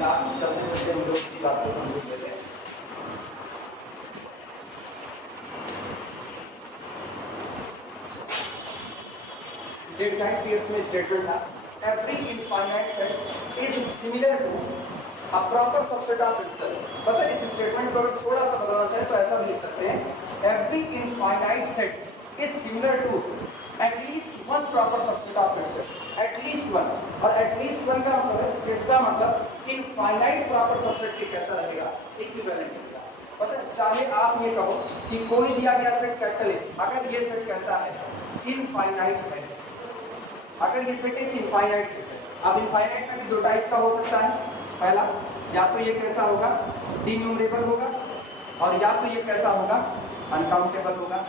Last चलते चलते हम लोग इसी बात को समझ लेते हैं। डेल्टाइट पीरियड्स में स्टेटमेंट था every infinite set is similar to a proper subset of itself. पता है इस स्टेटमेंट को अगर थोड़ा सा बदलना चाहे तो ऐसा भी लिख सकते हैं every infinite set is similar to at least one proper subset of itself. At least one, और एटलीस्ट वन का मतलब इसका मतलब इनफाइनाइट प्रॉपर सबसेट के कैसा रहेगा, इक्विवेलेंट रहेगा। पता है चाहे आप ये कहो कि कोई दिया गया सेट कैपिटल है, अगर ये सेट कैसा है, इनफाइनाइट है, अगर ये सेट एक इनफाइनाइट सेट है। अब इनफाइनाइट में भी दो टाइप का हो सकता है। पहला, या तो ये कैसा होगा, डिन्यूमरेबल होगा, और या तो ये कैसा होगा, अनकाउंटेबल होगा।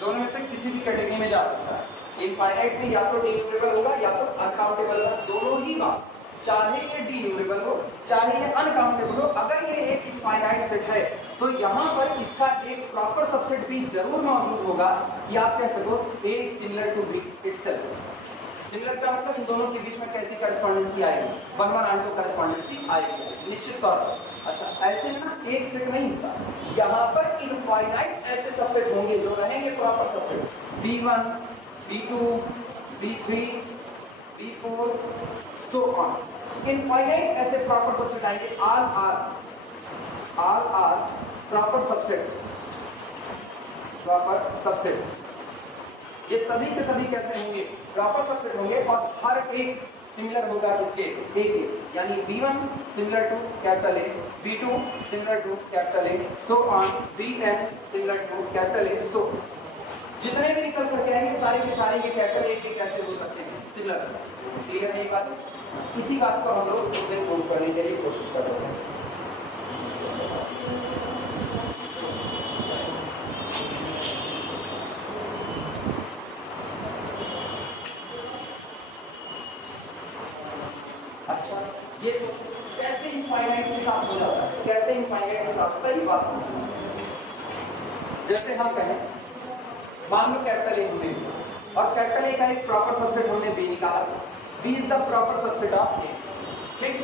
दोनों में से किसी भी कैटेगरी में जा सकता है। इनफाइनाइट में या तो डिन्यूमरेबल होगा या तो अनकाउंटेबल होगा, दोनों ही बात, चाहे ये डिन्यूमरेबल हो चाहे ये अनकाउंटेबल हो। अगर ये एक इनफाइनाइट सेट है तो यहाँ पर इसका एक प्रॉपर सबसेट भी जरूर मौजूद होगा कि आप कह सको A similar to B itself. Similar का मतलब इन दोनों के बीच में कैसी करस्पॉन्डेंसी आएगी, 1:1 करस्पॉन्डेंसी आएगी निश्चित तौर पर। अच्छा, ऐसे में ना एक सेट नहीं होता, यहाँ पर इनफाइनाइट ऐसे सबसेट होंगे जो रहेंगे proper subset, B1 B2 B3 B4 so on. Infinite ऐसे प्रॉपर सबसेट आएंगे, all are proper subset, proper subset. ये सभी के सभी कैसे होंगे, प्रॉपर सबसेट होंगे, और हर एक सिमिलर होगा किसके, ए के, यानी B1 similar to capital A, B2 similar to capital A, so on, Bn similar to capital A. So जितने भी निकल करके आएंगे सारे के सारे ये कैपिटल ए के कैसे हो सकते हैं, सिमिलर। क्लियर है ये बात? इसी बात को हम लोग इस दिन प्रूव करने के लिए कोशिश कर रहे हैं। अच्छा, ये सोचो कैसे इनफाइनाइट के साथ हो जाता है, कैसे इनफाइनाइट के साथ होता है, ये बात समझना। जैसे हम कहें, मान लो कैपिटल ए हमने और कैपिटल ए का एक प्रॉपर सबसेट हमने बी निकाला, B is the proper subset of A. ठीक,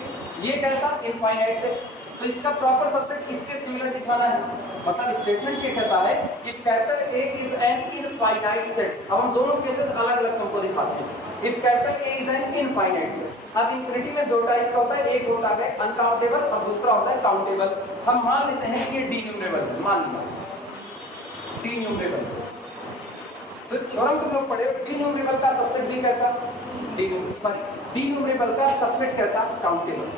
ये कैसा इनफाइनाइट से, तो इसका प्रॉपर सबसेट इसके सिमिलर दिखाना है। मतलब स्टेटमेंट ये कहता है कि capital A is an infinite set. अब हम दोनों केसेस अलग अलग तुमको दिखाते हैं। If capital A is an infinite set, अब इनफिनिटी में दो टाइप का होता है, एक होता है अनकाउंटेबल और दूसरा होता है काउंटेबल। हम मान लेते हैं कि ये डिन्यूमरेबल है, मान लिया डिन्यूमरेबल। तो थ्योरम तुम लोग पढ़े, डिन्यूमरेबल का सबसेट भी कैसा, डिन्यूमरेबल का सबसेट कैसा, काउंटेबल।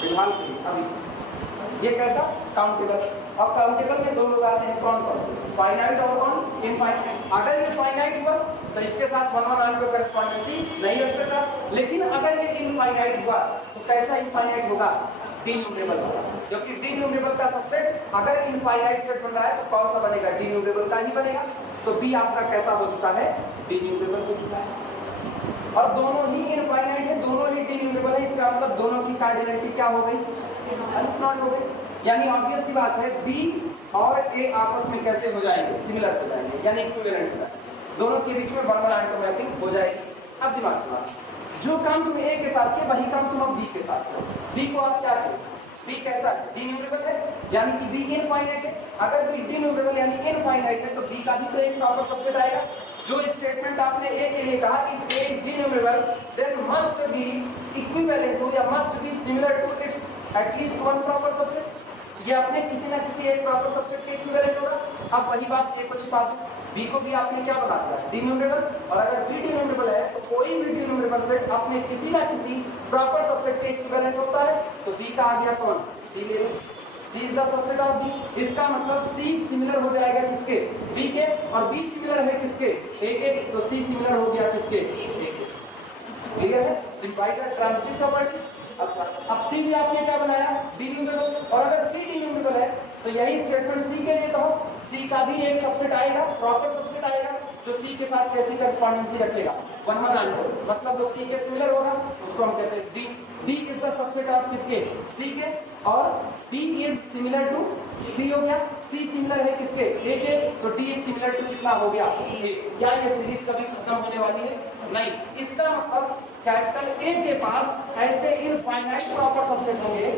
फिलहाल के लिए अभी ये कैसा, काउंटेबल। अब काउंटेबल में दो लोग आते हैं, कौन कौन से, फाइनाइट और कौन, इनफाइनाइट। अगर ये फाइनाइट हुआ तो इसके साथ 1:1 को करस्पॉन्डेंसी नहीं रख सकता, लेकिन अगर ये इनफाइनाइट हुआ तो कैसा इनफाइनाइट होगा, डिन्यूमरेबल होगा। क्योंकि डिन्यूमरेबल का सबसेट अगर इनफाइनाइट सेट बन रहा है तो कौन सा बनेगा, डिन्यूमरेबल का ही बनेगा। तो बी आपका कैसा हो चुका है, डिन्यूमरेबल हो चुका है। और दोनों ही इनफाइनाइट है, दोनों ही डिन्यूमरेबल है, इसका मतलब दोनों की कार्डिनलिटी क्या हो गई, अल्फ नॉट हो गई। यानी ऑब्वियस सी बात है बी और ए आपस में कैसे हो जाएंगे, सिमिलर हो जाएंगे, यानी इक्विवेलेंट हो जाएंगे, दोनों के बीच में 1:1 मैपिंग हो जाएगी। अब दिमाग चला, जो काम तुम ए के साथ किए वही काम तुम अब बी के साथ करो। बी को आप क्या करो, बी कैसा, डिन्यूमरेबल है, यानी कि बी इनफाइनाइट है। अगर बी डिन्यूमरेबल यानी इनफाइनाइट है तो बी का भी तो एक प्रॉपर सबसेट आएगा। जो स्टेटमेंट आपने ए के लिए कहा, if A is denumerable then must be equivalent to या must be similar to its at least one proper subset. ये अपने किसी ना किसी एक प्रॉपर सबसेट के इक्विवेलेंट होगा। अब वही बात ए को छिपा दो, बी को भी आपने क्या बना दिया, डिन्यूमरेबल। और अगर बी डिन्यूमरेबल है तो कोई भी डिन्यूमरेबल सेट अपने किसी ना किसी प्रॉपर सबसेट के इक्विवेलेंट होता है। तो बी का आ गया कौन, सी ले लो, C is the subset of B. इसका मतलब सी सिमिलर हो जाएगा किसके, बी के, और बी सिमिलर है किसके, ए के, तो सी सिमिलर हो गया किसके, ए के। क्लियर है, सिंप्लाइड द ट्रांजिटिव प्रॉपर्टी। अच्छा, अब सी भी आपने क्या बनाया, डिन्यूमरेबल, और अगर सी डिन्यूमरेबल है तो यही स्टेटमेंट सी के लिए कहो, सी का भी एक सबसेट आएगा, प्रॉपर सबसेट आएगा, जो सी के साथ कैसी करस्पॉन्डेंसी रखेगा, 1:1, मतलब वो सी के सिमिलर होगा, उसको हम कहते हैं D. D is the subset of किसके, सी के, और डी इज सिमिलर टू सी हो गया। सी सिमिलर है किसके, ए के, तो डी इज सिमिलर टू कितना हो गया, ए। क्या ये सीरीज कभी खत्म होने वाली है, नहीं, इसका मतलब कैपिटल ए के पास ऐसे इनफाइनाइट प्रॉपर सबसेट होंगे,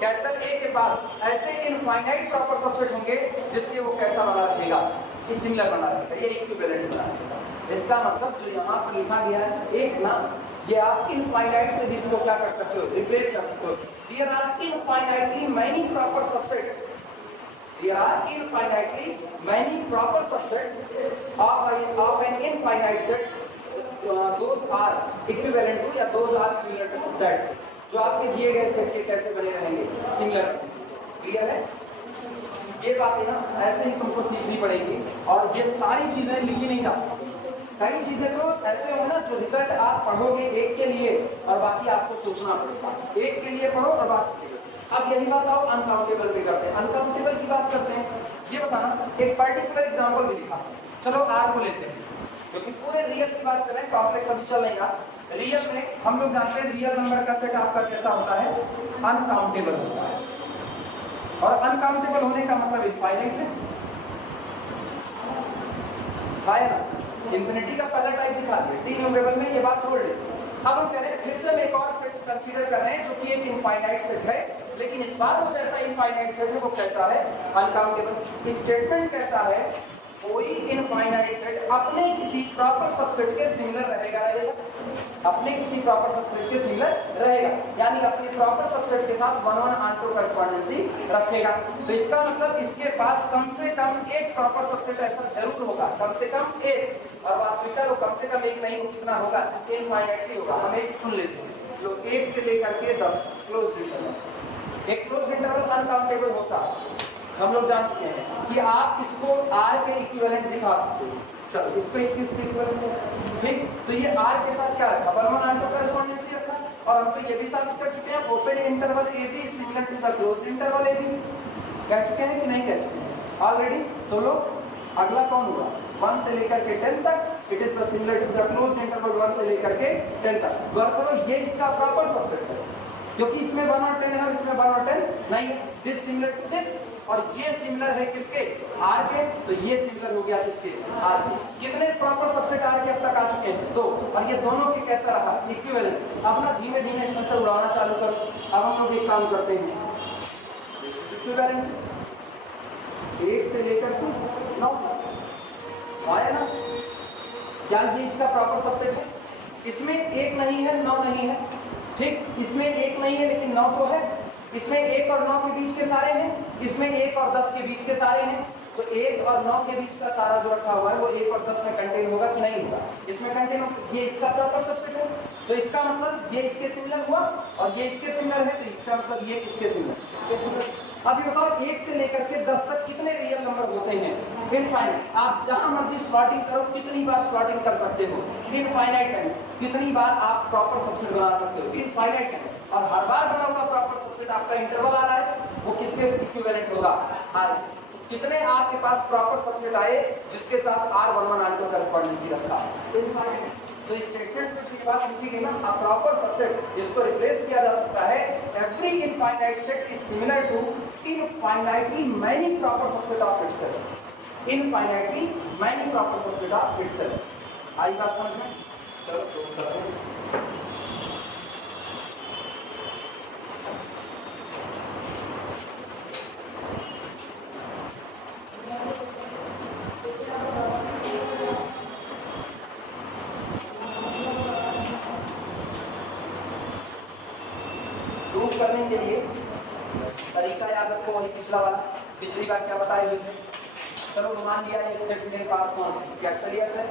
कैपिटल ए के पास ऐसे इनफाइनाइट प्रॉपर सबसेट होंगे जिसके वो कैसा बना रहेगा, सिमिलर बना रहेगा, ये इक्विवेलेंट बना रहेगा। इसका मतलब जो यहाँ पर लिखा गया है एक ना, ये आप इनफाइनाइट से भी इसको क्या कर सकते हो, रिप्लेस कर सकते हो। There are infinitely many proper subset, there are infinitely many proper subset of an infinite set, those are equivalent to या those are similar to that set. जो आपके दिए गए सेट के कैसे बने रहेंगे, सिमिलर। क्लियर है? ये बातें ना ऐसे ही तुमको सीखनी पड़ेगी और ये सारी चीजें लिखी नहीं जा सकती। कई चीजें तो ऐसे हो ना जो रिजल्ट आप पढ़ोगे एक के लिए और बाकी आपको सोचना पड़ेगा, एक के लिए पढ़ो और बाकी के लिए। अब यही बात आओ अनकाउंटेबल भी करते हैं, अनकाउंटेबल की बात करते हैं। ये बताना एक पर्टिकुलर एग्जाम्पल भी दिखा, चलो आर को लेते हैं क्योंकि पूरे रियल की बात कर रहे हैं, कॉम्प्लेक्स अभी चल नहीं रहा। रियल में हम लोग जानते हैं रियल नंबर का सेट आपका कैसा होता है, अनकाउंटेबल होता है। और अनकाउंटेबल होने का मतलब इनफाइनाइट है, इंफिनिटी का पहला टाइप दिखा दिया, डिन्यूमरेबल में ये बात छोड़ दी। अब हम कह रहे हैं फिर से हम एक और सेट कंसीडर कर रहे हैं जो कि एक इनफाइनाइट सेट है, लेकिन इस बार वो जैसा इनफाइनाइट सेट है वो कैसा है, अनकाउंटेबल। स्टेटमेंट कहता है कोई इनफाइनाइट सेट अपने किसी प्रॉपर सबसेट के सिमिलर रहेगा, अपने किसी प्रॉपर सबसेट के सिमिलर रहेगा, यानी अपने प्रॉपर सबसेट के साथ वन वन आंटो कॉरेस्पॉन्डेंसी रखेगा। तो इसका मतलब इसके पास कम से कम एक प्रॉपर सबसेट ऐसा जरूर होगा, कम से कम एक, और वास्तविकता तो कम से कम एक नहीं, वो कितना होगा, इनफाइनाइटली होगा। हम एक चुन लेते हैं जो 1 से लेकर के 10 क्लोज इंटरवल। एक क्लोज इंटरवल अनकाउंटेबल होता है, हम लोग जान चुके हैं कि आप इसको आर के इक्विवेलेंट दिखा सकते हो। चलो इसको 21 के इक्विवेलेंट है, ठीक। तो ये आर के साथ क्या रखा, वन वन आंटो कॉरेस्पॉन्डेंसी रखा, और हम तो ये भी साबित कर चुके हैं open interval A B similar to the close interval A B. कह चुके हैं कि नहीं कह चुके हैं ऑलरेडी? तो लो अगला कौन हुआ, 1 से लेकर के 10 तक, it is the similar to the close interval 1 से लेकर के 10 तक। गौर करो ये इसका प्रॉपर सबसेट है, क्योंकि इसमें 1 और 10 है और इसमें 1 और 10 नहीं है। दिस सिमिलर टू दिस, और ये सिमिलर है किसके, आर के, तो ये सिमिलर हो गया किसके, आर के। कितने प्रॉपर सबसेट आर के अब तक आ चुके हैं, 2, और ये दोनों के कैसा रहा, इक्विवेलेंट। अब ना धीमे धीमे इसमें से उड़ाना चालू करो। अब हम लोग एक काम करते हैं, दिस इज इक्विवेलेंट 1 से लेकर के 9 आया ना, क्या ये इसका प्रॉपर सबसेट है? इसमें 1 नहीं है, 9 नहीं है, ठीक। इसमें 1 नहीं है लेकिन 9 तो है। इसमें 1 और 9 के बीच के सारे हैं, इसमें 1 और 10 के बीच के सारे हैं। तो 1 और 9 के बीच का सारा जो रखा हुआ है वो 1 और 10 में कंटेन होगा कि नहीं होगा, इसमें कंटेन होगा। ये इसका प्रॉपर सबसेट है, तो इसका मतलब ये इसके सिमिलर हुआ, और ये इसके सिमिलर है, तो इसका मतलब ये किसके सिमिलर, इसके सिमिलर। अब ये बताओ 1 से लेकर के 10 तक कितने रियल नंबर होते हैं, इनफाइनाइट। आप जहां मर्जी सॉर्टिंग करो, कितनी बार सॉर्टिंग कर सकते हो, इनफाइनाइट टाइम्स। कितनी बार आप प्रॉपर सबसेट बना सकते हो, इनफाइनाइट टाइम्स। और हर बार बना हुआ प्रॉपर सबसेट आपका इंटरवल आ रहा है, वो किसके इक्विवेलेंट होगा, आर। कितने आपके पास प्रॉपर सबसेट आए जिसके साथ आर 1 1 आंटो कॉरेस्पॉन्डेंसी रखा, इनफाइनाइट। तो स्टेटमेंट में जो बात लिखी गई ना, अ प्रॉपर सबसेट, इसको रिप्लेस किया जा सकता है, every infinite set is similar to infinitely many proper subset of itself, infinitely many proper subset of itself. आई बात समझ में? चलो तो करते हैं। प्रूफ करने के लिए तरीका याद रखो, वही पिछला वाला, पिछली बार क्या बताए हुए थे। चलो मान लिया एक सेट मेरे पास कौन है, कैपिटल एस है।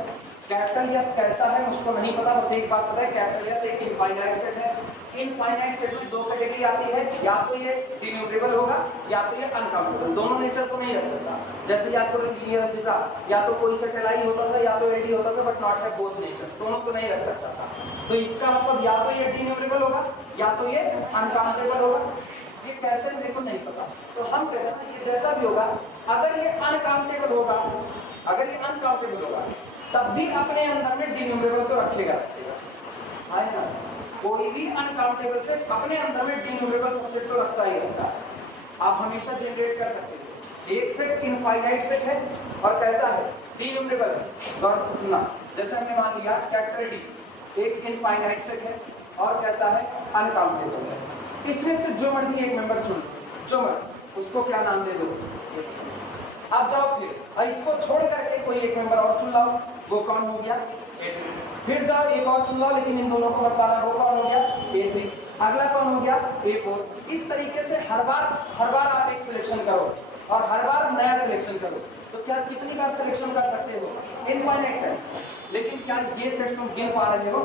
कैपिटल एस कैसा है मुझको नहीं पता, बस एक बात पता है, कैपिटल एस एक इनफाइनाइट सेट है। इनफाइनाइट सेट में 2 कैटेगरी आती है, या तो ये डिन्यूमरेबल होगा या तो ये अनकाउंटेबल, दोनों नेचर को नहीं रख सकता। जैसे याद करो लीनियर अलजेब्रा, या तो कोई सेट एलआई होता था या तो एलडी होता था, बट नॉट है बोथ नेचर, दोनों को नहीं रख सकता था। तो इसका मतलब या तो ये डिन्यूमरेबल होगा या तो ये अनकाउंटेबल होगा। ये कैसे मेरे को नहीं पता, तो हम कहते हैं ये जैसा भी होगा, अगर ये अनकाउंटेबल होगा, अगर ये अनकाउंटेबल होगा तब भी अपने अंदर में डिन्यूमरेबल तो रखेगा, है ना। कोई भी अनकाउंटेबल सेट अपने अंदर में डिन्यूमरेबल सबसेट तो रखता ही रखता है। आप हमेशा जनरेट कर सकते हो। एक सेट इनफाइनाइट सेट है और कैसा है, डिन्यूमरेबल है। गौर सुनना, जैसे हमने मान लिया कैपिटल डी एक इनफाइनाइट सेट है और कैसा है, अनकाउंटेबल है। इसमें से जो मर्जी एक मेंबर चुन, जो मर्जी, उसको क्या नाम दे दो। अब जाओ फिर इसको छोड़ करके कोई एक मेंबर और चुन लाओ, वो कौन हो गया, A2। फिर जाओ एक और चुन लाओ, लेकिन इन दोनों को बताना, वो कौन हो गया, A3। अगला कौन हो गया, A4। इस तरीके से हर बार आप एक सिलेक्शन करो और हर बार नया सिलेक्शन करो, तो क्या कितनी बार सिलेक्शन कर सकते हो, इनफाइनाइट टाइम्स। लेकिन क्या ये सेट तुम गिन पा रहे हो,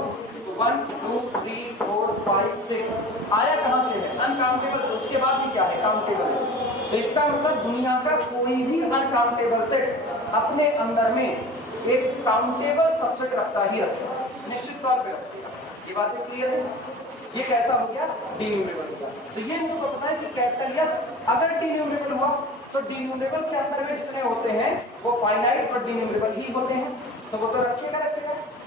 1 2 3 4 5 6 आया कहां से है, अनकाउंटेबल। तो उसके बाद भी क्या है, काउंटेबल है। तो इसका मतलब दुनिया का कोई भी अनकाउंटेबल सेट अपने अंदर में एक काउंटेबल सबसेट रखता ही रखता है, निश्चित तौर पे रखेगा। ये बातें क्लियर है। ये कैसा हो गया, डिन्यूमरेबल हो गया। तो ये मुझको पता है कि कैपिटल एस अगर डिन्यूमरेबल हुआ तो डिन्यूमरेबल के अंदर में जितने होते हैं वो फाइनाइट और डिन्यूमरेबल ही होते हैं, तो वो तो रखिएगा।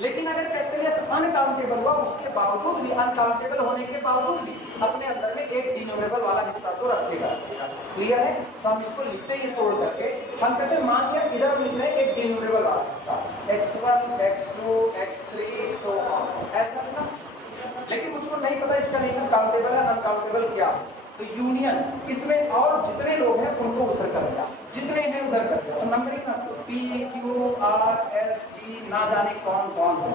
लेकिन अगर कैपिटल एस अनकाउंटेबल हुआ, उसके बावजूद भी, अनकाउंटेबल होने के बावजूद भी अपने अंदर में एक डिन्यूमरेबल वाला हिस्सा तो रखेगा। क्लियर है। तो हम इसको लिखते हैं तोड़ करके, हम कहते हैं मान लिया इधर लिख रहे हैं एक डिन्यूमरेबल वाला हिस्सा, x1 x2 x3 तो ऐसा ना। लेकिन मुझको नहीं पता इसका नेचर काउंटेबल है अनकाउंटेबल क्या, तो यूनियन इसमें और जितने लोग हैं उनको उधर कर दिया, जितने हैं उधर कर दिया। तो नंबरिंग ना P Q R S T ना जाने कौन कौन है,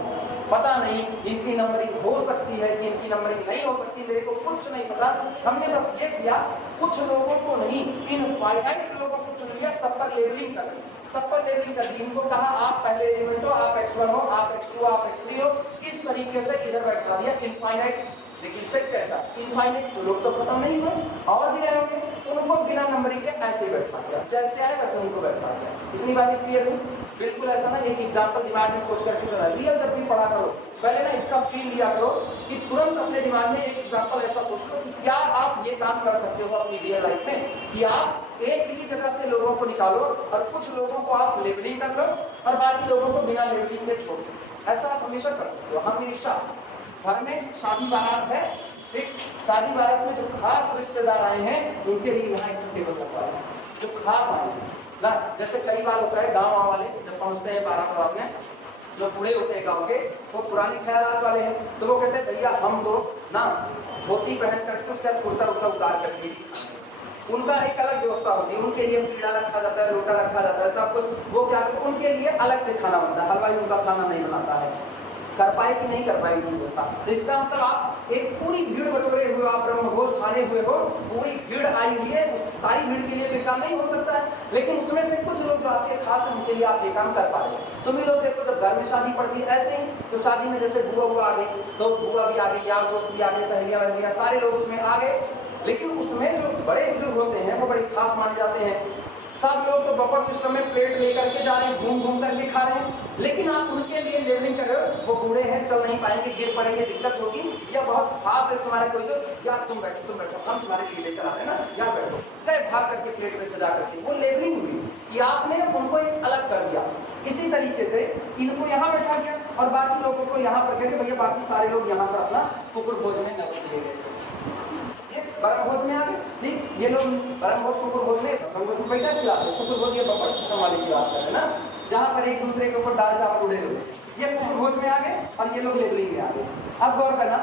पता नहीं इनकी नंबरिंग हो सकती है कि इनकी नंबरिंग नहीं हो सकती, मेरे को कुछ नहीं पता। हमने बस ये किया, कुछ लोगों को नहीं, इनफाइनाइट लोगों को चुन लिया, सब पर लेबलिंग कर दी, सब पर लेबलिंग कर दी। इनको कहा आप पहले एलिमेंट हो, आप x1 हो, आप x2 हो, आप x3 हो, इस तरीके से इधर बैठा दिया इनफाइनाइट। लेकिन सेट कैसा, इनफाइनाइट, लोग तो खत्म नहीं हुए और भी रहेंगे, उनको बिना नंबरिंग के ऐसे ही बैठा दिया, जैसे आए वैसे उनको बैठा दिया। इतनी बातें क्लियर हुई। बिल्कुल ऐसा ना, एक एग्जाम्पल दिमाग में सोच करके चला, रियल जब भी पढ़ा करो पहले ना इसका फील लिया करो कि तुरंत अपने दिमाग में एक एग्जाम्पल ऐसा सोच लो कि क्या आप ये काम कर सकते हो अपनी रियल लाइफ में, कि आप एक ही जगह से लोगों को निकालो और कुछ लोगों को आप लेबलिंग कर लो और बाकी लोगों को बिना लेबलिंग के छोड़ दो। ऐसा आप हमेशा कर सकते हो। हमेशा घर में शादी बारात है, ठीक, शादी बारात में जो खास रिश्तेदार आए हैं उनके लिए यहाँ एक टेबल रखा है, जो खास आए हैं ना। जैसे कई बार होता है गाँव वाले जब पहुँचते हैं बारात में, जो बूढ़े होते हैं गांव के, वो पुराने ख्यालात वाले हैं, तो वो कहते हैं भैया हम तो ना धोती पहन करके उसका कुर्ता उर्ता उतार करके, उनका एक अलग व्यवस्था होती है, उनके लिए पीड़ा रखा जाता है, लोटा रखा जाता है, सब कुछ। वो क्या करते हैं, उनके लिए अलग से खाना बनता है, हलवाई उनका खाना नहीं बनाता है, कर पाए कि नहीं कर पाए व्यवस्था। तो इसका मतलब आप एक पूरी भीड़ बटोरे हुए, आप ब्रह्मघोष ठाने हुए हो, पूरी भीड़ आई हुई है, उस सारी भीड़ के लिए तो काम नहीं हो सकता है, लेकिन उसमें से कुछ लोग जो आपके खास हैं उनके लिए आप ये काम कर पा रहे हैं। तुम ही लोग देखो जब घर में शादी पड़ती है ऐसे ही, तो शादी में जैसे बुआ आ गई, तो बुआ भी आ गई, यार दोस्त भी आ गए, सहेलियां वहेलियां, सारे लोग उसमें आ गए। लेकिन उसमें जो बड़े बुजुर्ग होते हैं वो बड़े खास माने जाते हैं। सब लोग तो बफर सिस्टम में प्लेट लेकर के जा रहे हैं, घूम घूम करके खा रहे हैं, लेकिन आप उनके लिए लेबलिंग कर रहे हो, वो बूढ़े हैं, चल नहीं पाएंगे, गिर पड़ेंगे, दिक्कत होगी, या बहुत खास है तुम्हारा कोई दोस्त, यार तुम बैठो हम तुम्हारे लिए लेकर आ रहे हैं ना, यहाँ बैठो, गए भाग करके प्लेट में सजा करके। वो लेबलिंग हुई कि आपने उनको एक अलग कर दिया। इसी तरीके से इनको यहाँ बैठा दिया और बाकी लोगों को यहाँ पर कहते भैया बाकी सारे लोग यहाँ पर अपना कुकुर भोज में नजर दिए गए, बरम भोज में आ गए, ठीक, ये लोग बरम भोज कुकुर भोज में बैठा खिलाते, कुकुर भोज ये बफर सिस्टम वाले की बात है ना, जहाँ पर एक दूसरे के ऊपर दाल चावल उड़े हुए, ये कुकुर भोज में आ गए और ये लोग लेबलिंग में आ गए। अब गौर करना,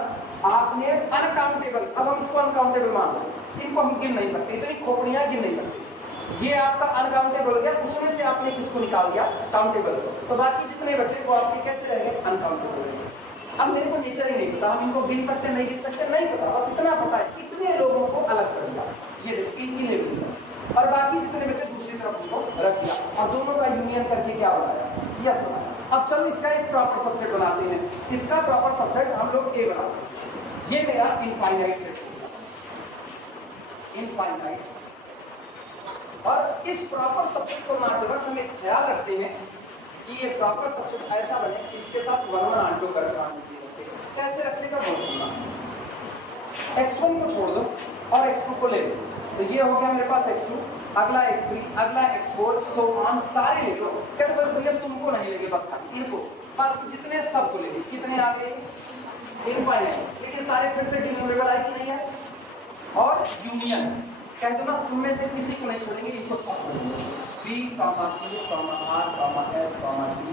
आपने अनकाउंटेबल, अब हम इसको अनकाउंटेबल मान रहे हैं, इनको हम गिन नहीं सकते, इतनी खोपड़ियां गिन नहीं सकते, ये आपका अनकाउंटेबल हो गया, उसमें से आपने किसको निकाल दिया, काउंटेबल को, तो बाकी जितने बचे वो आपके कैसे रह गए, अनकाउंटेबल रह गए। अब मेरे को नेचर ही नहीं पता, हम इनको गिन सकते नहीं गिन सकते नहीं पता, बस इतना पता है इतने लोगों को अलग कर दिया, ये इनकी लेबलिंग, और बाकी जितने बच्चे दूसरी तरफ उनको रख दिया और दोनों का यूनियन करके क्या बनाया, यस बनाया। अब चलो इसका एक प्रॉपर सबसेट बनाते हैं, इसका प्रॉपर सबसेट हम लोग ए बनाते हैं। ये मेरा इनफाइनाइट सेट है, इनफाइनाइट, और इस प्रॉपर सबसेट को बनाते वक्त हम एक ख्याल रखते हैं कि ये प्रॉपर सबसेट ऐसा बने कि इसके साथ 1 1 आंटो कर कैसे रखेगा बहुत सुनना। x1 को छोड़ दो और x2 को ले लो, तो ये हो गया मेरे पास x2, अगला x3, अगला x4, सो ऑन, सारे ले लो। कहते बस भैया तुमको नहीं लेंगे, बस इनको, पर जितने सबको ले लो, कितने आ गए, इनफाइनाइट, लेकिन सारे फिर से डिन्यूमरेबल आए कि नहीं आए, और यूनियन कह दो ना, तुम में से किसी को नहीं छोड़ेंगे, इनको सब P, Q, R, S, T।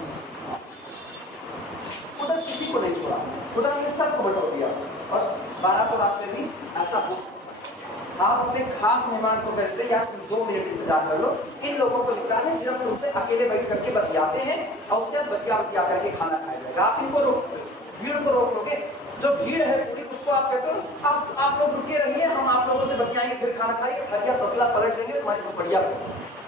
उधर किसी को नहीं छोड़ा, उधर हमने सबको बटोर दिया। और 12 तो रात में भी ऐसा हो सकता है। आप अपने खास मेहमान को कहते हैं यार तुम 2 मिनट इंतजार कर लो, इन लोगों को निकालने जब तुमसे अकेले बैठ करके बतियाते हैं और उसके बाद बतिया करके खाना खाया जाएगा। आप इनको रोक सकते हो, भीड़ को रोक लोगे। जो भीड़ है पूरी उसको आप कहते हो आप लोग रुके रहिए, हम आप लोगों से बतियाएंगे, फिर खाना खाइए, खरिया तसला पलट देंगे तुम्हारी तो बढ़िया।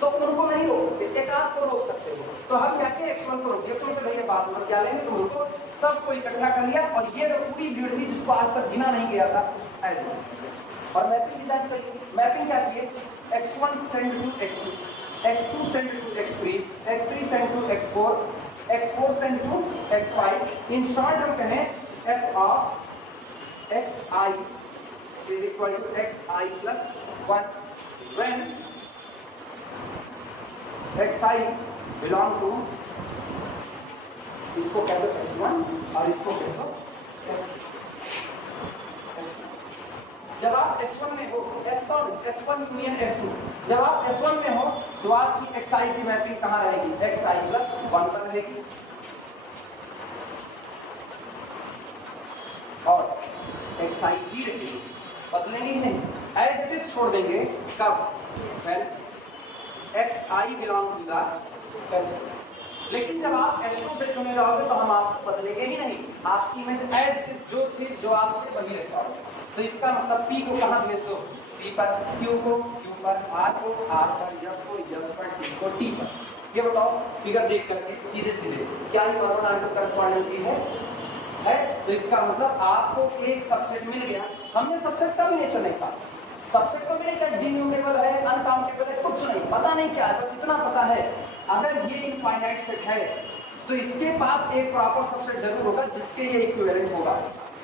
तो उनको नहीं रोक सकते, एक आध को रोक सकते हो। तो हम क्या किए, X1 को रोक दिया, तुमसे भैया बात बतिया लेंगे, तुम रुको। सबको इकट्ठा कर लिया और ये जो पूरी भीड़ थी जिसको आज तक गिना नहीं गया था उसको एज और मैपिंग डिजाइन करिए। मैपिंग क्या किए, X1 send to X2, X2 send to X3, X3 send to X4, X4 send to X5। In short हम कहें f of xi is equal to xi plus 1 when xi belong to, इसको कह दो S1 और इसको कह दो S2। जब आप S1 में हो, S1 यूनियन S2, जब आप S1 में हो तो आपकी xi की मैपिंग कहाँ रहेगी, xi plus 1 पर रहेगी। और xi ही रहेगी, बदलेंगे ही नहीं, एज इट इज छोड़ देंगे। कब, when xi belong to the S2। लेकिन जब आप S2 से चुने जाओगे तो हम आपको बदलेंगे ही नहीं, आपकी इमेज एज इट इज जो थी जो आप थे वही रह जाओगे। तो इसका मतलब P को कहाँ भेज दो, P पर, Q को Q पर, R को R पर, S को S पर, T को T पर। ये बताओ फिगर देख करके सीधे सीधे क्या ये ऑर्थोगोनल कॉरेस्पॉन्डेंसी है? तो इसका मतलब आपको एक सबसेट मिल गया। हमने सबसेट का भी नेचर नहीं था, सबसेट को भी नहीं क्या डिन्यूमरेबल है, अनकाउंटेबल है, कुछ नहीं पता, नहीं क्या है, बस इतना पता है अगर ये इनफाइनाइट सेट है तो इसके पास एक प्रॉपर सबसेट जरूर होगा जिसके ये इक्विवेलेंट होगा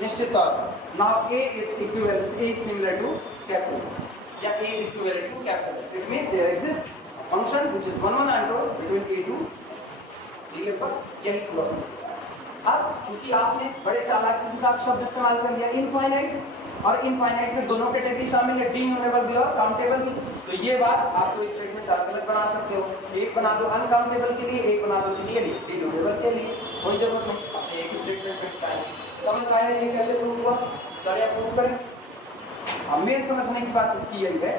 निश्चित तौर पर। Now A is equivalent, A is similar to capital S या A is equivalent to capital S। It means there exists a function which is 1 and 2 between A to S। Clear पर यही problem. अब चूंकि आपने बड़े चालाकी के साथ शब्द इस्तेमाल कर लिया इनफाइनाइट, और इनफाइनाइट में दोनों कैटेगरी शामिल है, डिन्यूमरेबल भी और काउंटेबल भी। तो ये बात आपको स्टेटमेंट अलग बना सकते हो, एक बना दो अनकाउंटेबल के लिए, एक बना दो किसके लिए, डिन्यूमरेबल के लिए, कोई जरूरत नहीं, एक स्टेटमेंट में टाइम। समझ आया ये कैसे प्रूव हुआ? चलिए आप प्रूव करें। अब मेन समझने की बात इसकी यही है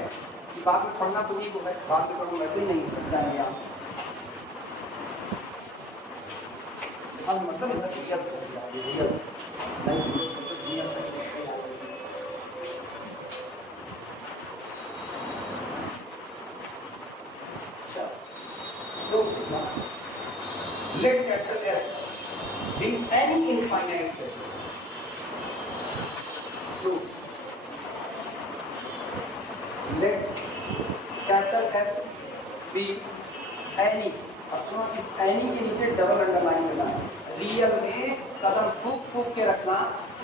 कि बात में पढ़ना तो ही वो है, बात में पढ़ना वैसे ही नहीं समझाएंगे यहाँ से। अब मतलब इधर रियल नहीं let capital S be any infinite set। तो let capital S be any, अब सुनो इस any के नीचे डबल अंडरलाइन करना है। रियल में कदम फूक के रखना,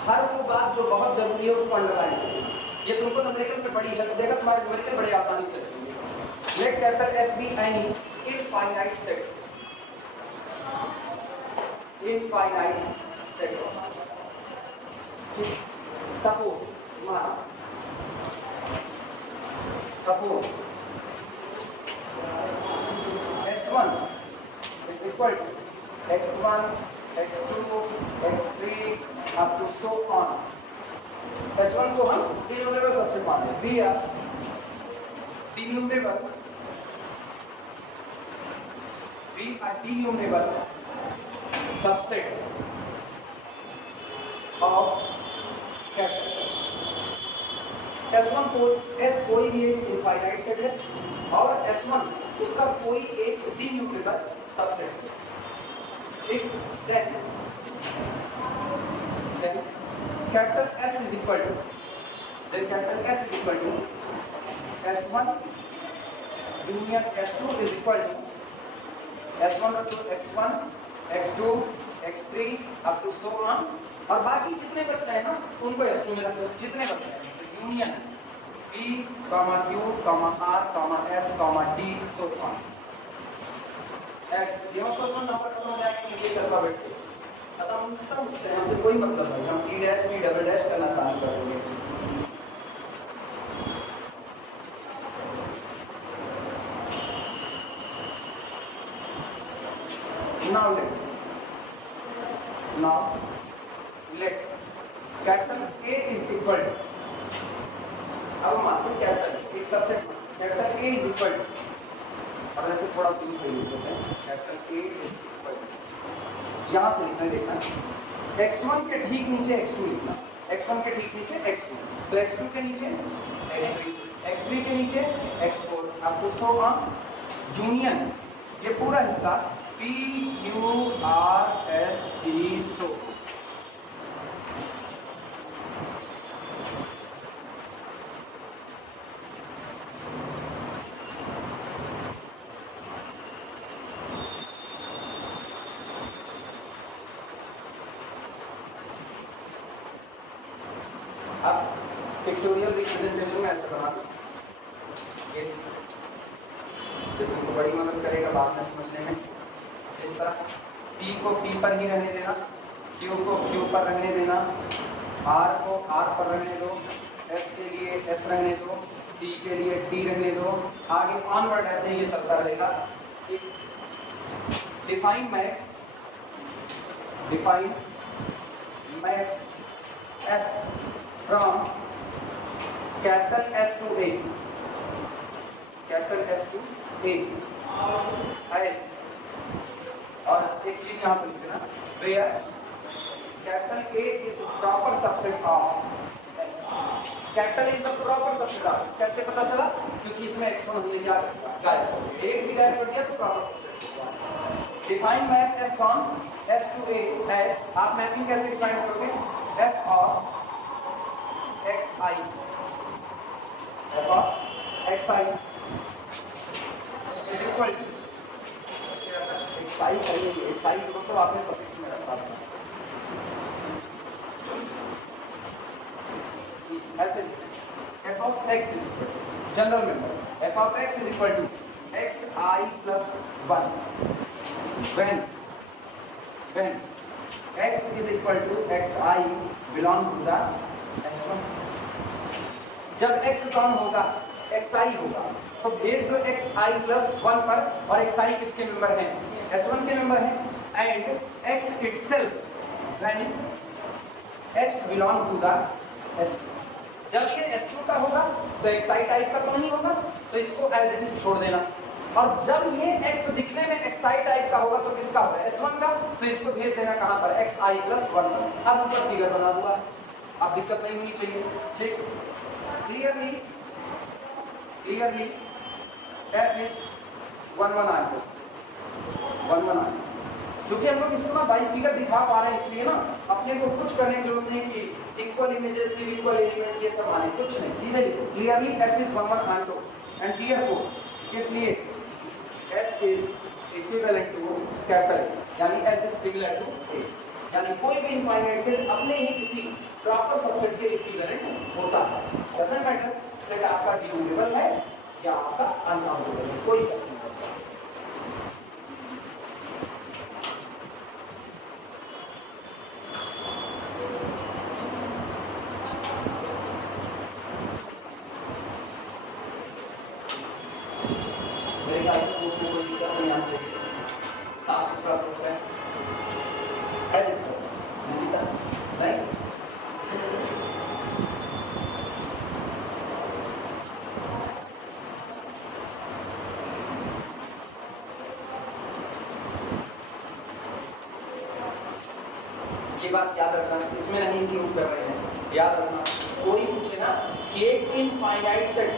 हर वो बात जो बहुत जरूरी है उसको अंडरलाइन करना। ये तुमको न्यूमेरिकल में बड़ी हेल्प देगा, तुम्हारे न्यूमेरिकल बड़े आसानी से रखेंगे। let capital S be any infinite set, infinite set। suppose S1 is equal to x1 x2 x3 up to so on। S1 को हम डिन्यूमरेबल सबसेट मान लें, बी या डिन्यूमरेबल सबसेट ऑफ कैपिटल S1 को S कोई भी एक इनफाइनाइट सेट है और S1 उसका कोई एक डिन्यूमरेबल सबसेट है। If then capital S is equal to S1 union S2 is equal to S1 up to X1 X2 X3 up to so on, और बाकी जितने बच रहे हैं ना उनको S2 में रख दो, जितने बच रहे हैं union P, Q, R, S, T so on। Number खत्म हो जाएंगे इंग्लिश अल्फाबेट के, खत्म हमसे कोई मतलब नहीं, हम T dash T double dash करना चालू कर देंगे। Now let capital A is equal to, अब मानते हैं कैपिटल एक सबसेट, capital A is equal to, अब ऐसे थोड़ा दूर पे लिख देते हैं, capital A is equal to, यहाँ से लिखना, देखना x1 के ठीक नीचे x2 लिखना, x1 के ठीक नीचे x2, तो x2 के नीचे x3, x3 के नीचे x4, आपको शो ऑन यूनियन ये पूरा हिस्सा P Q R S T show. अब पिक्टोरियल रिप्रेजेंटेशन में ऐसे बना दो, ये तुमको बड़ी मदद करेगा बाद में समझने में। इस तरह P को P पर ही रहने देना, Q को Q पर रहने देना, R को R पर रहने दो, S के लिए S रहने दो, T के लिए T रहने दो, आगे ऑनवर्ड ऐसे ही ये चलता रहेगा। Define map F from capital S to A, capital S to A as, और एक चीज यहाँ पर लिख देना, where capital A is proper subset of S, capital is the proper subset of S। कैसे पता चला? क्योंकि इसमें x1 हमने क्या गायब कर दिया, एक भी गायब कर दिया तो proper subset. Define map F from S to A as, आप मैपिंग कैसे डिफाइन करोगे? F of xi, F of xi is equal to, xi सही है, xi तो आपने सफिक्स में रखा था ऐसे। f of x is equal to general member, f of x is equal to xi plus 1 when x is equal to xi belong to the x1। जब x कम होगा xi होगा तो भेज दो xi plus 1 पर, और xi किसके member हैं? s1 के मेंबर हैं। And x itself when x belong to the s2, जब ये s2 का होगा तो xi टाइप का तो नहीं होगा, तो इसको एज इट इज छोड़ देना, और जब ये x दिखने में xi टाइप का होगा तो किसका होगा? s1 का, तो इसको भेज देना कहाँ पर? xi plus 1 पर। अब ऊपर फिगर बना दूंगा, अब दिक्कत नहीं होनी चाहिए, ठीक। क्लियरली f is 1 1 r, क्योंकि हम लोग इसको ना बाई फिगर दिखा पा रहे हैं, इसलिए ना अपने को कुछ करने की जरूरत नहीं कि equal images with equal element ये सब आने, कुछ नहीं, सीधे लिखो clearly f is 1 1 r and therefore इसलिए s is equivalent to capital A, यानी s is similar to A, यानी कोई भी इनफाइनाइट सेट अपने ही किसी प्रॉपर सबसेट के इक्विवेलेंट होता है। डजंट मैटर सेट आपका डिनोमिनेबल है या आपका अनकाउंटेबल है, कोई फर्क नहीं पड़ता। मेरे ख्याल से ग्रुप में कोई दिक्कत नहीं आनी चाहिए, साफ सुथरा ग्रुप है नहीं? ये बात याद रखना, इसमें नहीं इंक्लूड कर रहे हैं, याद रखना। कोई पूछे ना कि एक इनफाइनाइट सेट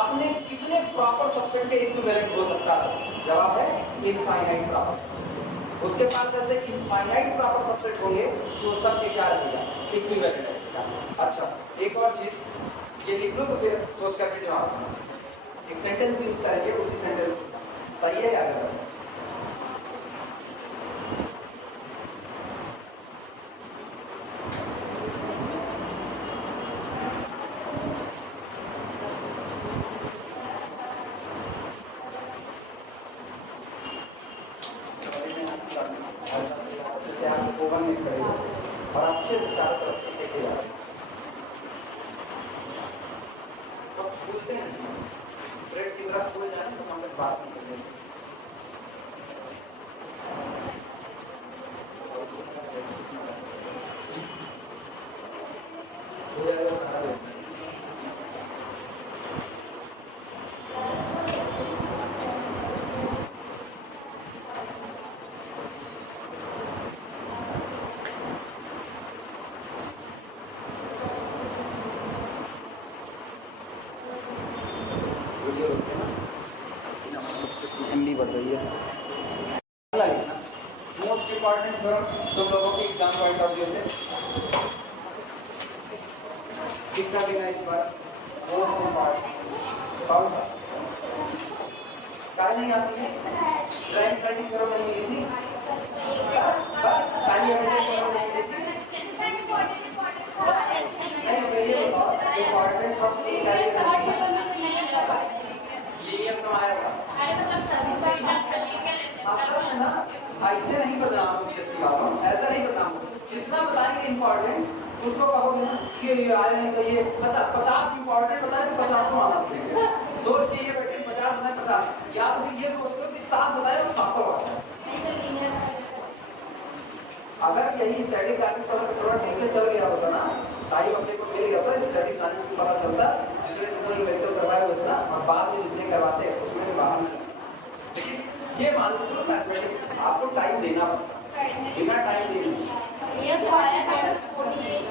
अपने कितने प्रॉपर सबसेट के इक्विवेलेंट हो सकता है, जवाब है इनफाइनाइट प्रॉपर सबसेट। उसके पास ऐसे इनफाइनाइट प्रॉपर सबसेट होंगे तो सबके क्या रहेगा? इक्विवेलेंट रहेगा। अच्छा एक और चीज ये लिख लो तो फिर सोच करके जवाब, एक सेंटेंस यूज करेंगे, उसी सेंटेंस सही है या गलत है? और अच्छे से चारों तरफ से सेकेगा, बस भूलते हैं ब्रेड की तरफ भूल जाए तो हम लोग बात नहीं करेंगे। बढ़ रही है। अगला लिखना मोस्ट इम्पॉर्टेंट थ्योरम तुम लोगों के एग्जाम पॉइंट ऑफ व्यू से कितना देना इस बार मोस्ट इम्पॉर्टेंट कौन सा काय नहीं आती है प्राइम क्वाड्रेटिक थ्योरम नहीं ली थी बस काली हमें थ्योरम नहीं ली थी इम्पॉर्टेंट फ्रॉम लीनियर सम आएगा ऐसे नहीं बताऊँ बीएससी वापस ऐसा नहीं बताऊँ जितना बताएंगे इम्पोर्टेंट उसको कहोगे ना कि ये आया नहीं तो ये 50 इम्पोर्टेंट बताए तो 50 को आना चाहिए सोच के ये बैठे 50 बताए 50 या तो ये सोचते हो कि 7 बताए तो 7 आ जाए। अगर यही स्टैटिक्स एनालिसिस वाला थोड़ा ठीक से चल गया होता ना टाइम अपने को मिल गया होता स्टैटिक्स एनालिसिस को पता चलता जितने वेक्टर करवाए होते ना और बाद में जितने करवाते हैं उसमें से बाहर नहीं। लेकिन ये मान लो चलो मैथमेटिक्स आपको टाइम देना पड़ता बिना टाइम देने कोई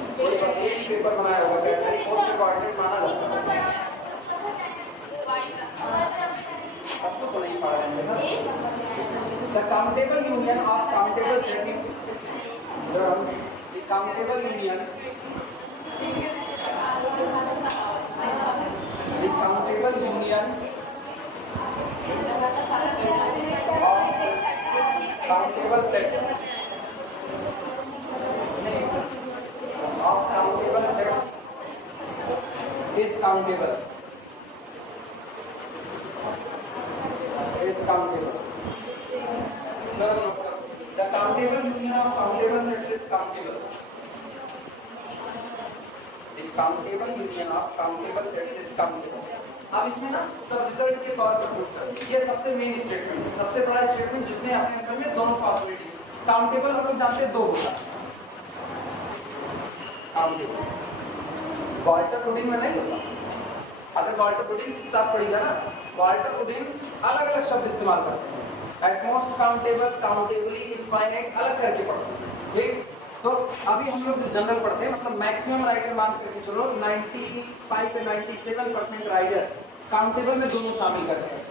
पेपर बनाया होगा कैसे मोस्ट इम्पोर्टेंट माना जाता है आपको तो नहीं पढ़ रहे हैं। The countable union of countable sets the countable union of countable sets is countable The countable union of countable sets is countable. The countable union of countable sets is countable. अब इसमें ना सब रिजल्ट के तौर पर proof करें ये सबसे मेन स्टेटमेंट है सबसे बड़ा स्टेटमेंट जिसने अपने अंदर में दोनों पॉसिबिलिटी काउंटेबल हम लोग जानते हैं दो होता काउंटेबल वॉल्टर पुडिंग में नहीं होता अगर वॉल्टर पुडिंग की किताब पढ़िएगा ना वॉल्टर पुडिंग अलग अलग शब्द इस्तेमाल करते हैं at most countable countably infinite अलग करके पढ़ते हैं ठीक तो अभी हम लोग जो जनरल पढ़ते हैं मतलब मैक्सिमम राइडर मान करके चलो 95 पे 97% राइडर काउंटेबल में दोनों शामिल करते हैं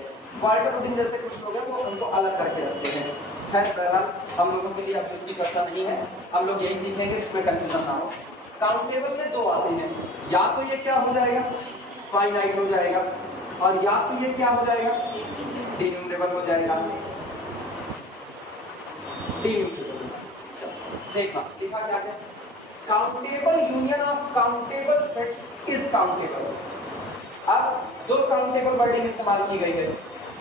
वॉल्टर पुडिंग जैसे कुछ लोग हैं वो उनको अलग करके रखते हैं खैर बहरहाल हम लोगों के लिए अब उसकी चर्चा नहीं है हम लोग यही सीखेंगे जिसमें कंफ्यूजन ना हो काउंटेबल में दो आते हैं या तो ये क्या हो जाएगा फाइनाइट हो जाएगा और या तो ये क्या हो जाएगा डिन्यूमरेबल हो जाएगा देखा लिखा क्या है countable union of countable sets is countable अब दो काउंटेबल वर्डिंग इस्तेमाल की गई है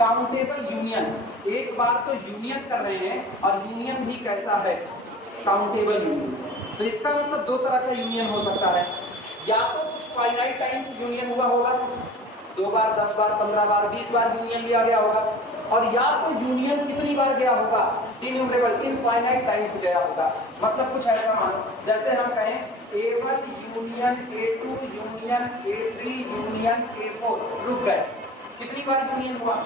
काउंटेबल यूनियन एक बार तो यूनियन कर रहे हैं और यूनियन भी कैसा है काउंटेबल यूनियन तो इसका मतलब दो तरह का यूनियन हो सकता है या तो कुछ फाइनाइट टाइम्स यूनियन हुआ होगा 2 बार 10 बार 15 बार 20 बार यूनियन लिया गया होगा और या तो यूनियन कितनी बार गया होगा इन्यूमरेबल इनफाइनाइट टाइम्स गया होगा मतलब कुछ ऐसा मानो जैसे हम कहें A1 union A2 union A3 union A4 रुक गए कितनी बार यूनियन हुआ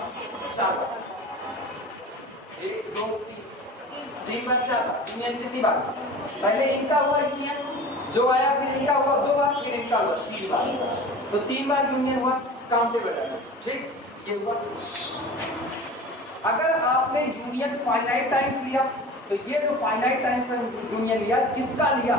4 बार 1 2 3 बार 4 बार यूनियन कितनी बार पहले इनका हुआ यूनियन जो आया फिर इनका हुआ 2 बार फिर इनका हुआ 3 बार तो 3 बार यूनियन हुआ काउंटेबल है ठीक ये हुआ अगर आपने यूनियन फाइनाइट टाइम्स लिया तो ये जो फाइनाइट टाइम्स यूनियन लिया किसका लिया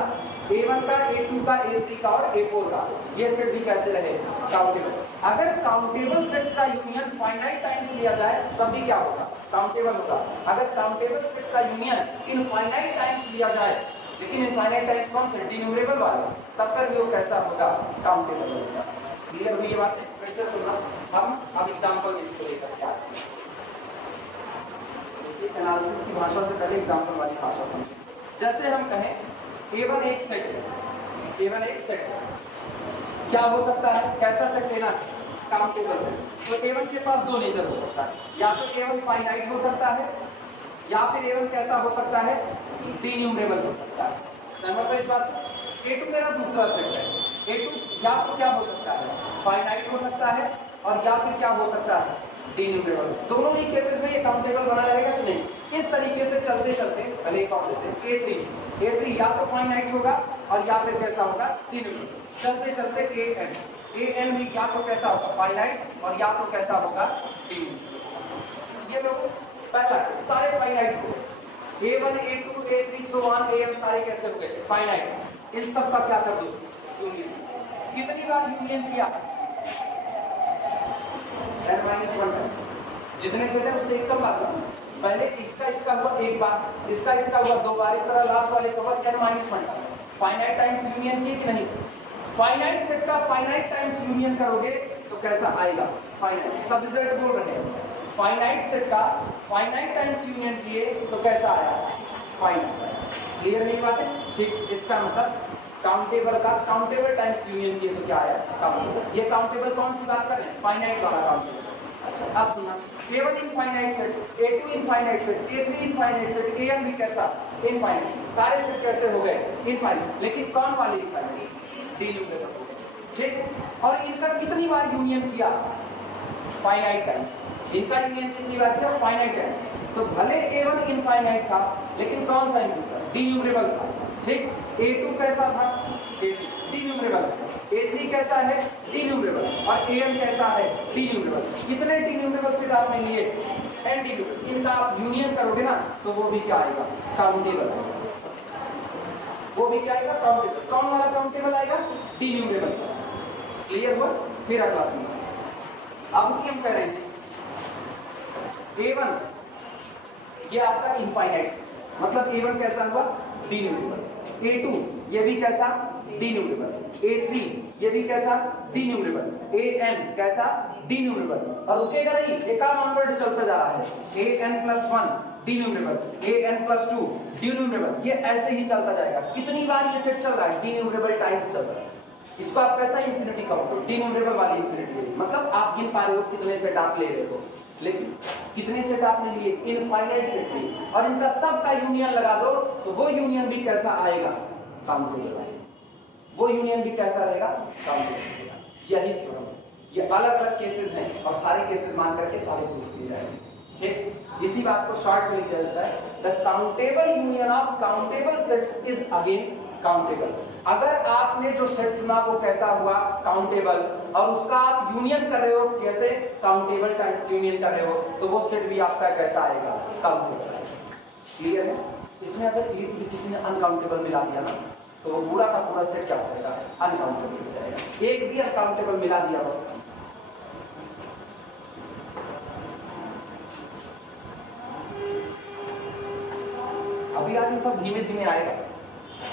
A1 का A2 का A3 का और A4 का ये सेट भी कैसे रहे काउंटेबल अगर काउंटेबल सेट्स का यूनियन फाइनाइट टाइम्स लिया जाए तब भी क्या होगा काउंटेबल होगा अगर काउंटेबल सेट का यूनियन इनफाइनाइट टाइम्स लिया जाए लेकिन इनफाइनाइट टाइम्स कौन से डिन्यूमरेबल वाला तब पर भी वो कैसा होगा काउंटेबल होगा क्लियर हुई ये बात कैसे सुनना हम अब एग्जांपल इसको लेकर के आते हैं एनालिसिस की भाषा से पहले एग्जांपल वाली भाषा समझें जैसे हम कहें A1 एक सेट है A1 एक सेट है क्या हो सकता है कैसा सेट लेना काउंटेबल सेट तो A1 के पास दो नेचर हो सकता है या तो A1 फाइनाइट हो सकता है या फिर A1 कैसा हो सकता है डिन्यूमरेबल हो सकता है सहमत हो इस बात से A2 मेरा दूसरा सेट है A2 या तो क्या हो सकता है फाइनाइट हो सकता है और या फिर क्या हो सकता है डिन्यूमरेबल दोनों ही केसेस में ये काउंटेबल बना रहेगा कि नहीं इस तरीके से चलते चलते पहले एक और देते हैं A3 या तो फाइनाइट होगा और या फिर कैसा होगा डिन्यूमरेबल चलते चलते AN भी या तो कैसा होगा फाइनाइट और या तो कैसा होगा डिन्यूमरेबल ये लो पहला सारे फाइनाइट हो A1 A2 A3 so on AM सारे कैसे हो गए फाइनाइट। इन सब का क्या कर दो यूनियन। कितनी बार यूनियन किया n - 1 जितने सेट है उससे एक कम बार करना। पहले इसका हुआ एक बार, इसका हुआ दो बार, इस तरह लास्ट वाले का हुआ n - 1 फाइनाइट टाइम्स यूनियन किए कि नहीं। फाइनाइट सेट का फाइनाइट टाइम्स यूनियन करोगे तो कैसा आएगा फाइनाइट। सब रिजल्ट बोल रहे हैं फाइनाइट सेट का फाइनाइट टाइम्स यूनियन किए तो कैसा आया फाइनाइट। क्लियर नहीं बात है ठीक। इसका मतलब काउंटेबल का काउंटेबल टाइम्स यूनियन किए तो क्या आया काउंटेबल। ये काउंटेबल कौन सी बात कर रहे हैं फाइनाइट वाला काउंटेबल। अच्छा अब सुना A1 infinite set A2 infinite set A3 infinite set AN भी कैसा इनफाइनाइट। सारे सेट कैसे हो गए इनफाइनाइट। लेकिन कौन वाले इनफाइनाइट डिन्यूमरेबल हो गए ठीक। और इनका कितनी बार यूनियन किया फाइनाइट टाइम्स। इनका यूनियन कितनी बार किया फाइनाइट टाइम्स। तो भले A1 इनफाइनाइट था लेकिन कौन सा इनपुट डिन्यूमरेबल था ठीक। A2 कैसा था A2 डिन्यूमरेबल था। A3 कैसा है डिन्यूमरेबल और AM कैसा है डिन्यूमरेबल। कितने डिन्यूमरेबल सेट आपने लिए n डिन्यूमरेबल। इनका आप यूनियन करोगे ना तो वो भी क्या आएगा काउंटेबल। वो भी क्या आएगा काउंटेबल। कौन वाला काउंटेबल आएगा डिन्यूमरेबल। क्लियर हुआ। फिर अगला सुनिए अब हम कह रहे हैं A1 ये आपका इनफाइनाइट मतलब A1 कैसा हुआ डिन्यूमरेबल। A2 ये भी कैसा डिन्यूमरेबल। A3 ये भी कैसा डिन्यूमरेबल। AN कैसा डिन्यूमरेबल और रुकेगा नहीं ये काम ऑनवर्ड चलता जा रहा है। AN+1 डिन्यूमरेबल AN+2 डिन्यूमरेबल ये ऐसे ही चलता जाएगा। कितनी बार ये सेट चल रहा है डिन्यूमरेबल टाइम्स चल रहा है। इसको आप कैसा इंफिनिटी कहो डिन्यूमरेबल वाली इंफिनिटी। मतलब आप गिन पा रहे हो कितने सेट आप ले रहे हो लेकिन कितने सेट आपने लिए इनफाइनाइट सेट लिए और इनका सब का यूनियन लगा दो तो वो यूनियन भी कैसा आएगा काउंटेबल। वो यूनियन भी कैसा रहेगा काउंटेबल। यही थ्योरम ये अलग अलग केसेस हैं और सारे केसेस मान करके सारे प्रूफ किए जाएंगे ठीक। इसी बात को शॉर्ट में लिखा जाता है the countable union of countable sets is again countable. अगर आपने जो सेट चुना वो कैसा हुआ काउंटेबल और उसका आप यूनियन कर रहे हो कैसे काउंटेबल टाइम्स यूनियन कर रहे हो तो वो सेट भी आपका कैसा आएगा काउंटेबल। क्लियर है। इसमें अगर किसी ने अनकाउंटेबल मिला दिया ना तो वो पूरा का पूरा सेट क्या हो जाएगा अनकाउंटेबल हो जाएगा। एक भी अनकाउंटेबल मिला दिया बस। अभी आगे सब धीमे धीमे आएगा।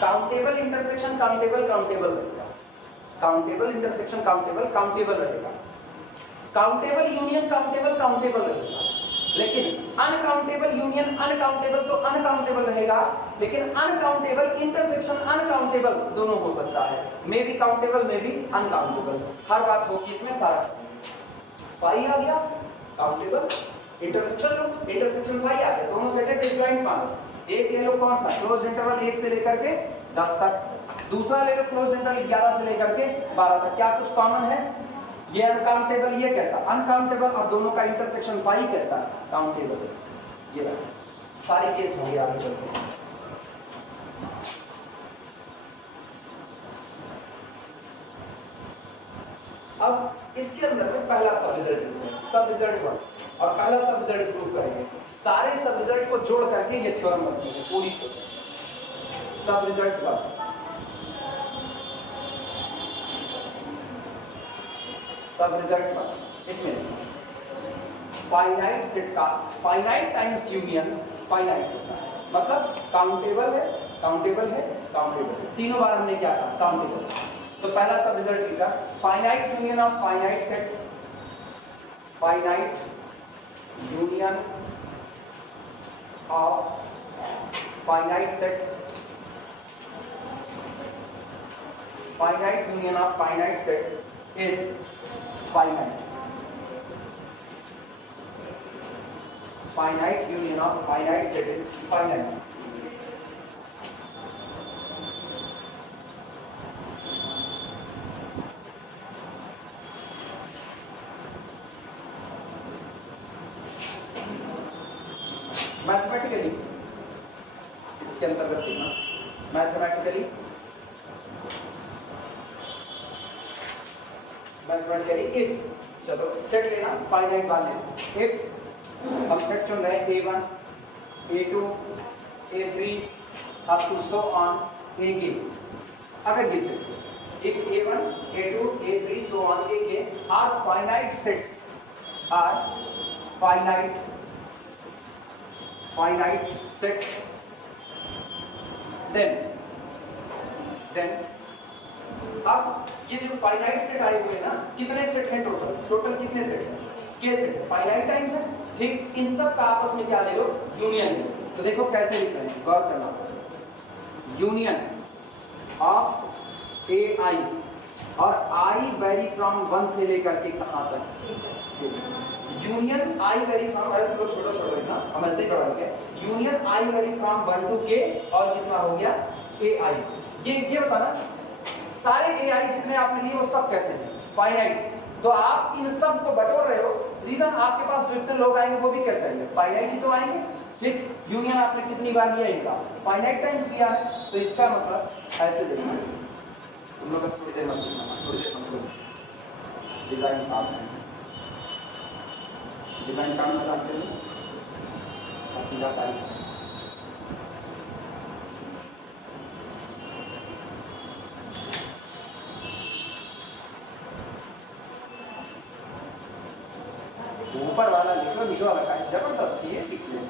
काउंटेबल इंटरसेक्शन काउंटेबल काउंटेबल रहेगा। काउंटेबल इंटरसेक्शन काउंटेबल काउंटेबल रहेगा। काउंटेबल यूनियन काउंटेबल काउंटेबल रहेगा। लेकिन अनकाउंटेबल यूनियन अनकाउंटेबल तो अनकाउंटेबल रहेगा लेकिन अनकाउंटेबल इंटरसेक्शन अनकाउंटेबल दोनों हो सकता है। May be countable may be uncountable हर बात होगी इसमें सारा। फाई आ गया काउंटेबल इंटरसेक्शन लो इंटरसेक्शन फाई आ गया दोनों सेट है डिसजॉइंट मान। एक ले लो कौन सा क्लोज्ड इंटरवल 1 से लेकर के 10 तक। दूसरा ले लो क्लोज्ड इंटरवल 11 से लेकर के 12 तक। क्या कुछ कॉमन है ये अनकाउंटेबल ये कैसा अनकाउंटेबल और दोनों का इंटरसेक्शन फाई कैसा काउंटेबल। ये सारे केस हो गए आगे चलते हैं। अब इसके अंदर में पहला सब रिजल्ट 1 और पहला सब रिजल्ट प्रूव करेंगे। सारे सब रिजल्ट को जोड़ करके ये थ्योरम बनती है पूरी थ्योरम। सब रिजल्ट 1 सब रिजल्ट 1 इसमें फाइनाइट सेट का फाइनाइट टाइम्स यूनियन फाइनाइट होता है मतलब काउंटेबल है काउंटेबल है काउंटेबल है। तीनों बार हमने क्या कहा काउंटेबल। तो पहला सब रिजल्ट लिखा finite union of finite set finite union of finite set finite union of finite set is finite. finite union of finite set is finite. Mathematically इसके अंतर्गत देखना मैथमेटिकली इफ चलो सेट लेना फाइनाइट वाले इफ हम set चुन रहे हैं A1, A2, A3 up to so on AK। अगर ये set if A1, A2, A3 so on AK are finite sets, are finite sets, then अब ये जो फाइनाइट सेट आए हुए ना, कितने सेट हैं टोटल कितने सेट हैं? के सेट फाइनाइट टाइम्स है, ठीक। इन सब का आपस में क्या ले लो, यूनियन। तो देखो कैसे लिखते हैं, गौर करना, यूनियन ऑफ ए आई, और आई वेरी फ्रॉम 1 से लेकर के कहां तक, यूनियन आई वेरी फ्रॉम, अरे तो छोटा ना, हम ऐसे ही पढ़ाएंगे, union I very from 1 to k, और कितना हो गया ए आई। ये बताना सारे ए आई जितने आपने लिए वो सब कैसे हैं, फाइनाइट। तो आप इन सब को बटोर रहे हो, रीजन आपके पास जो जितने लोग आएंगे वो भी कैसे आएंगे, फाइनाइट ही तो आएंगे, ठीक। यूनियन आपने कितनी बार लिया इनका, फाइनाइट टाइम्स लिया है। तो इसका मतलब ऐसे देखना, तुम लोग थोड़ी देर मतलब डिजाइन काम है, डिजाइन काम में जानते हो, सीधा टाइम ऊपर वाला लिखो, नीचे वाला का जबरदस्ती है लिखने,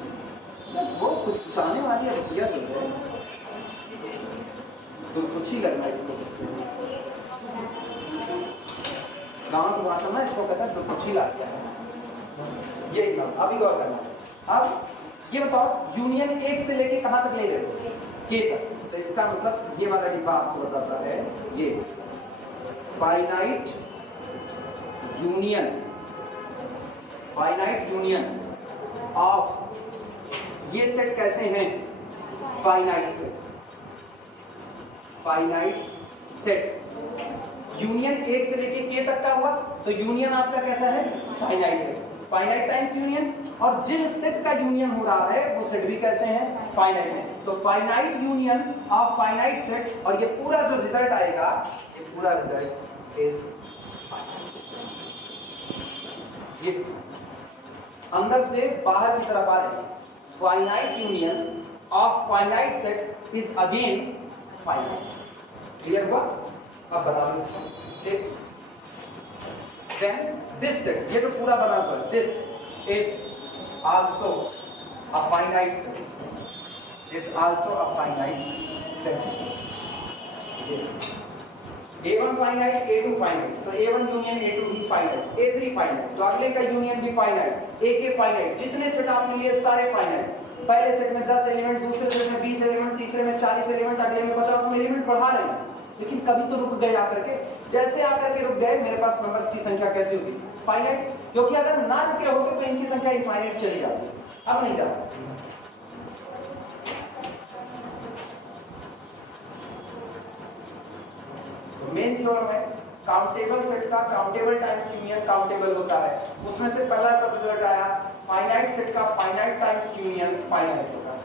वो कुछ आने वाली है रुपया तो है, तो कुछ ही करना इसको, गाँव की भाषा में इसको कहता है तो कुछ ही ला दिया है, यही बात। अभी गौर करना, अब ये बताओ यूनियन एक से लेके कहाँ तक ले रहे हो, के तक। तो इसका मतलब ये वाला डिब्बा आपको बताता है, ये फाइनाइट यूनियन ऑफ, ये सेट कैसे हैं, फाइनाइट सेट, यूनियन एक से लेके के तक का हुआ, तो यूनियन आपका कैसा है, फाइनाइट है, फाइनाइट टाइम्स यूनियन। और जिन सेट का यूनियन हो रहा है वो सेट भी कैसे हैं, फाइनाइट है। तो finite union of finite set, और ये पूरा जो रिजल्ट आएगा, ये पूरा रिजल्ट इज ये अंदर से बाहर की तरफ आ रहे हैं, finite union of finite set is again finite. Clear हुआ? अब बता दो इसको, ठीक। देन दिस सेट, ये तो पूरा बना हुआ है, this is also a finite set, is also a finite set. A1 finite, A2 finite, तो A1 यूनियन A2 भी फाइनाइट, A3 फाइनाइट, तो अगले का यूनियन भी फाइनाइट, AK फाइनाइट, जितने सेट आपने लिए सारे फाइनाइट। पहले सेट में 10 एलिमेंट, दूसरे सेट में 20 एलिमेंट, तीसरे में 40 एलिमेंट, अगले में 50 एलिमेंट बढ़ा रहे हैं, लेकिन कभी तो रुक गए आकर के। जैसे आकर के रुक गए, मेरे पास नंबर्स की संख्या कैसी होगी, फाइनाइट, क्योंकि अगर ना रुके होते तो इनकी संख्या इनफाइनाइट चली जाती, अब नहीं जा सकती। मेन थ्योरम है काउंटेबल सेट का, काउंटेबल टाइम्स यूनियन काउंटेबल होता है। उसमें से पहला सब रिजल्ट आया, फाइनाइट सेट का फाइनाइट टाइम्स यूनियन फाइनाइट होता है।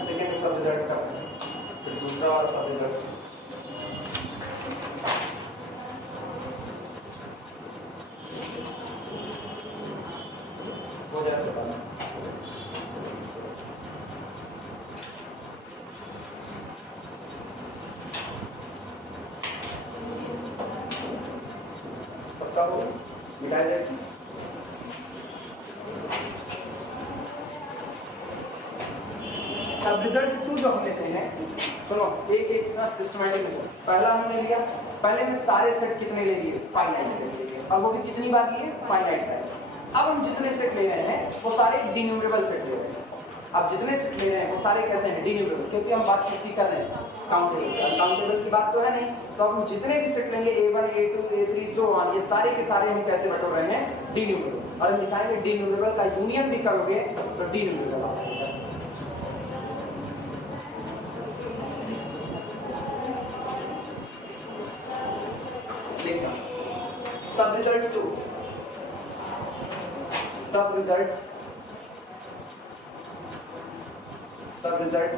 सेकेंड सब रिजल्ट का, फिर दूसरा वाला सब रिजल्ट, हो जाए तो बताना। सबका वो मिटाया जैसे सब रिजल्ट 2 जो हम लेते हैं, सुनो एक एक सिस्टमैटिक में। पहला हमने लिया, पहले में सारे सेट कितने ले लिए, फाइनाइट सेट ले लिए, और वो भी कितनी बार लिए, फाइनाइट टाइम्स। अब हम जितने सेट ले रहे हैं वो सारे डिन्यूमरेबल सेट ले रहे हैं। अब जितने सेट ले रहे हैं वो सारे कैसे हैं, डिन्यूमरेबल, क्योंकि हम बात किसकी कर रहे हैं, काउंटेबल की। काउंटेबल की बात तो है नहीं, तो अब हम जितने भी सेट लेंगे A1 A2 A3 so on, ये सारे के सारे हम कैसे बटोर रहे हैं, डिन्यूमरेबल। और हम दिखाएंगे डिन्यूमरेबल का यूनियन भी करोगे तो डिन्यूमरेबल आ जाएगा। लिखना सब रिजल्ट 2, सब रिजल्ट 2, सब रिजल्ट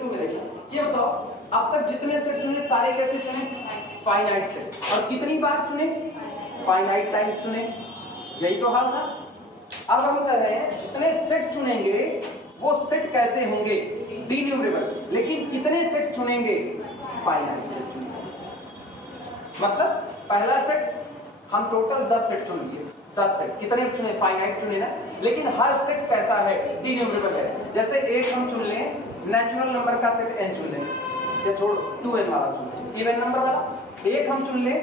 2 में देखिए, ये बताओ अब तक जितने सेट चुने सारे कैसे चुने, फाइनाइट सेट, और कितनी बार चुने, फाइनाइट टाइम्स चुने, यही तो हाल था। अब हम कह रहे हैं जितने सेट चुनेंगे वो सेट कैसे होंगे, डिन्यूमरेबल, लेकिन कितने सेट चुनेंगे, फाइनाइट सेट चुनेंगे। मतलब पहला सेट हम टोटल 10 सेट चुन लिए, 10 सेट कितने चुने, फाइनाइट चुने ना, लेकिन हर सेट कैसा है, डिन्यूमरेबल है। जैसे एक हम चुन लें नेचुरल नंबर का सेट n चुन लें, ये छोड़ 2n वाला चुन लें, इवन नंबर वाला। एक हम चुन लें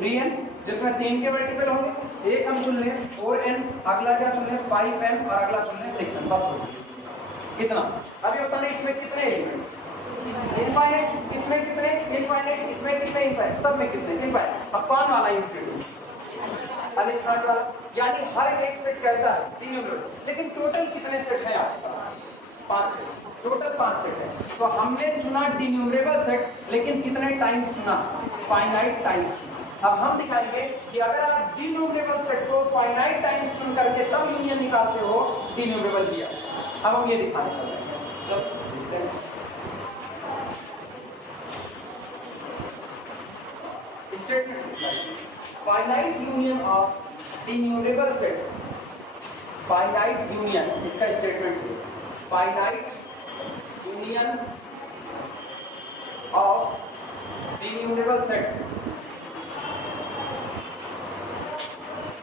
3n जिसमें 3 के मल्टीपल होंगे, एक हम चुन लें 4n, अगला क्या चुन लें 5n, और अगला चुन लें 6n, बस हो इतना। अभी बताने इसमें कितने एलिमेंट, इनफाइनाइट, इसमें कितने इनफाइनाइट, इसमें कितने इनफाइनाइट, सब में कितने इनफाइनाइट। अब कौन वाला इनफिनिटी, अलिफ नॉट वाला, यानी हर एक सेट कैसा है, डिन्यूमरेबल, लेकिन टोटल कितने सेट हैं आपके पास, 5 सेट, टोटल 5 सेट है। तो हमने चुना डिन्यूमरेबल सेट, लेकिन कितने टाइम्स चुना, फाइनाइट टाइम्स चुना। अब हम दिखाएंगे कि अगर आप डिन्यूमरेबल सेट को फाइनाइट टाइम्स चुन करके तब यूनियन निकालते हो, डिन्यूमरेबल किया। अब हम ये दिखाने चल रहे हैं, चलो देखते हैं। Statement finite union of denumerable set, finite union, इसका स्टेटमेंट है finite union of denumerable sets,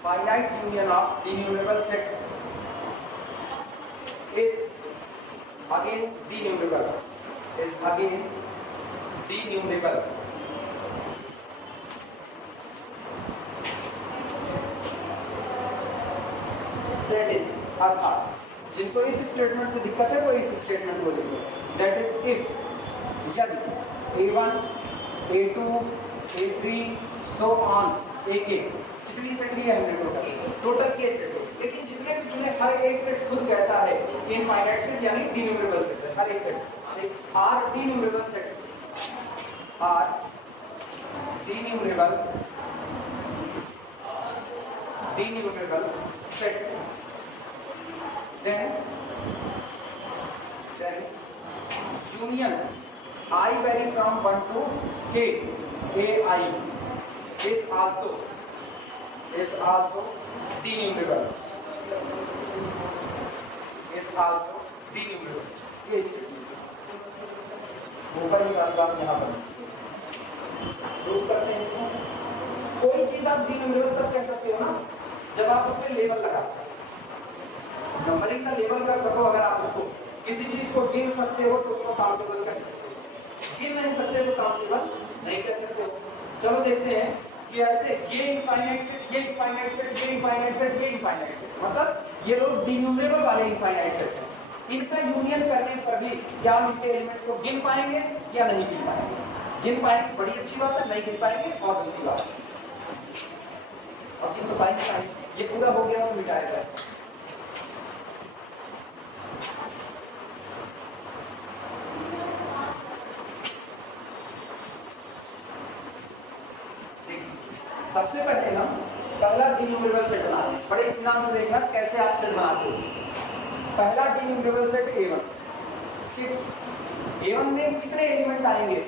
finite union of denumerable sets is again denumerable, is again denumerable. That is अर्थात जिनको इस स्टेटमेंट से दिक्कत है वो इस स्टेटमेंट को लिखो। That is if यदि A1 A2 A3 so on AK कितनी सेट लिया हमने, टोटल के सेट, लेकिन जितने भी चुने हर एक सेट खुद कैसा है, इनफाइनाइट सेट यानी डिन्यूमरेबल सेट है। हर एक set are denumerable sets, are denumerable sets, then union I vary from 1 to k, ai is also denumerable, is also denumerable। ये ऊपर की बात यहाँ पर प्रूफ करते हैं। इसमें कोई चीज आप डिन्यूमरेबल तब कह सकते हो ना जब आप उसमें लेबल लगा सको, नंबरिंग का लेबल कर सको। अगर आप उसको किसी चीज को गिन सकते हो तो उसको काउंटेबल कह सकते हो, गिन नहीं सकते तो काउंटेबल नहीं कह सकते हो। चलो देखते हैं कि ऐसे ये इनफाइनाइट सेट, ये इनफाइनाइट सेट, ये इनफाइनाइट सेट, ये इनफाइनाइट सेट, मतलब ये लोग डिन्यूमरेबल वाले इनफाइनाइट सेट हैं। इनका यूनियन करने पर भी क्या हम इनके एलिमेंट को गिन पाएंगे या नहीं गिन पाएंगे? गिन पाएंगे, बड़ी अच्छी बात है। नहीं गिन पाएंगे और गलती बात है। अब गिन तो पाएंगे, ये पूरा हो गया तो मिटाया जाए। सबसे पहले हम पहला डिन्यूमरेबल सेट बनाते हैं। बड़े इत्मीनान से देखना कैसे आप सेट बनाते हो। पहला डिन्यूमरेबल सेट A1, ठीक। A1 में कितने एलिमेंट आएंगे?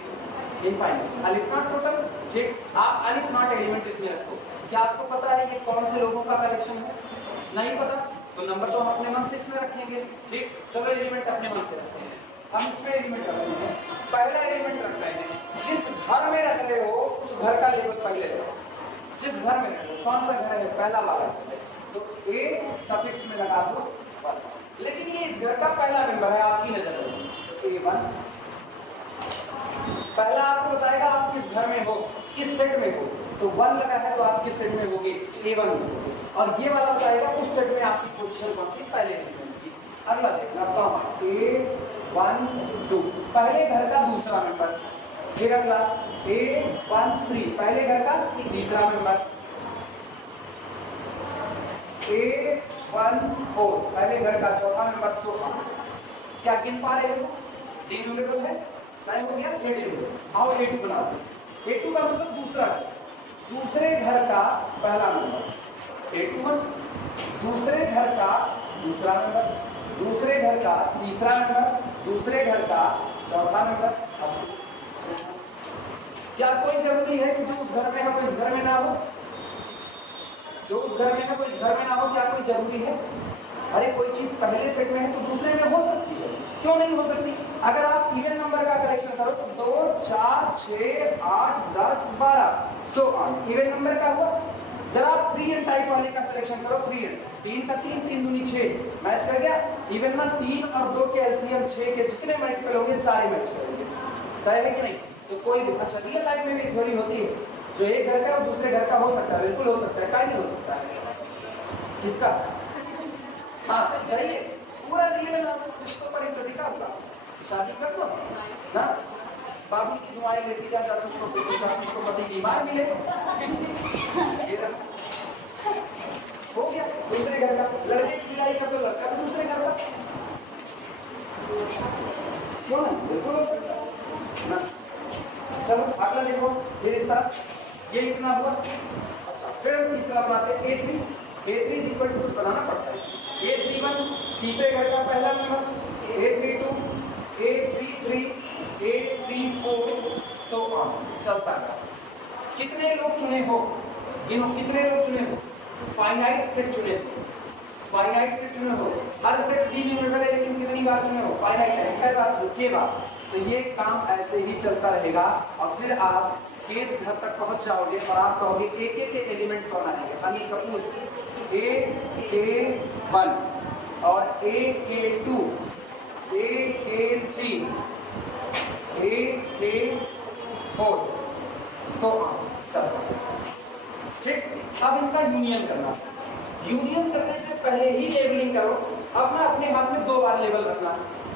इनफाइनाइट, अलिफ नॉट टोटल, ठीक। आप अलिफ नॉट एलिमेंट इसमें रखो। क्या आपको पता है ये कौन से लोगों का कलेक्शन है? नहीं पता, तो नंबर तो हम अपने मन से इसमें रखेंगे, ठीक। चलो एलिमेंट अपने मन से रखते हैं। हम इसमें एलिमेंट रख रहे हैं, पहला एलिमेंट रख रहे हैं। जिस घर में रख रहे हो उस घर का लेबल पहले लो। जिस घर में रख रहे हो, कौन सा घर है? पहला वाला, तो A सफिक्स में लगा दो। लेकिन ये इस घर का पहला मेंबर है आपकी नजर में, तो A1 पहला आपको बताएगा आप किस घर में हो, किस सेट में हो। तो 1 लगा है तो आप किस सेट में होगे, A1 में, और ये वाला बताएगा उस सेट में आपकी पोजीशन कौन सी पहले एलिमेंट की। अगला देखना कॉमा A1 2 पहले घर का दूसरा मेंबर, फिर अगला A1 3 पहले घर का तीसरा मेंबर, A1 4 पहले घर का चौथा मेंबर। सो क्या गिन पा रहे हो, डिन्यूमरेटर है, नहीं हो गया ए डिन्यूमरेटर। आओ A2 बना दो। A2 का मतलब दूसरा है, दूसरे घर का पहला नंबर A21, दूसरे घर का दूसरा नंबर, दूसरे घर का तीसरा नंबर, दूसरे घर का चौथा नंबर। क्या कोई जरूरी है कि जो उस घर में है वो इस घर में ना हो, जो उस घर में है वो इस घर में ना हो? क्या कोई जरूरी है? अरे कोई चीज पहले सेट में है तो दूसरे में हो सकती है, क्यों नहीं हो सकती? अगर आप इवन नंबर का कलेक्शन करो तो 2 4 6 8 10 12 सो ऑन, इवन नंबर का हुआ। जरा आप 3 n टाइप वाले का सिलेक्शन करो, 3 n 3 का 3 3 दूनी 6 मैच कर गया। इवन ना 3 और 2 के एलसीएम 6 के जितने मल्टीपल होंगे सारे मैच करेंगे, तय है कि नहीं? तो कोई भी अच्छा रियल लाइफ में भी थ्योरी होती है, जो एक घर का है वो दूसरे घर का हो सकता है, बिल्कुल हो सकता है, क्या नहीं हो सकता है? किसका? हाँ सही है, पूरा रियल एनालिसिस रिश्तों पर ही तो टिका होगा। शादी कर दो ना, बाबू की दुआएं लेती जा, तुझको पति बीमार मिले हो गया। दूसरे घर का लड़के की विदाई कर दो, लड़का भी दूसरे घर का, क्यों नहीं? बिल्कुल हो सकता है ना। चलो अगला देखो, ये रिश्ता ये इतना हुआ। अच्छा फिर हम तीसरा बनाते हैं A3। A3 is equal to कुछ बनाना पड़ता है, A31 तीसरे घर का पहला number, A32 A33 A34 so on चलता है। कितने लोग चुने हो, गिनो कितने लोग चुने हो? फाइनाइट सेट चुने हो, फाइनाइट सेट चुने हो। हर सेट बी न्यूमेरिकल है लेकिन कितनी बार चुने हो? फाइनाइट है, इसका बात चुने के बार। तो ये काम ऐसे ही चलता रहेगा और फिर आप केथ घर तक पहुंच जाओगे और आप कहोगे एक एक के एलिमेंट कौन आएंगे। अनिल कपूर AK1 और AK2 AK3 AK4 सो चलो ठीक। अब इनका यूनियन करना, यूनियन करने से पहले ही लेबलिंग करो। अब ना अपने हाथ में 2 बार लेबल रखना,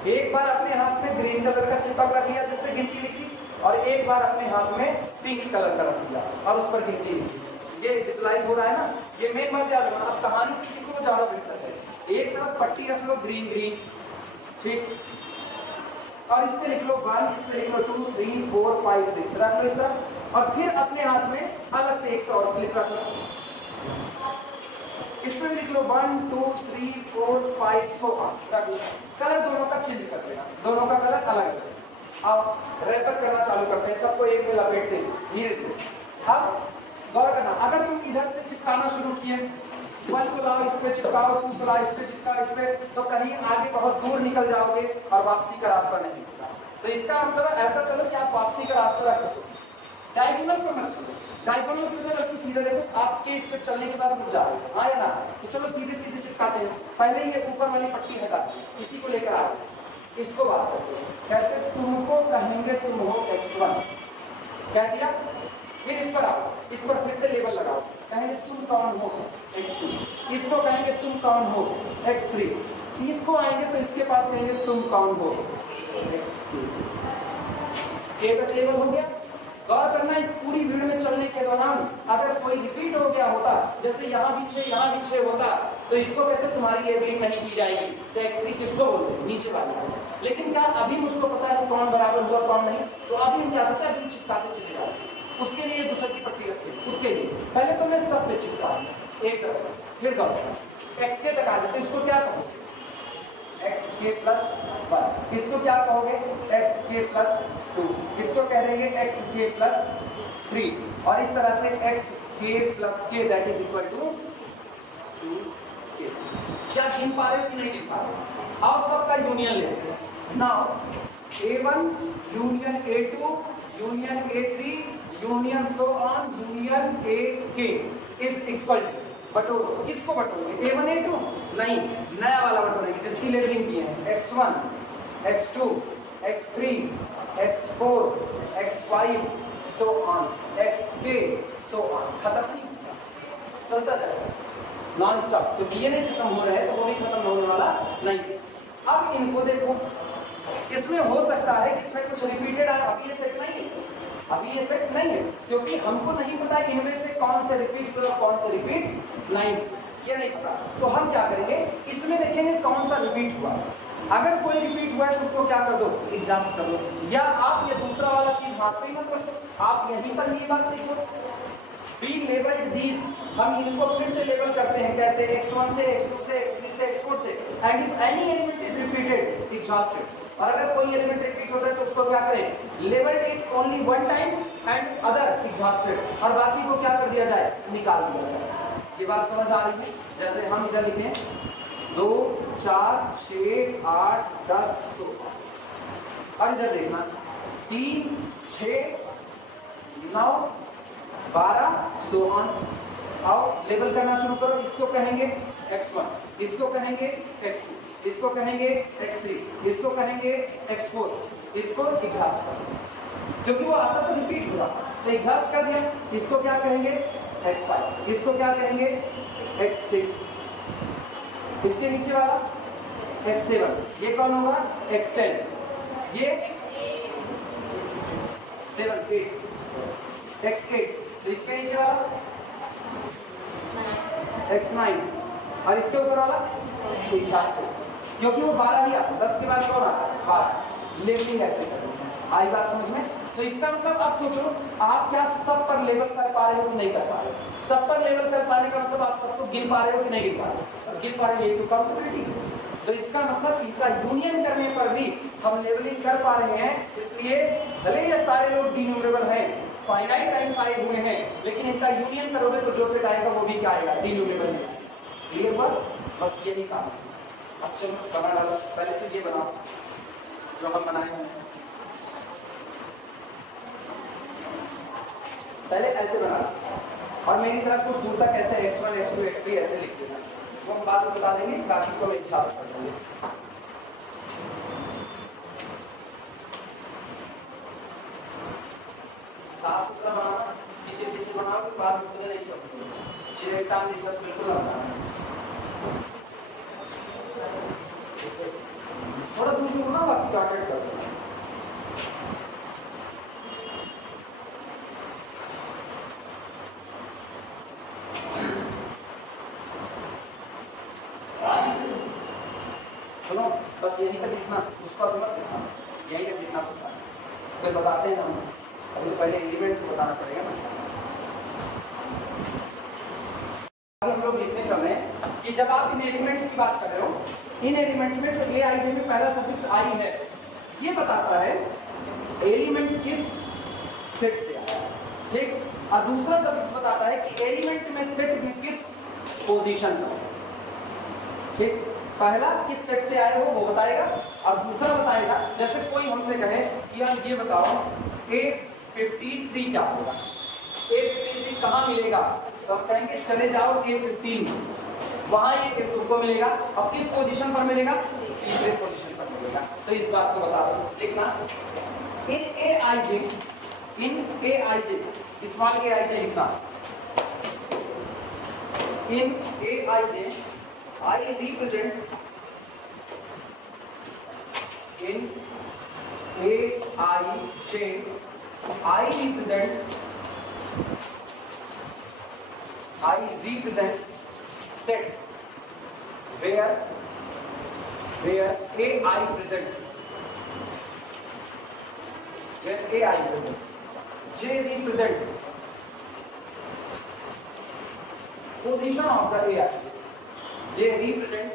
एक बार अपने हाथ में ग्रीन कलर का चिपक रख लिया जिसपे गिनती लिखी, और एक बार अपने हाथ में पिंक कलर का रख दिया और उस पर गिनती लिखी। ये विजुलाइज हो रहा है ना, ये मेन मत याद रखना। अब कहानी से सीखो तो ज्यादा बेहतर है। एक तरफ पट्टी रख लो ग्रीन ग्रीन, ठीक, और इस पे लिख लो 1, इस पे लिख लो 2 3 4 5 6 रख लो इस तरफ, और फिर अपने हाथ में अलग से एक और स्लिप रख लो, इस पे भी लिख लो 1 2 3 4 5 सो रख लो। कलर दोनों का चेंज कर देना, दोनों का कलर अलग है। अब रैपर करना चालू करते हैं, सबको एक में लपेटते हैं धीरे धीरे। अब गौर करना, अगर तुम इधर से चिपकाना शुरू किए, 1 को लाओ इस पे चिपकाओ, 2 को लाओ इस पे चिपकाओ, इस पे, तो कहीं आगे बहुत दूर निकल जाओगे और वापसी का रास्ता नहीं होगा। तो इसका मतलब ऐसा चलो कि आप वापसी का रास्ता रख सको। डायगोनल पे मत चलो, डायगोनल पे जब सीधे देखो आपके स्टेप चलने के बाद रुक जाओ, हाँ या ना? तो चलो सीधे सीधे चिपकाते हैं। पहले ये ऊपर वाली पट्टी हटा, इसी को लेकर आओ, इसको बात करते हैं। कहते तुमको कहेंगे तुम हो X1, कह दिया। फिर इस पर आओ, इस पर फिर से लेबल लगाओ, कहेंगे तुम कौन हो X2, इसको कहेंगे तुम कौन हो X3, इसको आएंगे तो इसके पास कहेंगे तुम कौन हो X2। केवल लेबल हो गया। गौर करना, इस पूरी भीड़ में चलने के दौरान अगर कोई रिपीट हो गया होता, जैसे यहाँ भी 6 यहाँ भी 6 होता, तो इसको कहते तुम्हारी लेबलिंग नहीं की जाएगी। तो X3 किसको बोलते हैं? नीचे वाले। लेकिन क्या अभी मुझको पता है कौन बराबर हुआ कौन नहीं? तो अभी हम क्या करते हैं, अभी चिपकाते चले जाते। उसके लिए दूसरे की पट्टी रखते हैं, उसके लिए पहले तो मैं सब पे चिपका एक तरफ, फिर गौर XK तक आ जाते, इसको क्या कहोगे? XK+1। इसको क्या कहोगे? XK+2। इसको कह देंगे XK+3, और इस तरह से XK+K that is equal to 2K। क्या गिन पा रहे हो कि नहीं गिन पा रहे हो? और सबका यूनियन लेते हैं। Now A1 union A2 union A3 union so on union AK is equal to, बटोरो, किसको बटोरोगे? A1 A2 नहीं, नया वाला बटोरेंगे जिसकी लेबलिंग की है X1 X2 x3, x4, x5 so on, xk so on। खत्म नहीं, चलता जाएगा नॉन स्टॉप, क्योंकि ये नहीं खत्म हो रहा है तो वो भी खत्म होने वाला नहीं। अब इनको देखो, इसमें हो सकता है कि इसमें कुछ रिपीटेड आए, अभी ये सेट नहीं है, अभी ये सेट नहीं है, क्योंकि हमको नहीं पता इनमें से कौन से रिपीट हुआ कौन से रिपीट नहीं, ये नहीं पता। तो हम क्या करेंगे, इसमें देखेंगे कौन सा रिपीट हुआ। अगर कोई रिपीट हुआ है तो उसको क्या कर दो, एग्जास्ट कर दो, या आप ये दूसरा वाला चीज हाथ पे ही मत रखो, आप यहीं पर ये बात लिखो, बी लेबल्ड दीज, हम इनको फिर से लेबल करते हैं कैसे, x1 से x2 से x3 से x4 से, and if any element is repeated exhausted. और अगर कोई एलिमेंट रिपीट होता है तो उसको क्या करें, label it only one time and other exhausted, और बाकी को क्या कर दिया जाए, निकाल दिया जाए। ये बात समझ आ रही है? जैसे हम इधर लिखें 2 4 6 8 10 16, और इधर देखना 3 6 9 12 सो ऑन। आओ लेबल करना शुरू करो, इसको कहेंगे x1, इसको कहेंगे x2, इसको कहेंगे x3, इसको कहेंगे x4, इसको एग्जॉस्ट करो, क्योंकि वो आता तो रिपीट हुआ तो एग्जॉस्ट कर दिया। इसको क्या कहेंगे x5, इसको क्या कहेंगे x6, इसके नीचे वाला x7, ये कौन होगा x10, ये 7 8 x8, तो इसके नीचे वाला x9, और इसके ऊपर वाला एग्जॉस्ट, क्योंकि वो 12 ही आता, 10 के बाद कौन आता, 12। लेबलिंग ऐसे करते हैं, आई बात समझ में? तो इसका मतलब आप सोचो, आप क्या सब पर लेबल कर पा रहे हो कि नहीं कर पा रहे हो? सब पर लेबल कर पाने का मतलब आप सबको गिन पा रहे हो कि नहीं गिन पा रहे हो? और गिन पा रहे हो, ये तो काउंटेबिलिटी। तो इसका मतलब इनका यूनियन करने पर भी हम लेबलिंग कर पा रहे हैं, इसलिए भले ये सारे लोग डिन्यूमरेबल हैं, फाइनाइट टाइम्स आए हुए हैं, लेकिन इनका यूनियन करोगे तो जो सेट आएगा वो भी क्या आएगा, डिन्यूमरेबल है। क्लियर हुआ? बस यही काम है। अब चलो बना डालो, पहले तो ये बनाओ जो हम बनाए हैं, पहले ऐसे बना और मेरी तरफ कुछ दूर तक ऐसे x1 x2 x3 ऐसे लिख देना, वो हम बाद में बता देंगे, बाकी को हम इच्छा से कर देंगे। साफ सुथरा बनाना, पीछे पीछे बनाओ कि बाद में नहीं सकते, चिरेटा नहीं सब बिल्कुल बनाना, थोड़ा दूर दूर ना, बाकी टारगेट कर देना। सुनो, बस यही तक लिखना, उसको अभी मत लिखना, यही तक लिखना, उसका फिर बताते हैं हम, अभी पहले एलिमेंट को बताना पड़ेगा ना। हम लोग लिखने चल रहे हैं कि जब आप इन एलिमेंट की बात कर रहे हो, इन एलिमेंट में जो ए आई जे में पहला सफिक्स आई है, ये बताता है एलिमेंट किस सेट से आया है, ठीक। और दूसरा सफिक्स बताता है कि एलिमेंट में सेट में किस पोजीशन पर, ठीक। पहला किस सेट से आए हो वो बताएगा, और दूसरा बताएगा, जैसे कोई हमसे कहे कि यार ये बताओ A53 क्या होगा, A53 कहाँ मिलेगा, तो हम कहेंगे चले जाओ A15, वहाँ ये तुमको मिलेगा, और किस पोजीशन पर मिलेगा, तीसरे पोजीशन पर मिलेगा। तो इस बात को बता दो, लिखना इन ए I J small A I जे लिखना, इन ए I J I represent in AIJ, I represent set where AI present, where AI present, J represent position of the AIJ, J represent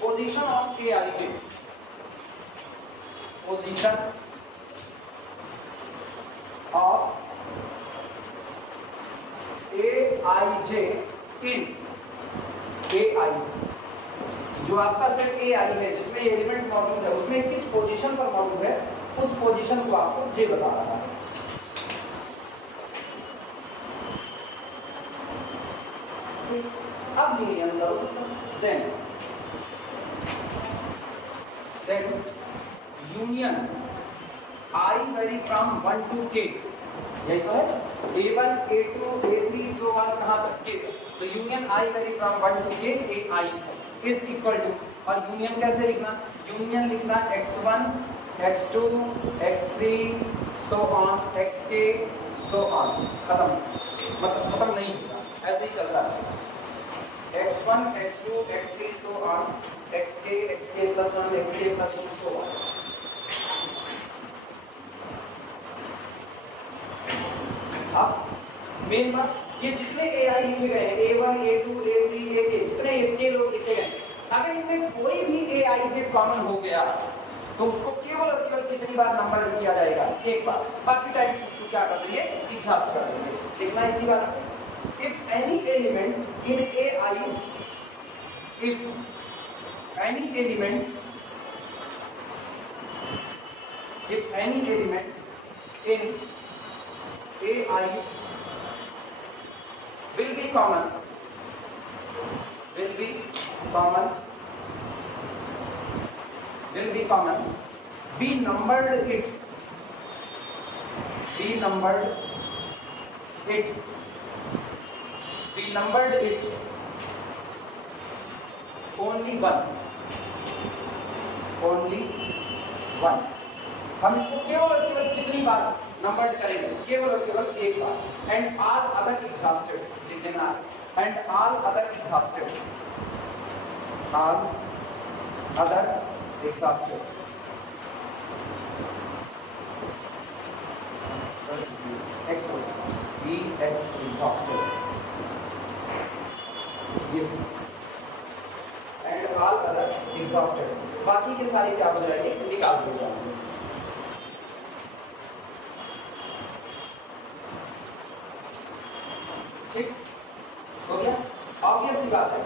position of AIJ, position of AIJ in AI, जो आपका set AI है जिसमें element मौजूद है, उसमें किस position पर मौजूद है, उस पोजीशन को आपको J बता रहा है। अब यूनियन करो, then union I vary from 1 to k, यही तो है A1 A2 A3 so on कहां तक k तक। तो union I vary from 1 to k AI is equal to, और यूनियन कैसे लिखना, यूनियन लिखना x1 x2 x3 so on xk so on, खत्म, मतलब खत्म नहीं होता, ऐसे ही चलता है x1 x2 x3 so on xk xk plus 1 xk plus 2 so on. अब मेन बात, ये जितने AI लिखे गए हैं A1 A2 A3 AK, जितने AK लोग लिखे गए, अगर इनमें कोई भी AIJ कॉमन हो गया तो उसको केवल और केवल कितनी बार नंबर किया जाएगा, एक बार, बाकी टाइम्स उसको क्या कर देंगे, एग्जॉस्ट कर देंगे। लिखना इसी बात, if any element in AIs, if any element in AIs will be common, be numbered it only one। हम इसको केवल और केवल कितनी बार नंबर्ड करेंगे, केवल और केवल एक बार। एंड ऑल अदर एग्जॉस्टेड, लिख देना, and all other exhausted, exhausted, and all other exhausted, बाकी के सारे क्या हो जाएंगे, निकाल दिए जाएंगे। ठीक हो गया, ऑब्वियस सी बात है।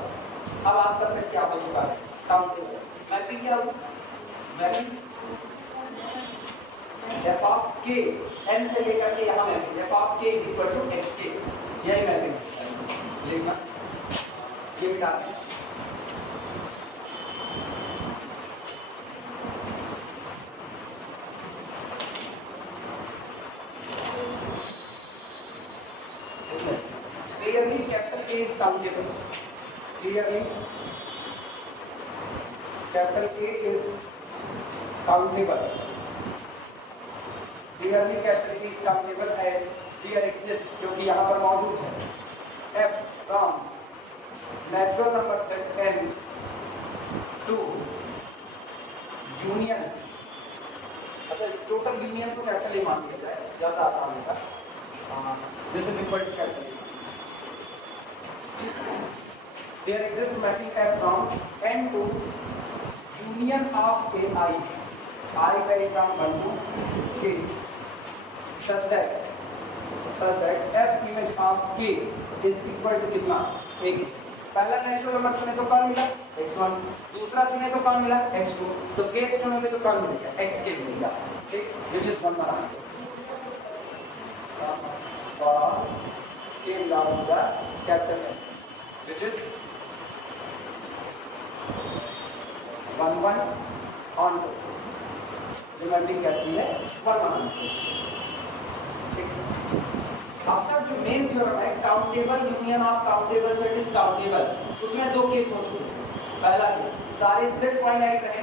अब आपका सेट क्या हो चुका है, काउंटेबल। मैपिंग क्या होगी, mapping f of k, n से लेकर के यहाँ mapping f of k is equal to xk, यही मैपिंग लिखना, ये भी डालना। Clearly capital K is countable, clearly capital K is countable, clearly capital K is countable as here exists, क्योंकि यहाँ पर मौजूद है f from natural number set n to union, अच्छा टोटल यूनियन तो कैपिटल ए मान लिया जाए, ज़्यादा आसान होगा। This is equal to capital A. There exists mapping f from n to union of AI, I vary from 1 to k, such that f image of k is equal to कितना, एक। पहला natural number चुने तो कौन मिला, x1, दूसरा चुने तो कौन मिला, x2, तो k चुनोगे तो कौन मिलेगा, xk मिलेगा। ठीक, which is 1 banana for k belong to the capital N, which is 1 1 on 2, जो मैपिंग कैसी है 1 1। ठीक, अब तक जो मेन थ्योरम है countable union of countable set is countable, उसमें दो केस हो चुके हैं। पहला केस, सारे सेट फाइनाइट रहे,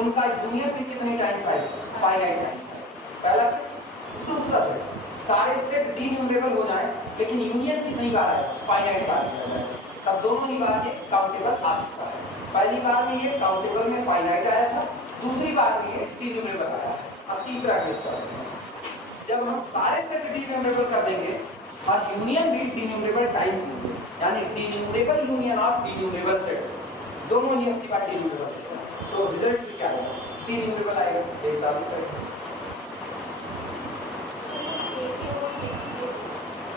उनका यूनियन भी कितने टाइम्स आएगा, फाइनाइट टाइम्स आएगा, पहला केस। दूसरा सेट, सारे सेट डीन्यूमरेबल हो जाए लेकिन यूनियन कितनी बार आएगा, फाइनाइट बार किया जाएगा, तब दोनों ही बार ये काउंटेबल आ चुका है। पहली बार में ये काउंटेबल में फाइनाइट आया था, दूसरी बार में ये डीन्यूमरेबल आया है। अब तीसरा केस चलते हैं, जब हम सारे सेट डीन्यूमरेबल कर देंगे और यूनियन भी डीन्यूमरेबल टाइम्स होंगे, यानी डीन्यूमरेबल यूनियन ऑफ डीन्यूमरेबल सेट्स, दोनों ही अपनी बार डीन्यूमरेबल, तो रिजल्ट क्या आएगा, डीन्यूमरेबल आएगा। एक साथ करेंगे,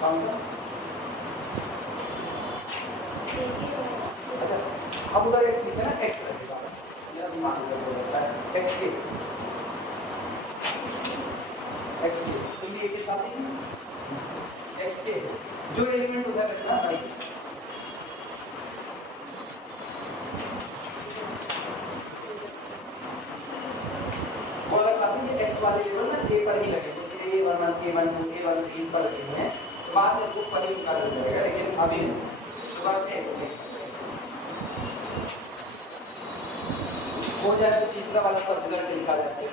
कौन सा, अच्छा अब उधर x लिखे ना, x रहेगा, मेरा दिमाग इधर हो जाता है, x के तो ये के साथ ही x के जो एलिमेंट उधर रखना भाई, एक्स वाले लेवल ना ए पर ही लगे, तो A11 A12 A13 इन पर लगे हुए हैं, बाद में ग्रुप पर ही उनका लग जाएगा, लेकिन अभी शुरुआत में एक्स में हो जाए तो तीसरा वाला सब रिजल्ट लिखा जाता है।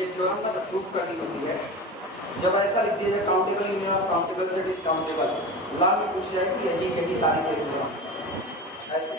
ये थ्योरम का जब प्रूफ करनी होती है, जब ऐसा लिख दिया जाए countable union of countable set is countable, law में पूछ जाए कि यही सारे केसेस हैं ऐसे।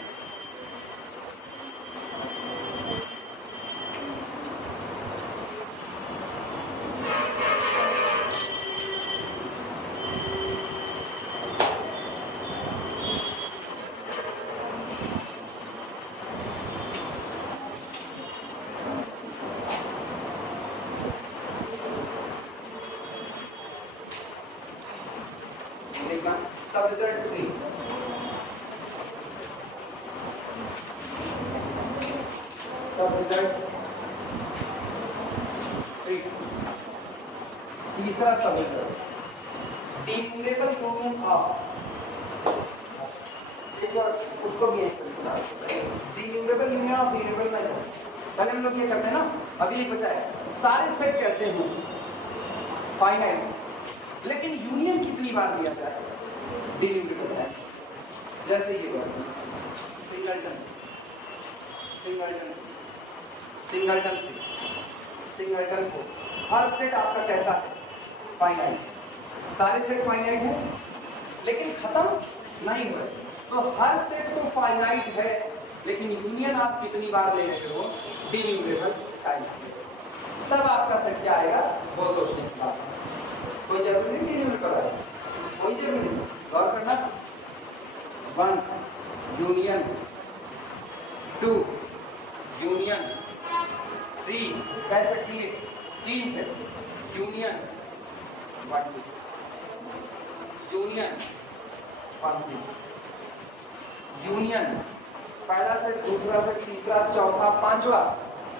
सब रिजल्ट 3 सब रिजल्ट 3 तीसरा सब रिजल्ट डिन्यूरेबल यूनियन ऑफ, एक और उसको भी एक डिन्यूरेबल यूनियन ऑफ डिन्यूरेबल नहीं, पहले हम लोग ये करते हैं ना, अभी एक बचा है सारे सेट कैसे हों फाइनाइट, लेकिन यूनियन कितनी बार दिया जाए डिन्यूरेबल टाइम्स, जैसे ये word singleton singleton singleton singleton को हर सेट आपका कैसा है फाइनाइट, सारे सेट फाइनाइट हैं लेकिन खत्म नहीं हुए, तो हर सेट तो फाइनाइट है लेकिन यूनियन आप कितनी बार ले रहे हो डिन्यूरेबल टाइम्स, तब आपका सेट क्या आएगा वो सोचने की बात है। कोई जरूरी नहीं डिन्यूरेबल आए, कोई जरूरी नहीं, गौर करना 1 यूनियन 2 यूनियन 3 कह सकती है 3 सेट यूनियन 1 2 यूनियन 1 3 यूनियन पहला सेट दूसरा सेट तीसरा चौथा पांचवा